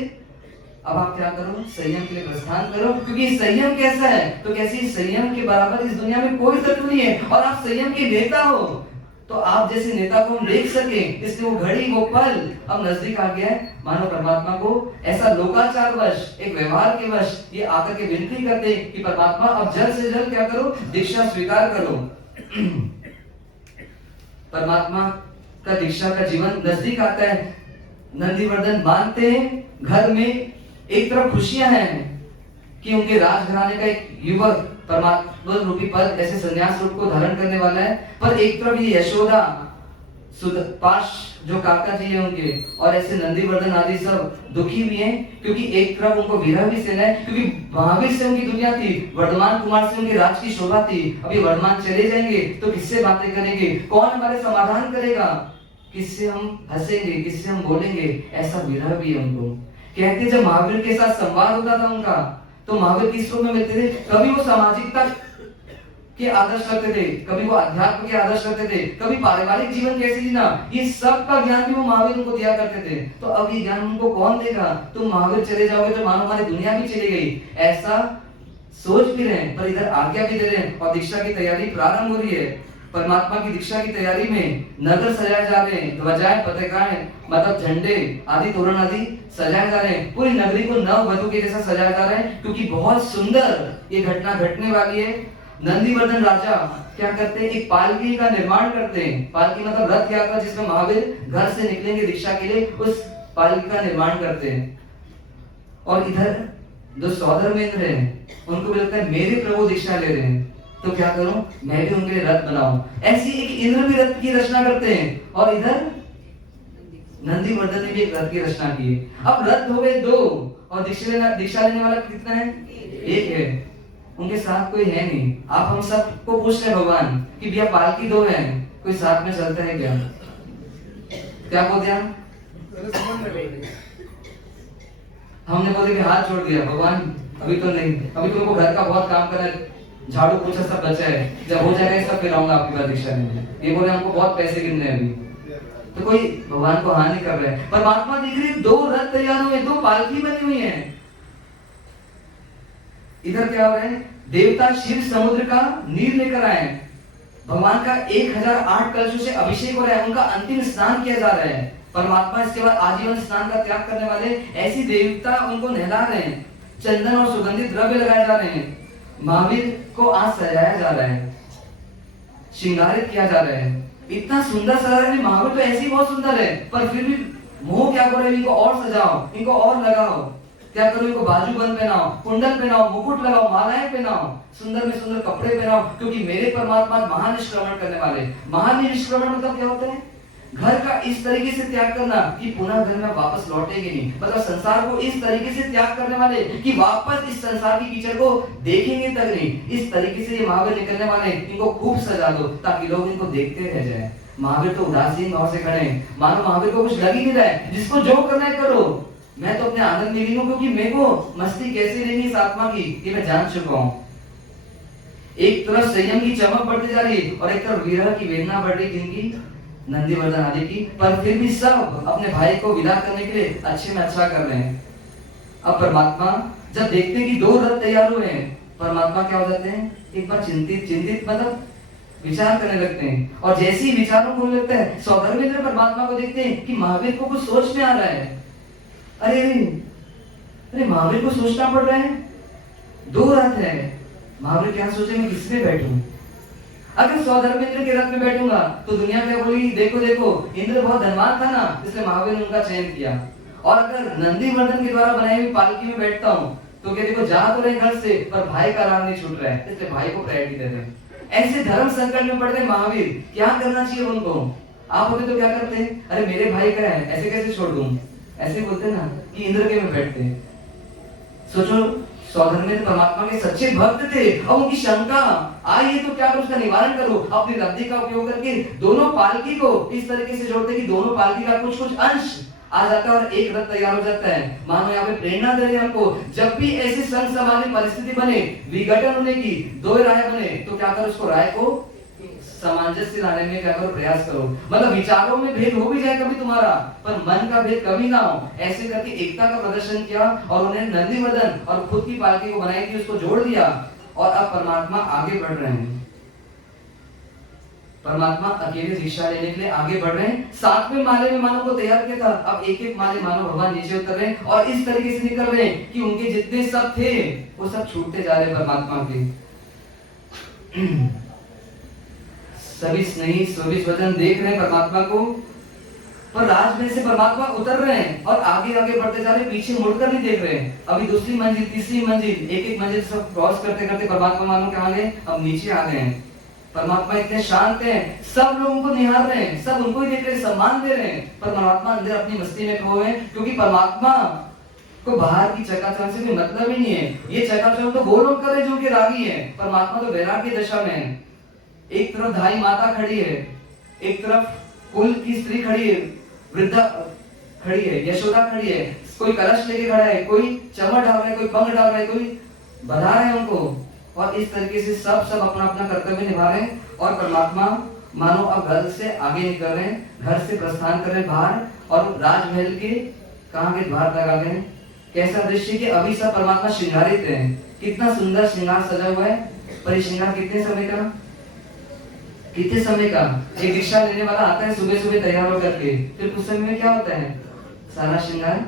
अब आप क्या करो, संयम के लिए प्रस्थान करो, क्योंकि संयम कैसा है, तो कैसी संयम के बराबर इस दुनिया में कोई तत्व नहीं है, और आप संयम के नेता हो। तो आप जैसे नेता को हम देख सके, इसलिए वो घड़ी वो पल अब नजदीक आ गया है। मानो परमात्मा को ऐसा लोकाचार वश, एक व्यवहार के वश ये आकर के विनती करते हैं कि परमात्मा अब जल्द से जल्द क्या करो, दीक्षा स्वीकार करो। परमात्मा का दीक्षा का जीवन नजदीक आता है। नंदीवर्धन मानते हैं घर में एक तरफ खुशियां हैं कि उनके राजघराने का एक युवक परमात्मा रूपी पद ऐसे संन्यास रूप को धारण करने वाला है, पर एक तरफ ये यशोदा पाश जो काका जी है उनके और ऐसे नंदीवर्धन आदि सब दुखी भी हैं, क्योंकि एक तरफ उनको विरह भी सहना है, क्योंकि महावीर से उनकी दुनिया थी, वर्धमान कुमार से उनके राज की शोभा थी। अभी वर्धमान चले जाएंगे तो किससे बातें करेंगे, कौन हमारे समाधान करेगा, किससे हम हंसेंगे, किससे हम बोलेंगे, ऐसा विरह भी है उनको। कहते जब महावीर के साथ संवाद होता था उनका, तो महावीर किस रूप में मिलते थे, कभी वो सामाजिकता के आदर्श रखते थे, कभी वो अध्यात्म के आदर्श रखते थे, कभी पारिवारिक जीवन कैसे जीना, ये सब का ज्ञान भी वो महावीर उनको दिया करते थे। तो अब ये ज्ञान उनको कौन देगा, तुम महावीर चले जाओगे तो मानो हमारी दुनिया भी चली गई, ऐसा सोच भी रहे, पर इधर आज्ञा भी दे रहे हैं और दीक्षा की तैयारी प्रारंभ हो रही है। परमात्मा की दीक्षा की तैयारी में नगर सजाए जा रहे हैं, ध्वजाएं, पताकाएं, मतलब झंडे आदि, तोरण आदि सजाए जा रहे हैं, पूरी नगरी को नव वधु के जैसा सजाया जा रहा है, क्योंकि बहुत सुंदर ये घटना घटने वाली है। नंदीवर्धन राजा क्या करते हैं, एक पालकी का निर्माण करते हैं। पालकी मतलब रथ यात्रा जिसमें महावीर घर से निकलेंगे दीक्षा के लिए, उस पालकी का निर्माण करते हैं। और इधर जो सौदर मित्र हैं उनको भी लगता है मेरे प्रभु दीक्षा ले रहे हैं, तो क्या करूं, मैं भी उनके लिए रथ बनाऊं। ऐसी एक इंद्र भी रथ की रचना करते हैं और इधर नंदीवर्धन ने भी एक रथ की रचना की। अब रथ हो गए 2 और दीक्षा लेने वाला कितना है, 1 है। उनके साथ कोई है नहीं। आप हम सबको पूछ रहे भगवान कि भैया पालकी 2 है, कोई साथ में चलता है क्या, क्या बोल दिया, हमने बोले कि हाथ छोड़ दिया भगवान, अभी तो नहीं, अभी तुमको घर का बहुत काम करना है, झाड़ू पोछा सब बचा है, जब हो जाएगा सब फिर आऊंगा आपकी बात दीक्षा में। ये बोले हमको बहुत पैसे गिनने अभी, तो कोई भगवान को हानि कर रहा है। परमात्मा देख रहे 2 रथ तैयार हुए, 2 पालकी बनी हुई है। इधर क्या हो रहा है, देवता शिव समुद्र का नीर लेकर आए, भगवान का 1008 कलशों से अभिषेक हो रहा है, उनका अंतिम स्नान किया जा रहा है। परमात्मा इसके बाद आजीवन स्नान का त्याग करने वाले ऐसी देवता उनको नहला रहे हैं, चंदन और सुगंधित द्रव्य लगाए जा रहे हैं, महावीर को आज सजाया जा रहा है, श्रृंगारित किया जा रहा है, इतना सुंदर सजा रहे हैं। महावीर तो ऐसे ही बहुत सुंदर है, पर फिर भी मोह क्या करो, इनको और सजाओ, इनको और लगाओ, क्या करो, इनको बाजूबंद पहनाओ, कुंडल पहनाओ, मुकुट लगाओ, मालाएं पहनाओ, सुंदर में सुंदर कपड़े पहनाओ, क्योंकि मेरे परमात्मा महानिष्क्रमण करने वाले। महानिष्क्रमण मतलब क्या होता है, घर का इस तरीके से त्याग करना कि पुनः घर में वापस लौटेंगे नहीं, मतलब संसार को इस तरीके से त्याग करने वाले कि वापस इस संसार की कीचड़ को देखेंगे तक नहीं, इस तरीके से ये महावीर निकलने वाले, इनको खूब सजा दो ताकि लोग इनको देखते रह जाए। महावीर तो उदासीन भाव से खड़े हैं, मानो महावीर को कुछ लग ही नहीं रहा है, जिसको जो करना है करो, मैं तो अपने आनंद में लीन हूं, क्योंकि मेरे को मस्ती कैसे लेनी इस आत्मा की ये मैं जान चुका हूं। एक तरफ संयम की चमक बढ़ती जा रही है और एक तरफ विरह की वेदना बढ़ रही, किनकी, नंदीवर्धन आदि की, पर फिर भी सब अपने भाई को विदा करने के लिए अच्छे में अच्छा कर रहे हैं। अब परमात्मा जब देखते हैं कि 2 रथ तैयार हुए हैं, परमात्मा क्या हो जाते हैं, एक बार चिंतित मतलब विचार करने लगते हैं, और जैसे ही विचारों को लगता है सौधर्म मित्र परमात्मा को देखते हैं कि महावीर को कुछ सोच में आ रहा है, अरे महावीर को सोचना पड़ रहा है, 2 रथ है, महावीर क्या सोचे मैं किसमें बैठूं, अगर सौधर्मेंद्र के रथ में बैठूंगा तो दुनिया क्या बोलेगी, देखो देखो इंद्र बहुत धनवान था ना, इसलिए महावीर ने उनका चयन किया, और अगर नंदीवर्धन के द्वारा बनाई हुई पालकी में बैठता हूं तो क्या देखो जा तो रहे घर से पर भाई का राम नहीं छूट रहा है, इसलिए भाई को प्रायोरिटी दे रहे हैं। ऐसे धर्म संकट में पड़ रहे महावीर, क्या करना चाहिए उनको, आप होते तो क्या करते हैं, अरे मेरे भाई का है ऐसे कैसे छोड़ दूं, ऐसे बोलते ना कि इंद्र के में बैठते हैं। सोचो सौधर्मेंद्र परमात्मा के सच्चे भक्त थे और उनकी शंका आई तो क्या करूं, उसका निवारण करूं, अपनी रब्दी का उपयोग करके दोनों पालकी को इस तरीके से जोड़ते कि दोनों पालकी का कुछ कुछ अंश आ जाता है और एक रथ तैयार हो जाता है। मानो यहाँ पे प्रेरणा दे रहे हैं हमको, जब भी ऐसी संग समाज में परिस्थिति बने, विघटन होने की 2 राय बने, तो क्या करो, उसको राय को सामंजस्य लाने में क्या करो, प्रयास करो, मतलब विचारों में भेद हो भी जाए कभी तुम्हारा, पर मन का भेद कभी ना हो, ऐसे करके एकता का प्रदर्शन किया और उन्हें नंदीवर्धन और खुद की पालकी को बनाई थी उसको जोड़ दिया, और अब परमात्मा आगे बढ़ रहे हैं। परमात्मा अकेले दीक्षा लेने के लिए आगे बढ़ रहे हैं। 7वें माले में मानव को तैयार किया था, अब एक एक माले मानव भगवान नीचे उतर रहे हैं और इस तरीके से निकल रहे हैं कि उनके जितने सब थे वो सब छूटते जा रहे हैं परमात्मा के। सभी स्नेही सभी स्वजन देख रहे हैं परमात्मा को, पर राजमहल से परमात्मा उतर रहे हैं और आगे आगे बढ़ते जा रहे हैं, पीछे मुड़कर नहीं देख रहे हैं। अभी दूसरी मंजिल, तीसरी मंजिल, एक एक मंजिल सब क्रॉस करते करते परमात्मा मानो कहाँ गए, अब नीचे आ गए हैं। परमात्मा इतने शांत हैं, सब लोगों को निहार रहे हैं, सब उनको ही देख रहे हैं, सम्मान दे रहे हैं, पर परमात्मा अंदर अपनी मस्ती में खोए हैं, क्योंकि परमात्मा को बाहर की चकाचौंध से कोई मतलब ही नहीं है। ये चकाचौंध तो वो लोग कर रहे जो कि रागी है, परमात्मा तो वैराग्य दशा में है। एक तरफ धाई माता खड़ी है, एक तरफ कुल की स्त्री खड़ी है, वृद्धा खड़ी है, यशोदा खड़ी है, कोई कलश लेके खड़ा है, कोई चमर डाल रहा है, कोई पंख डाल रहा है, कोई बधा रहे हैं उनको, और इस तरीके से सब अपना अपना कर्तव्य निभा रहे हैं। और परमात्मा मानो अब घर से आगे निकल रहे हैं, घर से प्रस्थान कर रहे हैं बाहर, और राजमहल के कहाँ के द्वार तक आ गए। कैसा दृश्य कि अभी सब परमात्मा श्रृंगारित है, कितना सुंदर श्रृंगार सजा हुआ है। पर श्रृंगार कितने समय का, कितने समय का? एक दीक्षा लेने वाला आता है सुबह सुबह तैयार होकर के, फिर कुछ समय में क्या होता है, सारा श्रृंगार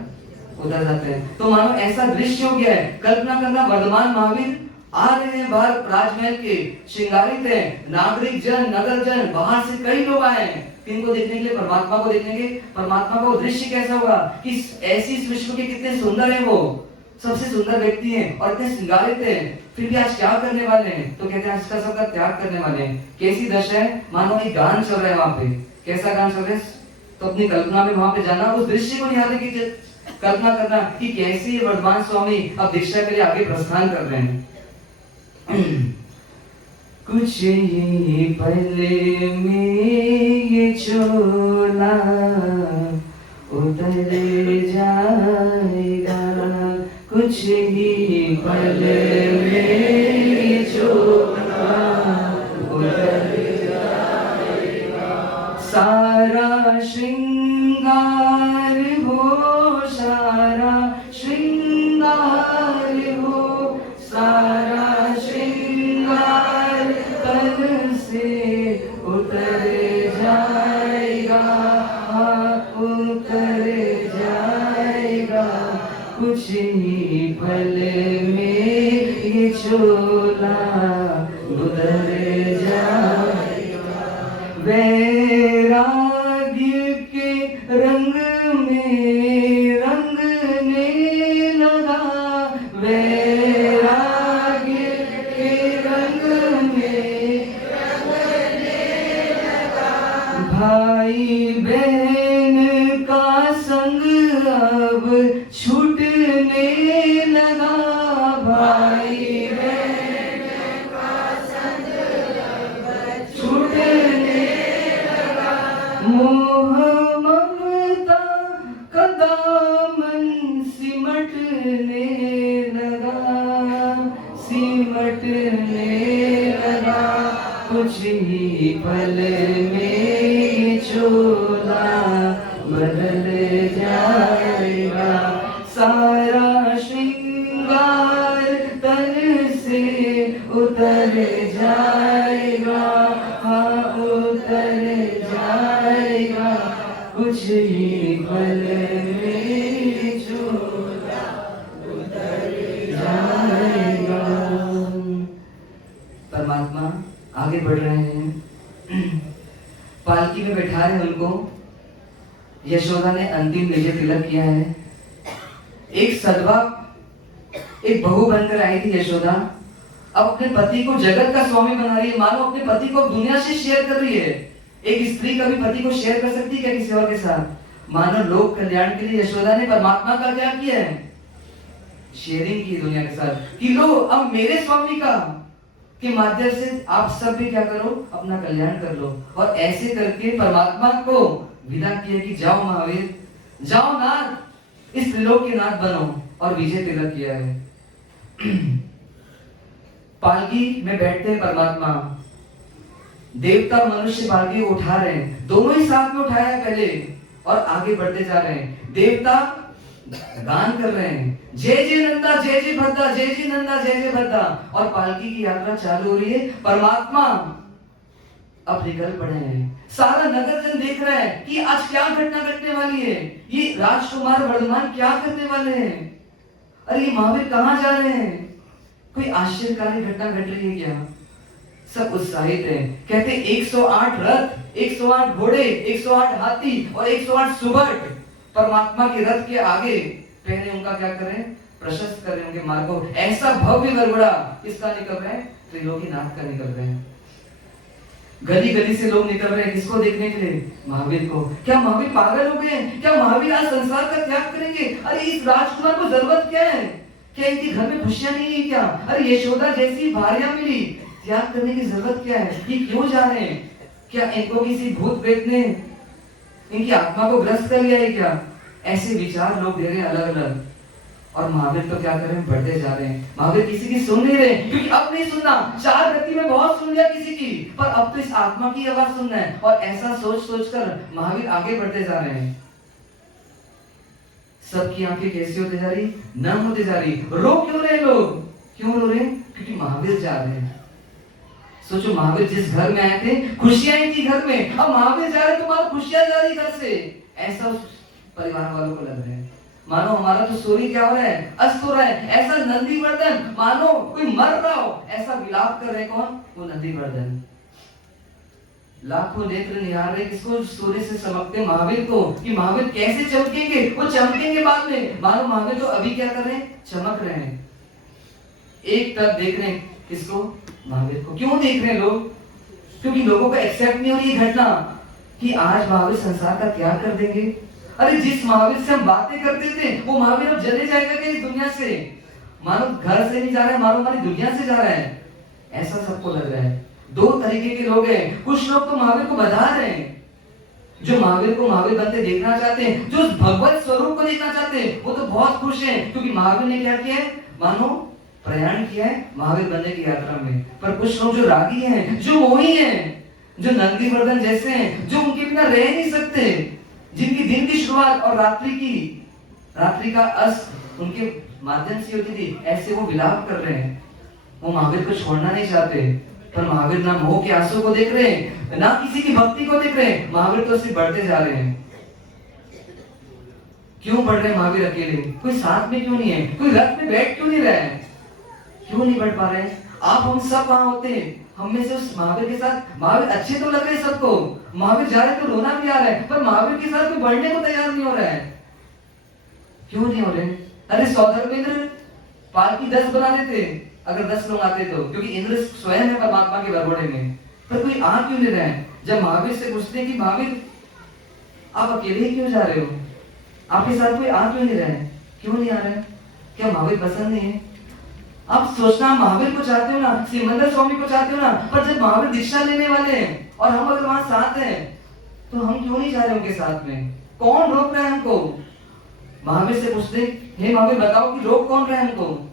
उतर जाता है। तो मानो ऐसा दृश्य हो गया है। कल्पना करना, वर्धमान महावीर आ रहे हैं बाहर राजमहल के, श्रृंगारित है, नागरिक जन, नगर जन, बाहर से कई लोग आए हैं किनको देखने के लिए, परमात्मा को देखने के। परमात्मा का दृश्य कैसा होगा कि ऐसी इस विश्व के कितने सुंदर है, वो सबसे सुंदर व्यक्ति हैं और इतने श्रृंगारित हैं, फिर भी आज क्या करने वाले हैं, तो कहते हैं आज का सबका त्याग करने वाले हैं। कैसी दशा है, मानो एक गान चल रहा है वहां पे। कैसा गान चल रहा है, तो अपनी कल्पना में वहां पे जाना, उस दृश्य को निहारने की कल्पना करना कि कैसे ये वर्धमान स्वामी अब दीक्षा के लिए आगे प्रस्थान कर रहे हैं। कुछ ही पल में ये चोला उतर जाएगा, कुछ ही पल में ये चोला उतर जाएगा। सारा श्रृंगार हो, सारा श्रृंगार हो, सारा श्रृंगार तन से उतर जाएगा, उतर जाएगा। कुछ ही पल में ये चोला उतर जाएगा। वैराग्य के रंग में रंगने लगा, वैराग्य के रंग में रंगने लगा। भाई बहन का संग अब छूटने लगा, भाई बहन का संग अब छूटने लगा। मोह ममता का दामन सिमटने लगा, सिमटने लगा। कुछ ही पल में चोला बदल जाएगा। सारा श्रृंगार तन से उतर जाएगा, हाँ उतर जाएगा। कुछ ही पल में चोला उतर जाएगा। परमात्मा आगे बढ़ रहे हैं, पालकी में बैठा है उनको। यशोदा ने अंतिम विजय तिलक किया है। एक सदवा, एक बहू बनकर आई थी यशोदा, अब अपने पति को जगत का स्वामी बना रही है, मानो अपने पति को दुनिया से शेयर कर रही है। एक स्त्री कभी पति को शेयर कर सकती है क्या किसी और के साथ? मानो लोक कल्याण के लिए यशोदा ने परमात्मा का क्या किया है, शेयरिंग की दुनिया के साथ कि लो अब मेरे स्वामी का के माध्यम से आप सब भी क्या करो, अपना कल्याण कर लो। और ऐसे करके परमात्मा को विदा किया कि जाओ महावीर, जाओ नाथ, इस त्रिलोक के नाथ बनो, और विजय तिलक किया है। पालकी में बैठते हैं परमात्मा, देवता मनुष्य पालकी को उठा रहे हैं, दोनों ही साथ में उठाया है पहले, और आगे बढ़ते जा रहे हैं। देवता गान कर रहे हैं, जय जय नंदा, जय जय भद्दा, जय जय नंदा, जय जय भद्दा, और पालकी की यात्रा चालू हो रही है। परमात्मा अब निकल पड़े हैं। सारा नगर जन देख रहा है कि आज क्या घटना घटने वाली है, ये राजकुमार वर्धमान क्या करने वाले हैं, अरे ये महावीर कहाँ जा रहे हैं, कोई आश्चर्यकारी घटना घट रही है क्या? सब उत्साहित हैं, कहते 108 रथ, 108 घोड़े, 108 हाथी और 108 सुबह परमात्मा के रथ के आगे पहले उनका क्या करें, प्रशस्त करें उनके मार्ग को। ऐसा भव्य गड़बड़ा किसका निकल रहा है, त्रिलोकीनाथ का निकल रहे हैं। गली गली से लोग निकल रहे हैं किसको देखने के लिए, महावीर को। क्या महावीर पागल हो गए हैं? क्या महावीर आज संसार का त्याग करेंगे? अरे इस राजकुमार को जरूरत क्या है, क्या इनके घर में खुशियां नहीं है क्या? अरे यशोदा जैसी भार्या मिली, त्याग करने की जरूरत क्या है? ये क्यों जा रहे हैं? क्या इनको किसी भूत प्रेत ने इनकी आत्मा को ग्रस्त कर लिया है क्या? ऐसे विचार लोग दे रहे हैं अलग अलग। और महावीर तो क्या करें, बढ़ते जा रहे हैं। महावीर किसी की सुन नहीं रहे, क्योंकि अब नहीं सुनना। चार गति में बहुत सुन लिया किसी की, पर अब तो इस आत्मा की आवाज सुनना है। और ऐसा सोच सोच कर महावीर आगे बढ़ते जा रहे हैं। सबकी आंखें कैसी होती जा रही, नम होती जा रही। रो क्यों रहे लोग, क्यों रो रहे? क्योंकि महावीर जा रहे हैं। सोचो, महावीर जिस घर में आए थे खुशियां ही थी घर में, अब महावीर जा रहे तो मानो खुशियां जा रही घर से। ऐसा उस परिवार वालों को लग रहा है, मानो हमारा तो स्टोरी क्या हो रहा है, अस्त हो रहा है। ऐसा नंदीवर्धन मानो कोई मर रहा हो, ऐसा विलाप कर रहे। कौन? वो नंदीवर्धन। लाखों नेत्र निहार रहे किसको, सूर्य से चमकते महावीर को, कि महावीर कैसे चमकेंगे। वो चमकेंगे बाद में, मानो महावीर तो अभी क्या कर रहे हैं, चमक रहे हैं। एक तक देख रहे हैं किसको, महावीर को। क्यों देख रहे हैं लोग? क्योंकि लोगों को एक्सेप्ट नहीं हो रही घटना कि आज महावीर संसार का त्याग कर देंगे। अरे जिस महावीर से हम बातें करते थे, वो महावीर अब चले जाएगा क्या इस दुनिया से? मानो घर से नहीं जा रहा है, मानो हमारी दुनिया से जा रहा है, ऐसा सबको लग रहा है। दो तरीके के लोग हैं। कुछ लोग तो महावीर को बधा रहे हैं, जो महावीर को महावीर बनते देखना चाहते हैं, जो भगवत स्वरूप को देखना चाहते हैं, वो तो बहुत खुश हैं, क्योंकि महावीर ने क्या किया है, मानो प्रयाण किया है महावीर बनने की यात्रा में। पर कुछ लोग जो रागी हैं, जो मोही हैं, जो नंदीवर्धन जैसे हैं, जो उनके बिना रह नहीं सकते, जिनकी दिन की शुरुआत और रात्रि का अस्त उनके माध्यम से होती थी, ऐसे वो विलाप कर रहे हैं। वो महावीर को छोड़ना नहीं चाहते, पर महावीर ना मोह के आंसू को देख रहे हैं, ना किसी की भक्ति को देख रहे हैं। महावीर तो सिर्फ बढ़ते जा रहे हैं। क्यों बढ़ रहे हैं महावीर अकेले? कोई साथ में क्यों नहीं है? कोई रथ में बैठ क्यों नहीं रहा है? क्यों नहीं बढ़ पा रहे हैं? आप हम सब वहां होते हैं, हम में से उस महावीर के साथ, महावीर अच्छे तो लग रहे हैं सबको, महावीर जा रहे तो रोना भी आ रहा है, पर महावीर के साथ कोई बढ़ने को तैयार नहीं हो रहा है। क्यों नहीं हो रहे? अरे सौधर्मेंद्र पालकी 10 बना देते अगर 10 लोग आते तो, क्योंकि इंद्र स्वयं है परमात्मा के वरघोड़े में। पर कोई आ क्यों नहीं रहा है? जब महावीर से पूछते कि महावीर आप अकेले ही क्यों जा रहे हो, आपके साथ कोई आ क्यों नहीं रहा है, क्यों नहीं आ रहा है? क्या महावीर पसंद नहीं है? आप सोचना, महावीर को चाहते हो ना, सिमंदर स्वामी को चाहते हो ना, पर जब महावीर दीक्षा लेने वाले हैं और हम अगर वहां साथ हैं, तो हम क्यों नहीं जा रहे उनके साथ में? कौन रोक रहा है हमको? महावीर से पूछते, हे महावीर बताओ कि रोक कौन रहा है हमको?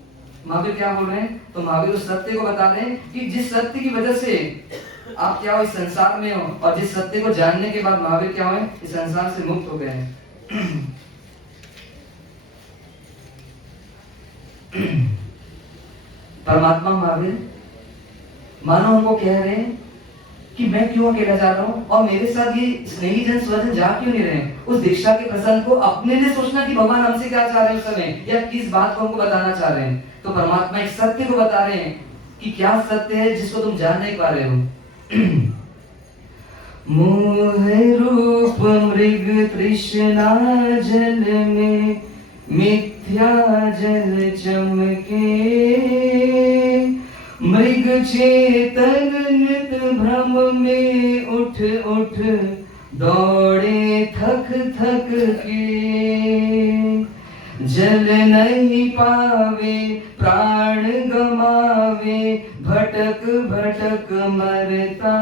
महावीर क्या बोल रहे हैं? तो महावीर उस सत्य को बता रहे हैं कि जिस सत्य की वजह से आप क्या हो, इस संसार में हो, और जिस सत्य को जानने के बाद महावीर क्या हुए, इस संसार से मुक्त हो गए हैं। परमात्मा महावीर मानो हमको कह रहे हैं कि मैं क्यों अकेला जा रहा हूँ, और मेरे साथ ये स्नेही जन स्वजन जा क्यों नहीं रहे? उस दीक्षा के प्रसंग को अपने लिए सोचना कि भगवान हमसे क्या चाह रहे हैं उस समय, या किस बात को हमको बताना चाह रहे हैं। तो परमात्मा एक सत्य को बता रहे हैं कि क्या सत्य है जिसको तुम जान नहीं पा रहे हो। मोह रूप मृग तृष्णा जल में मिथ्या जल चमके, मृग चेतन नित भ्रम में उठ उठ दौड़े थक थक के, जल नहीं पावे प्राण गमावे, भटक भटक मरता,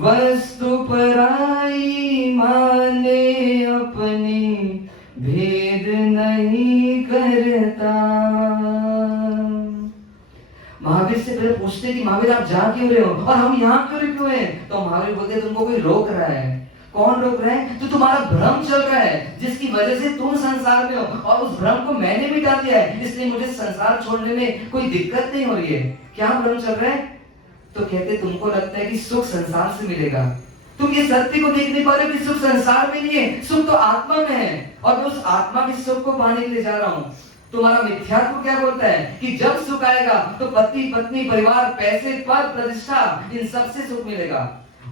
वस्तु पराई माने अपनी, भेद नहीं करता। महावीर से पहले पूछते कि महावीर आप जा क्यों रहे हो, और हम यहाँ क्यों रुके हुए हैं? तो महावीर बोलते तुमको कोई रोक रहा है। कौन रोक रहा है? तो तुम्हारा भ्रम चल रहा है, जिसकी वजह से तुम संसार में हो, और उस भ्रम को मैंने मिटा दिया है, इसलिए मुझे संसार छोड़ने में कोई दिक्कत नहीं हो रही है। क्या भ्रम चल रहा है? तो कहते तुमको लगता है कि सुख संसार से मिलेगा, तुम ये सत्य को देख नहीं पा रहे कि सुख संसार में नहीं है, सुख तो आत्मा में है, और मैं उस आत्मा के सुख को पाने के लिए जा रहा हूँ। तुम्हारा मिथ्यात्व क्या बोलता है कि जब सुख आएगा तो पति पत्नी परिवार पैसे पद प्रतिष्ठा इन सब से सुख मिलेगा।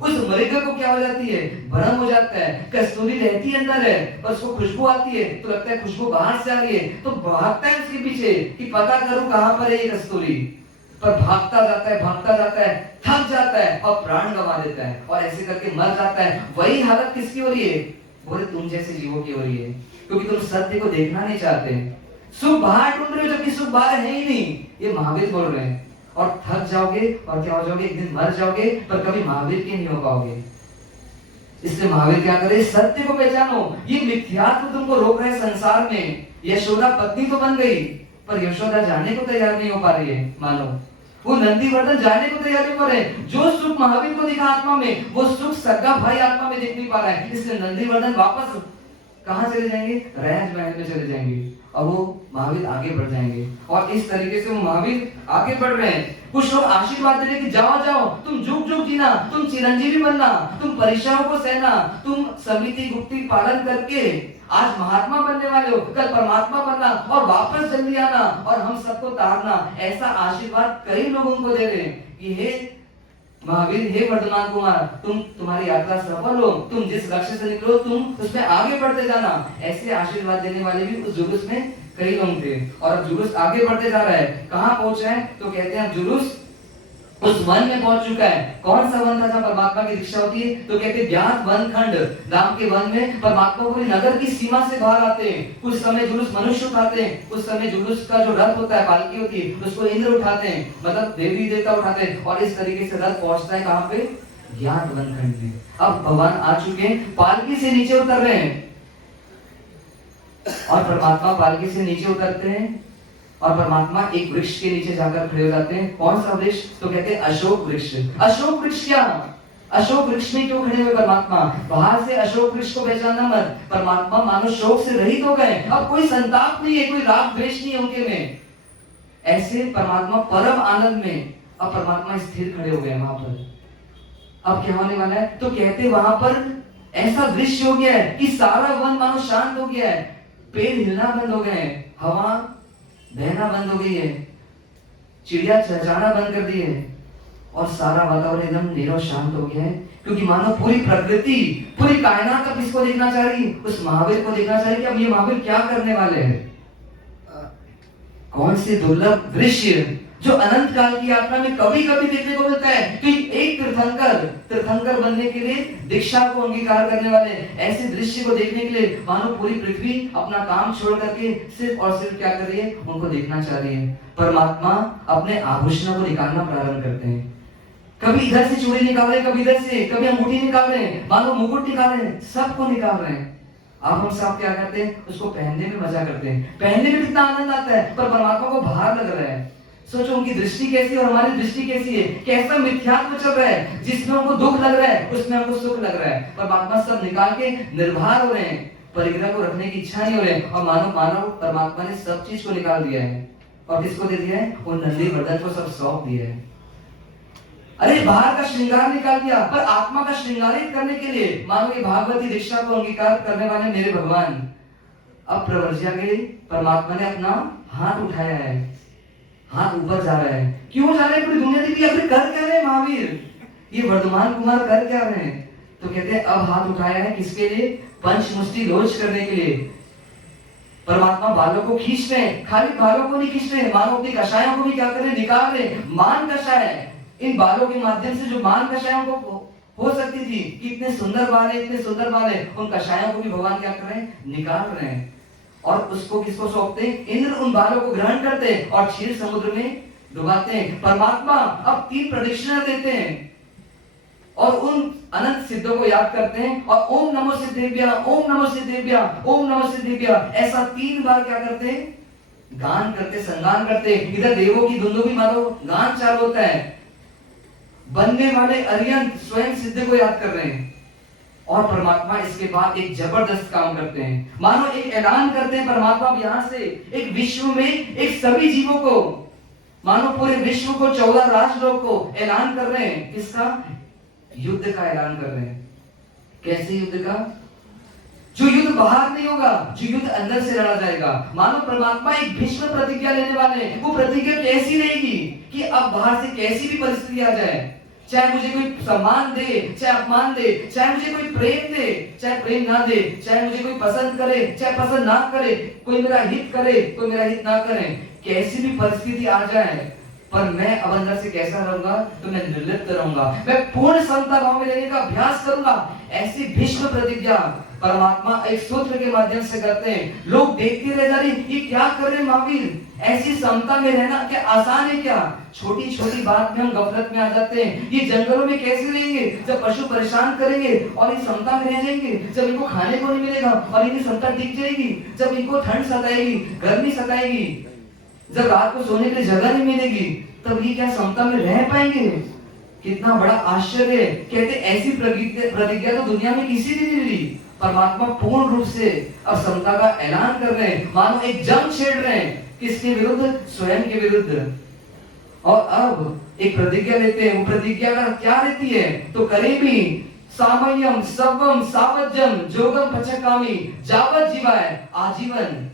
उस मृग को क्या हो जाती है, भ्रम हो जाता है, कस्तूरी रहती है अंदर है और उसको खुशबू आती है तो लगता है खुशबू बाहर से आ रही है, तो भागता है उसके पीछे कि पता करूं कहां पर है ये कस्तूरी, पर भागता जाता है, थक जाता है और प्राण गंवा देता है और ऐसे करके मर जाता है। वही हालत किसकी हो रही है, बोले तुम जैसे जीवों की हो रही है, क्योंकि तुम सत्य को देखना नहीं चाहते। सुख बाहर ढूंढ रहे हो जबकि सुख बाहर है ही नहीं, ये महावीर बोल रहे हैं। और थक जाओगे और क्या हो जाओगे, एक दिन मर जाओगे, पर कभी महावीर के नहीं हो पाओगे। इसलिए महावीर क्या करे, सत्य को पहचानो। ये मिथ्यात्व तुमको रोक रहे संसार में। यशोदा पत्नी तो बन गई, पर यशोदा जाने को तैयार नहीं हो पा रही है। मानो वो नंदीवर्धन जाने को तैयार नहीं हो रहे। जो सुख महावीर को दिखा आत्मा में, वो सुख सगा भाई आत्मा में देख नहीं पा रहा है। इसलिए नंदीवर्धन वापस कहां चले जाएंगे, राज महल में चले जाएंगे और वो महावीर आगे बढ़ जाएंगे। और इस तरीके से वो महावीर आगे बढ़ रहे हैं। कुछ लोग आशीर्वाद दे रहे कि जाओ जाओ, तुम जुग जुग जीना, तुम चिरंजीवी बनना, तुम परीक्षाओं को सहना, तुम समिति गुप्ती पालन करके आज महात्मा बनने वाले हो, कल परमात्मा बनना और वापस जल्दी आना और हम सबको तारना। ऐसा आशीर्वाद कई लोगों को दे रहे हैं कि हे महावीर, हे वर्धमान कुमार, तुम्हारी यात्रा सफल हो, तुम जिस लक्ष्य से निकलो तुम उसमें आगे बढ़ते जाना। ऐसे आशीर्वाद देने वाले भी उस जुलूस में कई लोग थे। और अब जुलूस आगे बढ़ते जा रहा है। कहां पहुंचा है, तो कहते हैं जुलूस उस वन में पहुंच चुका है। कौन सा वन था जहां परमात्मा की दीक्षा होती है, तो कहते ज्ञात वन खंड, राम के वन में परमात्मा पूरी नगर की सीमा से बाहर आते हैं। कुछ समय जुलूस मनुष्य उठाते हैं, कुछ समय जुलूस का जो रथ होता है, पालकी होती है, उसको इंद्र उठाते हैं, मतलब देवी देवता उठाते हैं। और इस तरीके से रथ पहुंचता है कहां पे, ज्ञात वन खंड में। अब भगवान आ चुके हैं, पालकी से नीचे उतर रहे हैं और परमात्मा पालकी से नीचे उतरते हैं और परमात्मा एक वृक्ष के नीचे जाकर खड़े हो जाते हैं। कौन सा वृक्ष, तो कहते हैं अशोक वृक्ष। अशोक वृक्ष क्या, अशोक वृक्ष में क्यों खड़े हुए परमात्मा, बाहर से अशोक वृक्ष को पहचानना मत। परमात्मा मानो शोक से रहित हो गए, अब कोई संताप नहीं है, कोई राग द्वेष नहीं है उनके में। ऐसे परमात्मा परम आनंद में अब परमात्मा स्थिर खड़े हो गए वहां पर। अब क्या होने वाला है, तो कहते वहां पर ऐसा दृश्य हो गया है कि सारा वन मानो शांत हो गया है, पेड़ हिलना बंद हो गए हैं, हवा बहना बंद हो गई है, चिड़िया चहचहाना बंद कर दी है और सारा वातावरण एकदम नीरव शांत हो गया है। क्योंकि मानो पूरी प्रकृति, पूरी कायनात अब किसको देखना चाह रही है, उस महावीर को देखना चाह रही है कि अब ये महावीर क्या करने वाले हैं। कौन से दुर्लभ दृश्य जो अनंत काल की यात्रा में कभी कभी देखने को मिलता है कि एक तीर्थंकर बनने के लिए दीक्षा को अंगीकार करने वाले ऐसे दृश्य को देखने के लिए मानो पूरी पृथ्वी अपना काम छोड़ करके सिर्फ और सिर्फ क्या कर रही है, उनको देखना चाह रही है। परमात्मा अपने आभूषणों को निकालना प्रारंभ करते हैं। कभी इधर से चूड़ी निकाल रहे, कभी इधर से, कभी अंगूठी निकाल रहे हैं, मानो मुकुट निकाल रहे हैं, सबको निकाल रहे हैं। अब हम सब क्या करते हैं, उसको पहनने में मजा करते हैं, पहनने में कितना आनंद आता है, पर परमात्मा को भार लग रहा है। सोचो उनकी दृष्टि कैसी है और हमारी दृष्टि कैसी है, कैसा मिथ्यात्व चल रहा है, जिसमें हमको दुख लग रहा है उसमें हमको सुख लग रहा है। परमात्मा सब निकाल के निर्भर हो रहे हैं, परिग्रह को रखने की इच्छा नहीं हो रही है और मानव परमात्मा ने सब चीज को निकाल दिया है और किसको दे दिया है, वो नंदीवर्धन को सब सौंप दिया है। अरे बाहर का श्रृंगार निकाल दिया, पर आत्मा का श्रृंगारित करने के लिए मानो ये भागवती दीक्षा को अंगीकार करने वाले मेरे भगवान अब प्रवर्ज्या के परमात्मा ने अपना हाथ उठाया है, हाथ ऊपर जा रहा है। क्यों जा रहे हैं, पूरी दुनिया देखी आखिर कर क्या रहे हैं महावीर, ये वर्धमान कुमार कर क्या रहे हैं, तो कहते हैं अब हाथ उठाया है किसके लिए, पंचमुष्टि रोज करने के लिए। परमात्मा बालों को खींच रहे हैं, खाली बालों को नहीं खींच रहे हैं, मानो अपनी कषायों को भी क्या कर रहे हैं, निकाल रहे हैं। मान कषाय, इन बालों के माध्यम से जो मान कषायों को हो सकती थी कि इतने सुंदर बाल है, इतने सुंदर बाल है, उन कषायों को भी भगवान क्या कर रहे हैं, निकाल रहे हैं। और उसको किसको सौंपते हैं, इंद्र उन बालों को ग्रहण करते हैं और क्षीर समुद्र में डुबाते हैं। परमात्मा अब 3 प्रदक्षिणा देते हैं और उन अनंत सिद्धों को याद करते हैं और ओम नमो सिद्धेभ्यः, ओम नमो सिद्धेभ्यः, ओम नमो सिद्धेभ्यः ऐसा 3 बार क्या करते हैं, गान करते, संगान करते। इधर देवों की दुंदुभी मानो गान चालू होता है, बनने वाले अरियंत स्वयं सिद्ध को याद कर रहे हैं और परमात्मा इसके बाद एक जबरदस्त काम करते हैं, मानो एक ऐलान करते हैं परमात्मा यहाँ से एक विश्व में एक सभी जीवों को मानो पूरे विश्व को 14 राष्ट्रों को ऐलान कर रहे हैं। किसका? युद्ध का ऐलान कर रहे हैं। कैसे युद्ध का? जो युद्ध बाहर नहीं होगा, जो युद्ध अंदर से लड़ा जाएगा। मानो परमात्मा एक भीष्म प्रतिज्ञा लेने वाले हैं। वो प्रतिज्ञा कैसी रहेगी कि अब बाहर से कैसी भी परिस्थिति आ जाए, चाहे मुझे कोई सम्मान दे, चाहे अपमान दे, चाहे मुझे कोई प्रेम दे, चाहे प्रेम ना दे, चाहे मुझे कोई पसंद करे, चाहे पसंद ना करे, कोई मेरा हित करे, कोई मेरा हित ना करे, कैसी भी परिस्थिति आ जाए, पर मैं अब अंदर से कैसा रहूंगा? तो मैं निर्लिप्त रहूंगा, मैं पूर्ण समता भाव में रहने का अभ्यास करूंगा। ऐसी भीष्म प्रतिज्ञा परमात्मा एक सूत्र के माध्यम से करते हैं। लोग देखते रह जा रहे, ये क्या कर रहे महावीर? ऐसी समता में रहना क्या आसान है क्या? छोटी छोटी बात में हम गफलत में आ जाते हैं। ये जंगलों में कैसे रहेंगे जब पशु परेशान करेंगे और ये समता में रह जाएंगे? जब इनको खाने को नहीं मिलेगा और इनकी समता टिक जाएगी, जब इनको ठंड सताएगी, गर्मी सताएगी, जब रात को सोने के लिए जगह नहीं मिलेगी, तब ये क्या समता में रह पाएंगे? कितना बड़ा आश्चर्य। कहते ऐसी प्रतिज्ञा तो दुनिया में किसी ने नहीं ली। परमात्मा पूर्ण रूप से अब समता का ऐलान कर रहे हैं, मानो एक जंग छेड़ रहे हैं। किसके विरुद्ध? स्वयं के विरुद्ध। और अब एक प्रतिज्ञा लेते हैं। वो प्रतिज्ञा का क्या रहती है? तो करीबी सामयम सवम सावज्यम जोगम पचकामी जावत जीवाय आजीवन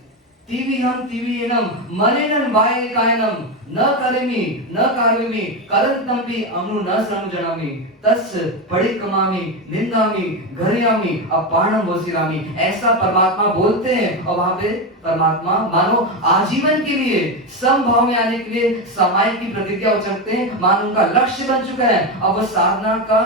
तीविहम तीवियनम मनेनन वाय कायनम न करेमि न कार्वेमि करंतंपि अमनु न समजनामि तस् पड़िकमामि निंदामि घरयामि अपाणम वसिरामि। ऐसा परमात्मा बोलते हैं। और वहां पे परमात्मा मानो आजीवन के लिए समभाव में आने के लिए समय की प्रतिज्ञा उचरते हैं। मानो उनका लक्ष्य बन चुका है। अब वो साधना का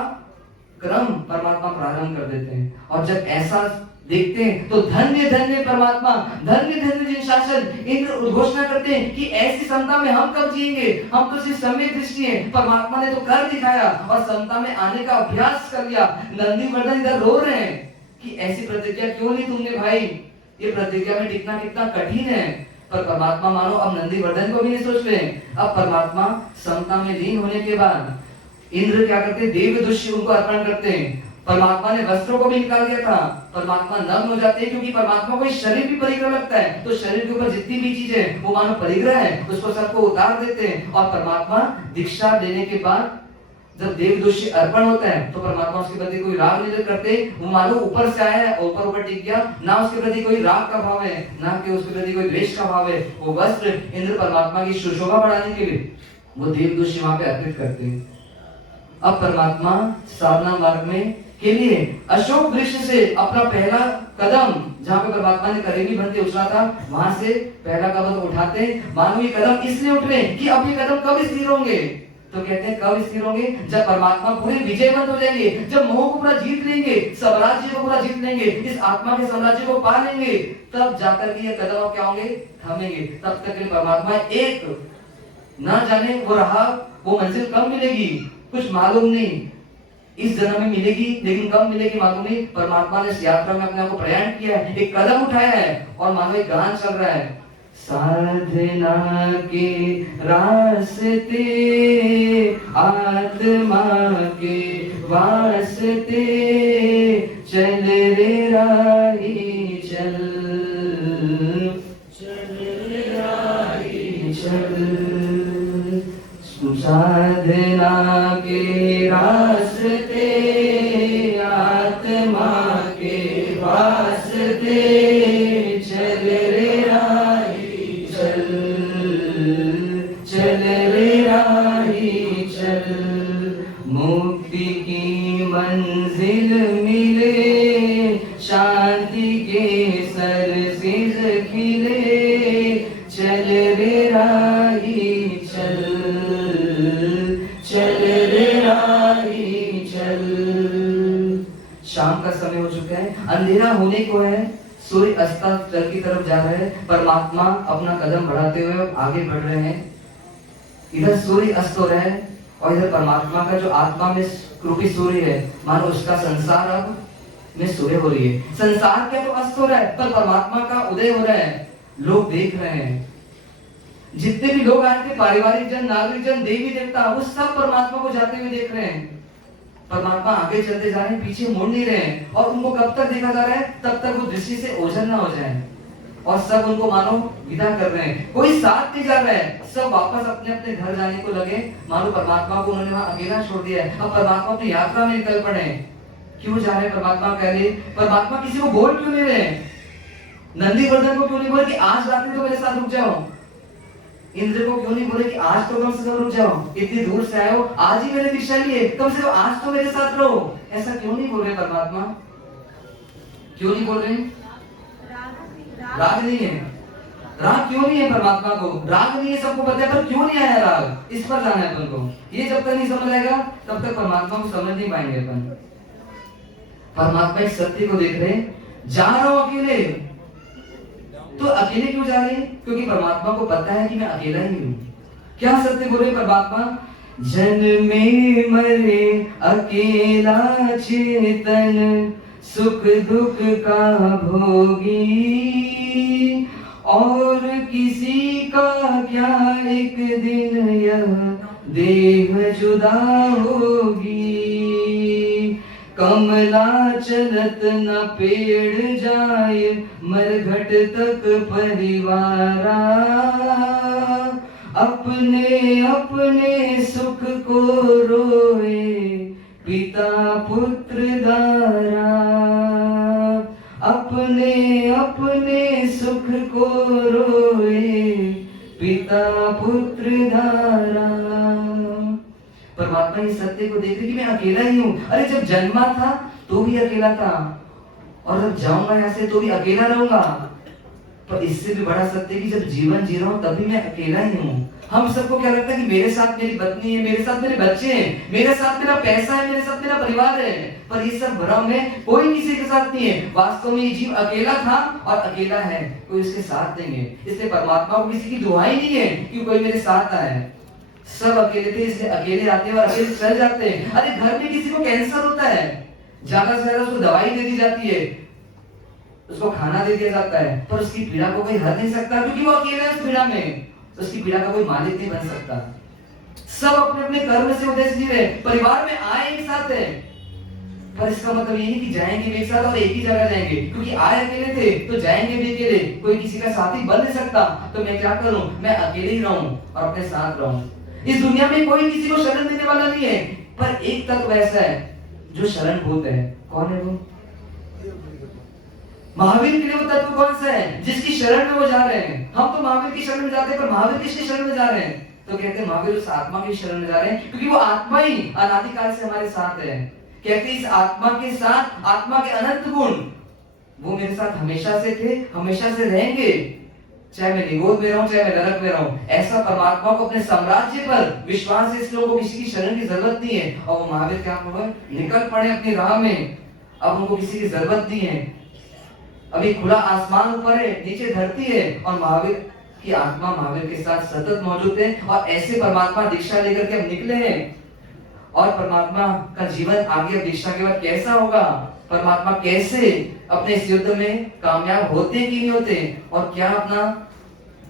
क्रम परमात्मा प्रारंभ कर देते हैं। और जब ऐसा देखते हैं तो धन्य धन्य परमात्मा, धन्य धन्य जिन शासन, इंद्र उद्घोषणा करते हैं कि ऐसी समता में हम कब जिएंगे? हम तो सिर्फ सम्यक दृष्टि है, परमात्मा ने तो कर दिखाया और समता में आने का अभ्यास कर लिया। नंदीवर्धन इधर रो रहे हैं कि ऐसी प्रतिज्ञा क्यों ली तुमने भाई? ये प्रतिज्ञा में टिकना कितना कठिन है। पर परमात्मा मानो अब नंदीवर्धन को भी नहीं सोच रहे। अब परमात्मा समता में लीन होने के बाद इंद्र क्या करते? देव दुष्य उनको अर्पण करते हैं। परमात्मा ने वस्त्रों को भी निकाल दिया था। परमात्मा नग्न हो जाते हैं क्योंकि परमात्मा को शरीर भी परिग्रह लगता है। तो शरीर के ऊपर जितनी भी चीजें वो मानो परिग्रह है, उसको सबको उतार देते हैं। और परमात्मा दीक्षा देने के बाद जब देव दोषी अर्पण होता है तो परमात्मा उसके प्रति कोई राग नहीं करते। वो मानो ऊपर से आया है, ऊपर ऊपर टिक गया, ना उसके प्रति कोई राग का भाव है, ना कि उसके प्रति कोई द्वेष का भाव है। वो वस्त्र इंद्र परमात्मा की सुशोभा बढ़ाने के लिए वो देव दोषी वहां पे अर्पित करते हैं। अब परमात्मा साधना मार्ग में के लिए अशोक वृक्ष से अपना पहला कदम, जहां पे परमात्मा ने करेंगी बनते उछला था, वहां से पहला कदम उठाते। मानो ये कदम इसलिए उठ रहे हैं कि अब ये कदम कब स्थिर होंगे? तो कहते हैं कब स्थिर होंगे? जब परमात्मा पूरे विजयवंत हो जाएंगे, जब मोह को पूरा जीत लेंगे, साम्राज्य को पूरा जीत लेंगे, इस आत्मा के साम्राज्य को पा लेंगे, तब जाकर के ये कदम क्या होंगे? थमेंगे। तब तक के परमात्मा एक ना जाने वो रहा, वो मंजिल कब मिलेगी कुछ मालूम नहीं, इस जन्म में मिलेगी लेकिन कब मिलेगी मालूम नहीं। परमात्मा ने इस यात्रा में अपने आप को प्रयाण किया है, एक कदम उठाया है और मानो एक गान चल रहा है। साधना के रास्ते आत्मा के वास्ते चल रे राही चल, चल रे राही चल। साधना के रास्ते आत्मा के वास्ते चल रे राही चल, चल रे राही चल। मुक्ति की मंजिल मिले, शांति के सरसिज खिले, चल रे राही चल, चल रे राही चल। शाम का समय हो चुका है, अंधेरा होने को है, सूर्य अस्ताचल की तरफ जा रहा है। परमात्मा अपना कदम बढ़ाते हुए आगे बढ़ रहे हैं। इधर सूर्य अस्त हो रहा है और इधर परमात्मा का जो आत्मा में रूपी सूर्य है, मानो उसका संसार अब में सूर्य हो रही है। संसार क्या तो अस्त हो रहा है, पर परमात्मा का उदय हो रहा है। लोग देख रहे हैं, जितने भी लोग आए थे, पारिवारिक जन, नागरिक जन, देवी देवता, वो सब परमात्मा को जाते हुए देख रहे हैं। परमात्मा आगे चलते जा रहे हैं, पीछे मुड़ नहीं रहे हैं। और उनको कब तक देखा जा रहा है? तब तक वो दृष्टि से ओझल ना हो जाए। और सब उनको मानो विदा कर रहे हैं, कोई साथ नहीं जा रहा है, सब वापस अपने अपने घर जाने को लगे, मानो परमात्मा को उन्होंने वहां अकेला छोड़ दिया है। अब परमात्मा अपनी यात्रा में निकल पड़े। क्यों जा रहे हैं परमात्मा पहले? परमात्मा किसी को बोल क्यों नहीं रहे? नंदीवर्धन को क्यों नहीं बोले कि आज रात्रि तो मेरे साथ रुक जाओ? इंद्र को क्यों नहीं बोले कि आज तो कम से कम रुक जाओ, इतनी दूर से आए हो, आज ही मैंने दीक्षा ली है, कम से कम आज तो मेरे साथ रहो? ऐसा क्यों नहीं बोल रहे परमात्मा? क्यों नहीं बोल रहे? राग नहीं है। राग क्यों नहीं है परमात्मा को? राग नहीं है सबको पता है, पर क्यों नहीं आया राग? इस पर जाना है अपन को। ये जब तक नहीं समझ आएगा तब तक परमात्मा को समझ नहीं पाएंगे अपन। परमात्मा इस सत्य को देख रहे, जा रहा हूं अकेले। तो अकेले क्यों जा रहे? क्योंकि परमात्मा को पता है कि मैं अकेला ही हूं। क्या सत्य बोले परमात्मा? जन्मे मरे अकेला चेतन, सुख दुख का भोगी, और किसी का क्या एक दिन यह देह जुदा होगी। कमला चलत न पेड़ जाए, मरघट तक परिवारा, अपने अपने सुख को रोए पिता पुत्र दारा, अपने अपने सुख को रोए पिता पुत्र दारा। परमात्मा इस सत्य को देख रहे कि मैं अकेला ही हूं। अरे जब जन्मा था तो भी अकेला था, और जब जाऊंगा यहाँ से तो भी अकेला रहूंगा। पर इससे भी बड़ा सत्य कि जब जीवन जी रहा हूं तभी मैं अकेला ही हूं। हम सबको क्या लगता है कि मेरे साथ मेरी पत्नी है, मेरे साथ मेरे बच्चे हैं, मेरे साथ मेरा पैसा है, मेरे साथ मेरा परिवार है। पर ये सब भ्रम है, कोई किसी के साथ नहीं है। वास्तव में ये जीव अकेला था और अकेला है, कोई उसके साथ नहीं है। इसलिए परमात्मा को किसी की दुहाई नहीं है कि कोई मेरे साथ आए। सब अकेले थे, इसलिए अकेले आते हैं और अकेले चल जाते हैं। अरे घर में किसी को कैंसर होता है, ज्यादा से ज्यादा उसको दवाई दे दी जाती है, उसको खाना दे दिया जाता है, पर उसकी पीड़ा को कोई हर नहीं सकता, क्योंकि वो अकेला है उस पीड़ा में। उसकी पीड़ा का कोई मालिक नहीं बन सकता। सब अपने अपने कर्म से उद्देश्य जी रहे, परिवार में आए एक साथ है, पर इसका मतलब ये नहीं कि जाएंगे भी एक साथ और एक ही जगह जाएंगे। क्योंकि आए अकेले थे तो जाएंगे भी अकेले, कोई किसी का साथी बन नहीं सकता। तो मैं क्या करूं? मैं अकेले ही रहूं और अपने साथ रहूं। इस दुनिया में कोई किसी को शरण देने वाला नहीं है, पर एक तत्व ऐसा है जो शरण भूत है। कौन है वो? महावीर के लिए वो तत्व कौन सा है जिसकी शरण में वो जा रहे हैं? हम तो महावीर की शरण में जाते हैं, पर महावीर किसकी शरण में जा रहे हैं? तो कहते हैं महावीर उस आत्मा की शरण में जा रहे हैं, क्योंकि वो आत्मा ही अनादिकाल से हमारे साथ है। कहते हैं इस आत्मा के साथ आत्मा के अनंत गुण, वो मेरे साथ हमेशा से थे, हमेशा से रहेंगे, चाहे मैं निगोद में रहूं, चाहे मैं नरक में रहूं। ऐसा परमात्मा को अपने साम्राज्य पर विश्वास है, इसलिए उनको किसी की शरण की जरूरत नहीं है। और वो महावीर क्या हुआ? निकल पड़े अपनी राह में, अब उनको किसी की जरूरत नहीं है। अभी खुला आसमान ऊपर है, नीचे धरती है, और महावीर की आत्मा महावीर के साथ सतत मौजूद है। और ऐसे परमात्मा दीक्षा लेकर के अब निकले हैं। और परमात्मा का जीवन आगे अब दीक्षा के बाद कैसा होगा, परमात्मा कैसे अपने इस युद्ध में कामयाब होते कि नहीं होते, और क्या अपना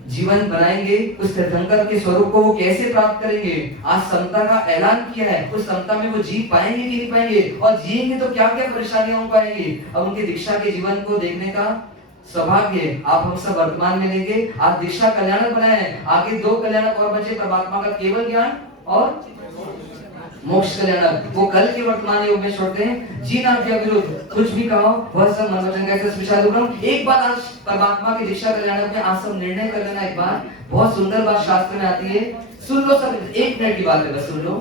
जीवन बनाएंगे, उस तीर्थंकर के स्वरूप को वो कैसे प्राप्त करेंगे। आज समता का ऐलान किया है, उस समता में वो जी पाएंगे कि नहीं पाएंगे, और जिएंगे तो क्या क्या परेशानियां हो पाएंगी। अब उनके दीक्षा के जीवन को देखने का सौभाग्य आप हम सब वर्तमान में लेंगे। आज दीक्षा कल्याणक बनाए हैं, आगे 2 कल्याणक और बचे, परमात्मा का केवल ज्ञान और मोक्ष कल्याणक, वो कल के वर्तमान युग में छोड़ते हैं। जीना के विरुद्ध कुछ भी कहो, वह सब मनोरंजन का विचार करो। एक बात आज परमात्मा की दीक्षा कल्याणक में आज सब निर्णय कर लेना। एक बार बहुत सुंदर बात शास्त्र में आती है, सुन लो सब, 1 मिनट की बात है बस, सुन लो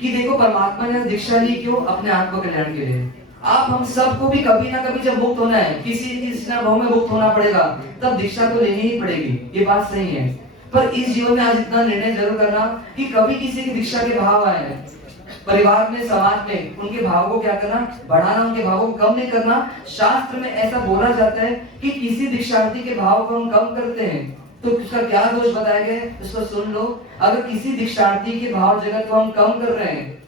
कि देखो परमात्मा ने दीक्षा ली क्यों? अपने आत्म कल्याण के लिए। आप हम सबको भी कभी ना कभी जब मुक्त होना है, किसी ना भाव में मुक्त होना पड़ेगा, तब दीक्षा तो लेनी ही पड़ेगी, ये बात सही है। पर इस जीवन में आज इतना निर्णय जरूर करना कि कभी किसी की दीक्षा के भाव आए, परिवार में, समाज में, उनके भावों को क्या करना? बढ़ाना, उनके भावों को कम नहीं करना। शास्त्र में ऐसा बोला जाता है कि किसी दीक्षार्थी के भाव को हम कम करते हैं तो उसका क्या दोष बताया गया है, इसको सुन लो। अगर किसी दीक्षार्थी के भाव जगत को हम कम कर रहे हैं,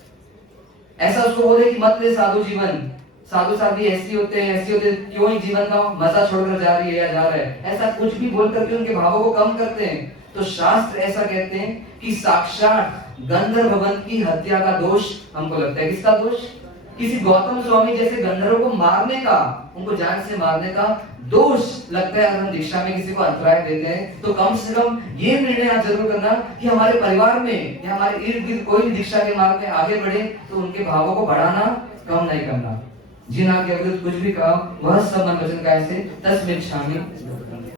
ऐसा उसको बोले कि मत ले साधु जीवन, साधु साधी ऐसी होते हैं, ऐसी होते हैं, क्यों ही जीवन का मजा छोड़कर जा रही है या जा रहा है, ऐसा कुछ भी बोल करके उनके भावों को कम करते हैं। तो शास्त्र ऐसा कहते हैं कि साक्षात गंधर्व वंश की हत्या का दोष हमको लगता है। किसका दोष? किसी गौतम स्वामी जैसे गंधर्वों को मारने का, उनको जान से मारने का दोष लगता है। अगर हम दीक्षा में किसी को अथराय देते हैं तो कम से कम ये निर्णय आप जरूर करना कि हमारे परिवार में या हमारे इर्द गिर्द कोई भी दीक्षा के मार्ग में आगे बढ़े तो उनके भावों को बढ़ाना, कम नहीं करना। जिन्हा के विरुद्ध कुछ भी कहा वह सब मन वचन काया से तस्मिच्छामि।